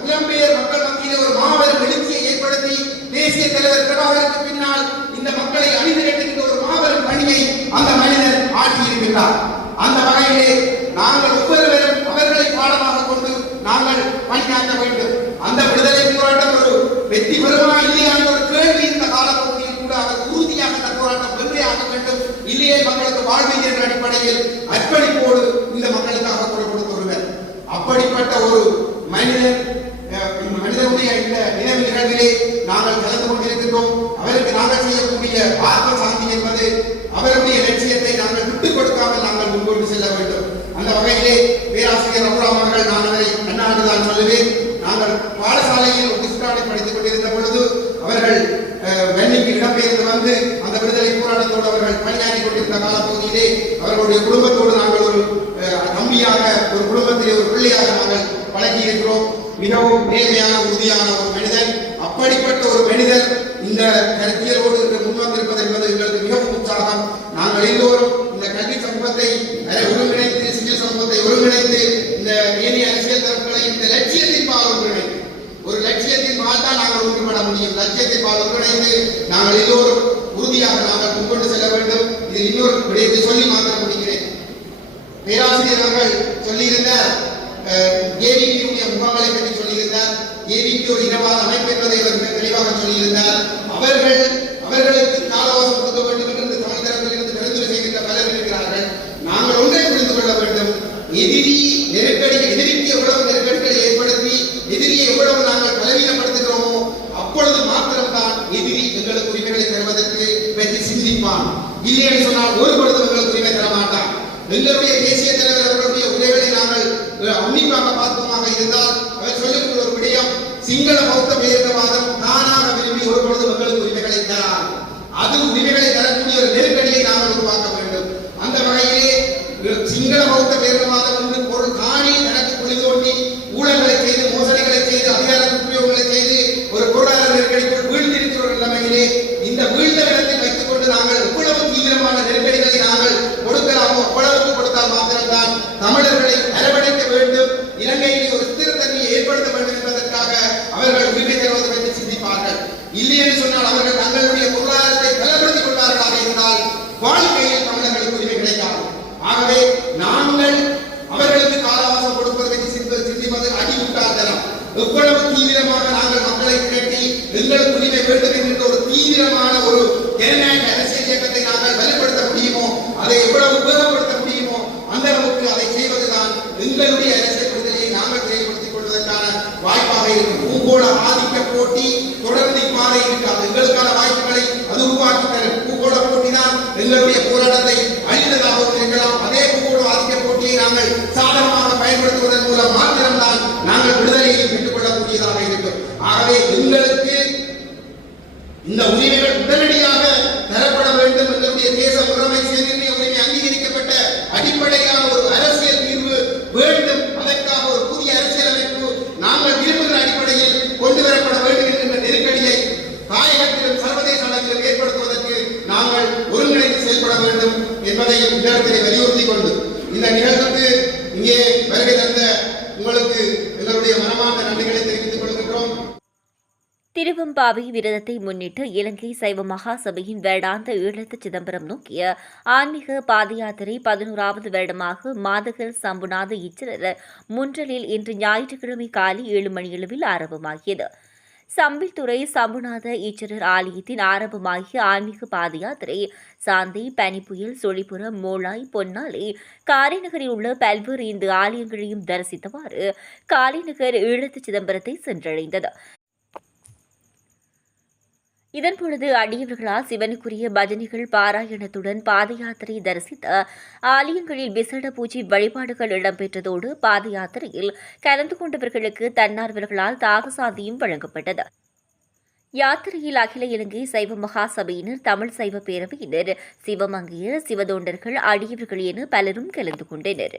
புலம்பெயர் மக்கள் மத்தியிலே ஒரு மாபெரும் எழுச்சியை ஏற்படுத்தி தேசிய தலைவர் பிரபாகருக்கு பின்னால் இந்த மக்களை அணிதிரட்டுகின்ற ஒரு மாபெரும் பணியை அந்த மனிதர் ஆற்றியிருக்கிறார். அந்த வகையிலே நாங்கள் ஒவ்வொருவரும் அவர்களை பாடமாக கொண்டு நாங்கள் பணியாற்ற வேண்டும். அந்த விடுதலை போராட்டம் ஒரு வெற்றி பெறுமா இல்லையா என்ற ஒரு கேள்வி இந்த காலப்பகுதியில் கூட அவர் உறுதியாக அந்த போராட்டம் வென்றே ஆக வேண்டும். இல்லையே மக்களுக்கு வாழ்வியல் என்ற அடிப்படையில் அர்ப்பணிப்போடு இந்த மக்களுக்காக குரல் கொடுத்து வருவர். அப்படிப்பட்ட ஒரு மனிதனுடைய இந்த நினைவு நிகழ்விலே நாங்கள் கலந்து கொண்டிருக்கின்றோம். அவருக்கு நாங்கள் செய்யக்கூடிய ஆத்ம சாந்தி என்பது அவருடைய லட்சியத்தை நாங்கள் விட்டுக் கொடுக்காமல் நாங்கள் முன்கொண்டு செல்ல வேண்டும். அந்த வகையிலே பேராசிரியர் அபுராம் அவர்கள், நான் அவரை அண்ணாண்டுதான் சொல்லுவேன், நாங்கள் பாடசாலையில் ஒரு டிஸ்டாலை படித்துக் கொண்டிருந்த பொழுது அவர்கள் வெள்ளிக்கு இடம்பெயர்ந்து வந்து அந்த விடுதலை போராட்டத்தோடு அவர்கள் பணியாற்றி கொண்டிருந்த காலப்பகுதியிலே அவர்களுடைய குடும்பத்தோடு நாங்கள் ஒரு தம்பியாக, ஒரு குடும்பத்திலே ஒரு பிள்ளையாக நாங்கள் பழகி இருக்கிறோம். மிகவும் நேர்மையான உறுதியான ஒரு மனிதன். அப்படிப்பட்ட ஒரு மனிதர் இந்த கருத்தியலோடு முன்வந்திருப்பது என்பது எங்களுக்கு மிகவும் உற்சாகம். நாங்கள் எல்லோரும் இந்த கல்வி சமூகத்தை ஒருங்கிணைத்து, சிவில் சமூகத்தை ஒருங்கிணைத்து, இந்த ஏனைய அரசியல் தரப்புகளை இந்த லட்சியத்தின் பால் ஒருங்கிணைத்து, ஒரு லட்சியத்தின் பால் தான் நாங்கள் ஒன்றுபட முடியும். லட்சியத்தின் பால் ஒருங்கிணைந்து நாங்கள் எல்லோரும் உறுதியாக நாங்கள் முன்கொண்டு செல்ல வேண்டும். இதில் இன்னொரு விடயத்தை சொல்லி மாத்திர முடிகிறேன். பேராசிரியர் அவர்கள் சொல்லியிருந்தார், ஏவிபியுடைய முகங்களை பற்றி சொல்லியிருந்தார். ஏவிபி ஒரு இனவாத அமைப்பு என்பதை அவர் தெளிவாக சொல்லியிருந்தார். அவர்களுக்கு காலவாசம் கொடுக்க வேண்டும் என்று தமிழ் தரப்பிலிருந்து பரிந்துரை செய்கின்ற பலர் இருக்கிறார்கள். நாங்கள் ஒன்றை புரிந்து கொள்ள வேண்டும். எதிரிக்கு எவ்வளவு நெருக்கடிகளை ஏற்படுத்தி எதிரியை எவ்வளவு நாங்கள் பலவீனப்படுத்துகிறோமோ அப்பொழுது மாத்திரம்தான் எதிரி எங்களுக்கு உரிமைகளை தருவதற்கு பற்றி சிந்திப்பான். இல்லை என்று சொன்னால் ஒரு பொழுது எங்களுக்கு உரிமை தர மாட்டான். எங்களுடைய தேசிய தலைவர் அவர்களுடைய உரைகளை நாங்கள் உன்னிப்பாக பார்ப்போமாக இருந்தால் அவர் சொல்லுகின்ற ஒரு விடயம், சிங்கள பௌத்த பேரினவாதம் தானாக விரும்பி ஒரு பொழுது மக்களுக்கு உரிமைகளை தராது. அது உரிமைகளை தரக்கூடிய ஒரு நெருக்கடியை நாங்கள் உருவாக்க வேண்டும். அந்த வகையிலே சிங்கள பௌத்த பேரினவாதம் என்று பொருள் தானே தனக்கு குழி தோண்டி ஊழல்களை செய்து, மோசடிகளை செய்து, அதிகார துஷ்பிரயோகங்களை செய்து ஒரு பொருளாதார நெருக்கடிக்குள் வீழ்ந்திருக்கிற ஒரு நிலைமையிலே இந்த வீழ்ந்த இடத்தை வைத்துக் கொண்டு நாங்கள் எவ்வளவு தீவிரமான நெருக்கடிகளை நாங்கள் கொடுக்கலாமோ அவ்வளவுக்கு கொடுத்தால் மாத்திரம்தான் தமிழர்களை அரவணைக்க வேண்டும், இலங்கையில் ஒரு ஸ்திரத்தன்மையை ஏற்படுத்த வேண்டும் என்பதற்காக அவர்கள் உரிமை தருவது பற்றி சிந்திப்பார்கள். இல்லை என்று சொன்னால் அவர்கள் தங்களுடைய பொருளாதாரத்தை பலப்படுத்திக் கொள்வார்களாக இருந்தால் வாழ்க்கையில் தமிழர்களுக்கு உரிமை கிடைக்காது. ஆகவே நாங்கள் அவர்களுக்கு காலவாசம் கொடுப்பதை பற்றி சிந்திப்பது அடிமுட்டாள்தனம். எவ்வளவு தீவிரமாக நாங்கள் மக்களை திரட்டி எங்களுக்கு உரிமை வேண்டும் என்கின்ற ஒரு தீவிரமான ஒரு ஜனநாயக அரசியல் இயக்கத்தை நாங்கள் வலுப்படுத்த முடியுமோ, அதை எவ்வளவு உபயோகப்படுத்த முடியுமோ அந்த அளவுக்கு அதை செய்வதுதான் எங்களுடைய அரசியல் விடுதலையை நாங்கள் செயல்படுத்திக் கொள்வதற்கான வாய்ப்பாக இருக்கும். பூகோள ஆதிக்க போட்டி தொடர்ந்து இவ்வாறு இருக்காது. எங்களுக்கான வாய்ப்புகளை அது உருவாக்கி தரும். பூகோள போட்டி தான் எங்களுடைய போராட்டத்தை அழிந்ததாகவும் இருக்கலாம். அதே பூகோள ஆதிக்க போட்டியை நாங்கள் சாதகமாக பயன்படுத்துவதன் மூலம் மாத்திரம்தான் நாங்கள் விடுதலையை பெற்றுக் கொள்ளக்கூடியதாக இருக்கும். ஆகவே எங்களுக்கு இந்த உரிமைகள் உடனடியாக தரப்பட வேண்டும். எங்களுடைய தேச உரிமை சேர்ந்த உரிமை அங்கீகரிக்கப்பட்ட அடிப்படையான ஒரு அரசியல் தீர்வு வேண்டும். அதற்காக ஒரு புதிய அரசியல் அமைப்பு நாங்கள் விரும்புகிற அடிப்படையில் கொண்டு வரப்பட வேண்டும் என்கின்ற நெருக்கடியை தாயகத்திலும் சர்வதேச அளவிலும் ஏற்படுத்துவதற்கு நாங்கள் ஒருங்கிணைந்து செயல்பட வேண்டும் என்பதையும் இடத்திலே வலியுறுத்திக் கொண்டு இந்த நிகழ்வுக்கு இங்கே வருகை தந்த உங்களுக்கு எங்களுடைய மனமார்ந்த நன்றிகளை தெரிவித்துக் கொள்கின்றோம். திருவெம்பாவை விரதத்தை முன்னிட்டு இலங்கை சைவ மகாசபையின் வேடாந்த ஈழத்து சிதம்பரம் நோக்கிய ஆன்மீக பாதயாத்திரை 11வது வருடமாக மாதகல் சம்புநாத ஈச்சரர் முன்றலில் இன்று ஞாயிற்றுக்கிழமை காலை 7 மணியளவில் ஆரம்பமாகியது. சம்பில்துறை சம்புநாத ஈச்சரர் ஆலயத்தின் ஆரம்பமாகிய ஆன்மீக பாதயாத்திரை சாந்தை, பனிப்புயல், சொலிபுரம், மூளாய், பொன்னாலை, காரைநகரில் உள்ள பல்வேறு இந்து ஆலயங்களையும் தரிசித்தவாறு காரைநகர் ஈழத்து சிதம்பரத்தை சென்றடைந்தது. இதன்பொழுது அடியவர்களால் சிவனுக்குரிய பஜனைகள் பாராயணத்துடன் பாத யாத்திரை தரிசித்த ஆலயங்களில் விசேட பூஜை வழிபாடுகள் இடம்பெற்றதோடு பாத யாத்திரையில் கலந்து கொண்டவர்களுக்கு தன்னார்வர்களால் தாகசாந்தியும் வழங்கப்பட்டது. யாத்திரையில் அகில இலங்கை சைவ மகாசபையினர், தமிழ் சைவ பேரவையினர், சிவமங்கையர், சிவதொண்டர்கள், அடியவர்கள் என பலரும் கலந்து கொண்டனர்.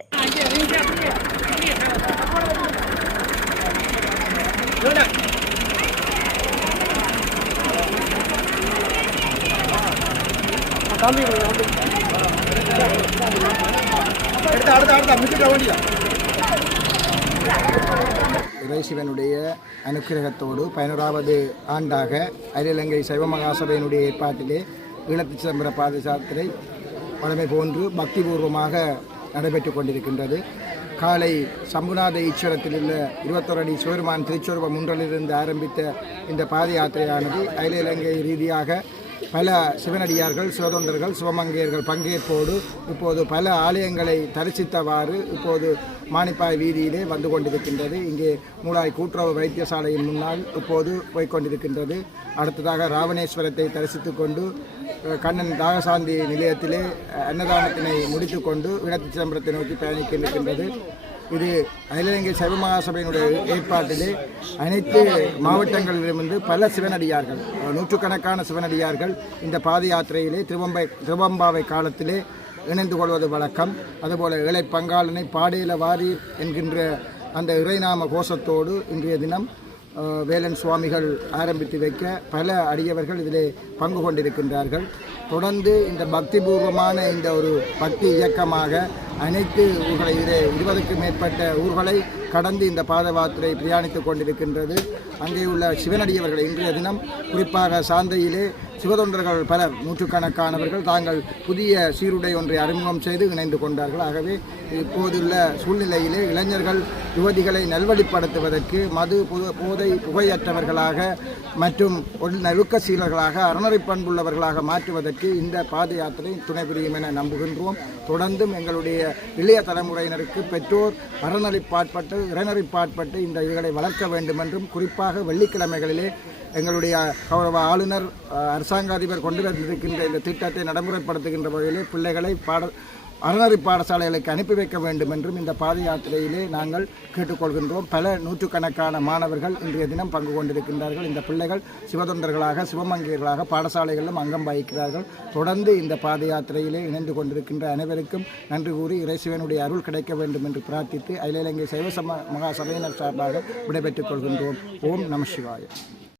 இறைசிவனுடைய அனுக்கிரகத்தோடு 11வது ஆண்டாக அகில இலங்கை சைவ மகாசபையினுடைய ஏற்பாட்டிலே ஈழத்து சிதம்பர பாத யாத்திரை வழமை போன்று பக்திபூர்வமாக நடைபெற்றுக் கொண்டிருக்கின்றது. காலை சம்புநாத ஈஸ்வரத்தில் உள்ள 21 அடி சிவருமான் திருச்சொருவ முன்றலிலிருந்து ஆரம்பித்த இந்த பாத யாத்திரையானது அகில இலங்கை ரீதியாக பல சிவனடியார்கள், சிவதொண்டர்கள், சிவமங்கையர்கள் பங்கேற்போடு இப்போது பல ஆலயங்களை தரிசித்தவாறு இப்போது மானிப்பாய் வீதியிலே வந்து கொண்டிருக்கின்றது. இங்கே மூலாய் கூட்டுறவு வைத்தியசாலையின் முன்னால் இப்போது போய்கொண்டிருக்கின்றது. அடுத்ததாக ராவணேஸ்வரத்தை தரிசித்துக் கொண்டு கண்ணன் தாகசாந்தி நிலையத்திலே அன்னதானத்தினை முடித்துக்கொண்டு ஈழத்து சிதம்பரத்தை நோக்கி பயணிக்கின்றது. இது அகில இலங்கை சைவ மகாசபையினுடைய ஏற்பாட்டிலே அனைத்து மாவட்டங்களிலிருந்து பல சிவனடியார்கள், நூற்றுக்கணக்கான சிவனடியார்கள் இந்த பாத யாத்திரையிலே திருவம்பாவை காலத்திலே இணைந்து கொள்வது வழக்கம். அதுபோல இளை பங்காளனை பாடேல வாரீர் என்கின்ற அந்த இறைநாம கோஷத்தோடு இன்றைய தினம் வேலன் சுவாமிகள் ஆரம்பித்து வைக்க பல அடியவர்கள் இதிலே பங்கு கொண்டிருக்கின்றார்கள். தொடர்ந்து இந்த பக்திபூர்வமான இந்த ஒரு பக்தி இயக்கமாக அனைத்து ஊர்களை 20க்கும் மேற்பட்ட ஊர்களை கடந்து இந்த பாத யாத்திரை பிரயாணித்துக் கொண்டிருக்கின்றது. அங்கே உள்ள சிவனடியவர்கள் இன்றைய தினம் குறிப்பாக சாந்தையிலே சிவதொண்டர்கள் பலர் நூற்றுக்கணக்கானவர்கள் தாங்கள் புதிய சீருடை ஒன்றை அறிமுகம் செய்து இணைந்து கொண்டார்கள். ஆகவே இப்போதுள்ள சூழ்நிலையிலே இளைஞர்கள் யுவதிகளை நல்வழிப்படுத்துவதற்கு மது போதை புகையற்றவர்களாக மற்றும் நெருக்க சீலர்களாக அறநெறி பண்புள்ளவர்களாக மாற்றுவதற்கு இந்த பாத யாத்திரை துணை புரியும் என நம்புகின்றோம். தொடர்ந்தும் எங்களுடைய இளைய தலைமுறையினருக்கு பெற்றோர் அறநெறிப்பாட்பட்டு இறைநெறிப்பாட்பட்டு இந்த இதுகளை வளர்க்க வேண்டும் என்றும், குறிப்பாக வெள்ளிக்கிழமைகளிலே எங்களுடைய கௌரவ ஆளுநர் அரசாங்க அதிபர் கொண்டு வந்திருக்கின்ற இந்த திட்டத்தை நடைமுறைப்படுத்துகின்ற வகையிலே பிள்ளைகளை அறநெறி பாடசாலைகளுக்கு அனுப்பி வைக்க வேண்டும் என்றும் இந்த பாத யாத்திரையிலே நாங்கள் கேட்டுக்கொள்கின்றோம். பல நூற்றுக்கணக்கான மாணவர்கள் இன்றைய தினம் பங்கு கொண்டிருக்கின்றார்கள். இந்த பிள்ளைகள் சிவதொண்டர்களாக, சிவமங்கையர்களாக பாடசாலைகளிலும் அங்கம் வகிக்கிறார்கள். தொடர்ந்து இந்த பாத யாத்திரையிலே இணைந்து கொண்டிருக்கின்ற அனைவருக்கும் நன்றி கூறி இறைசிவனுடைய அருள் கிடைக்க வேண்டும் என்று பிரார்த்தித்து அகில இலங்கை சைவ மகா சபையினர் சார்பாக விடைபெற்றுக் கொள்கின்றோம். ஓம் நம சிவாய.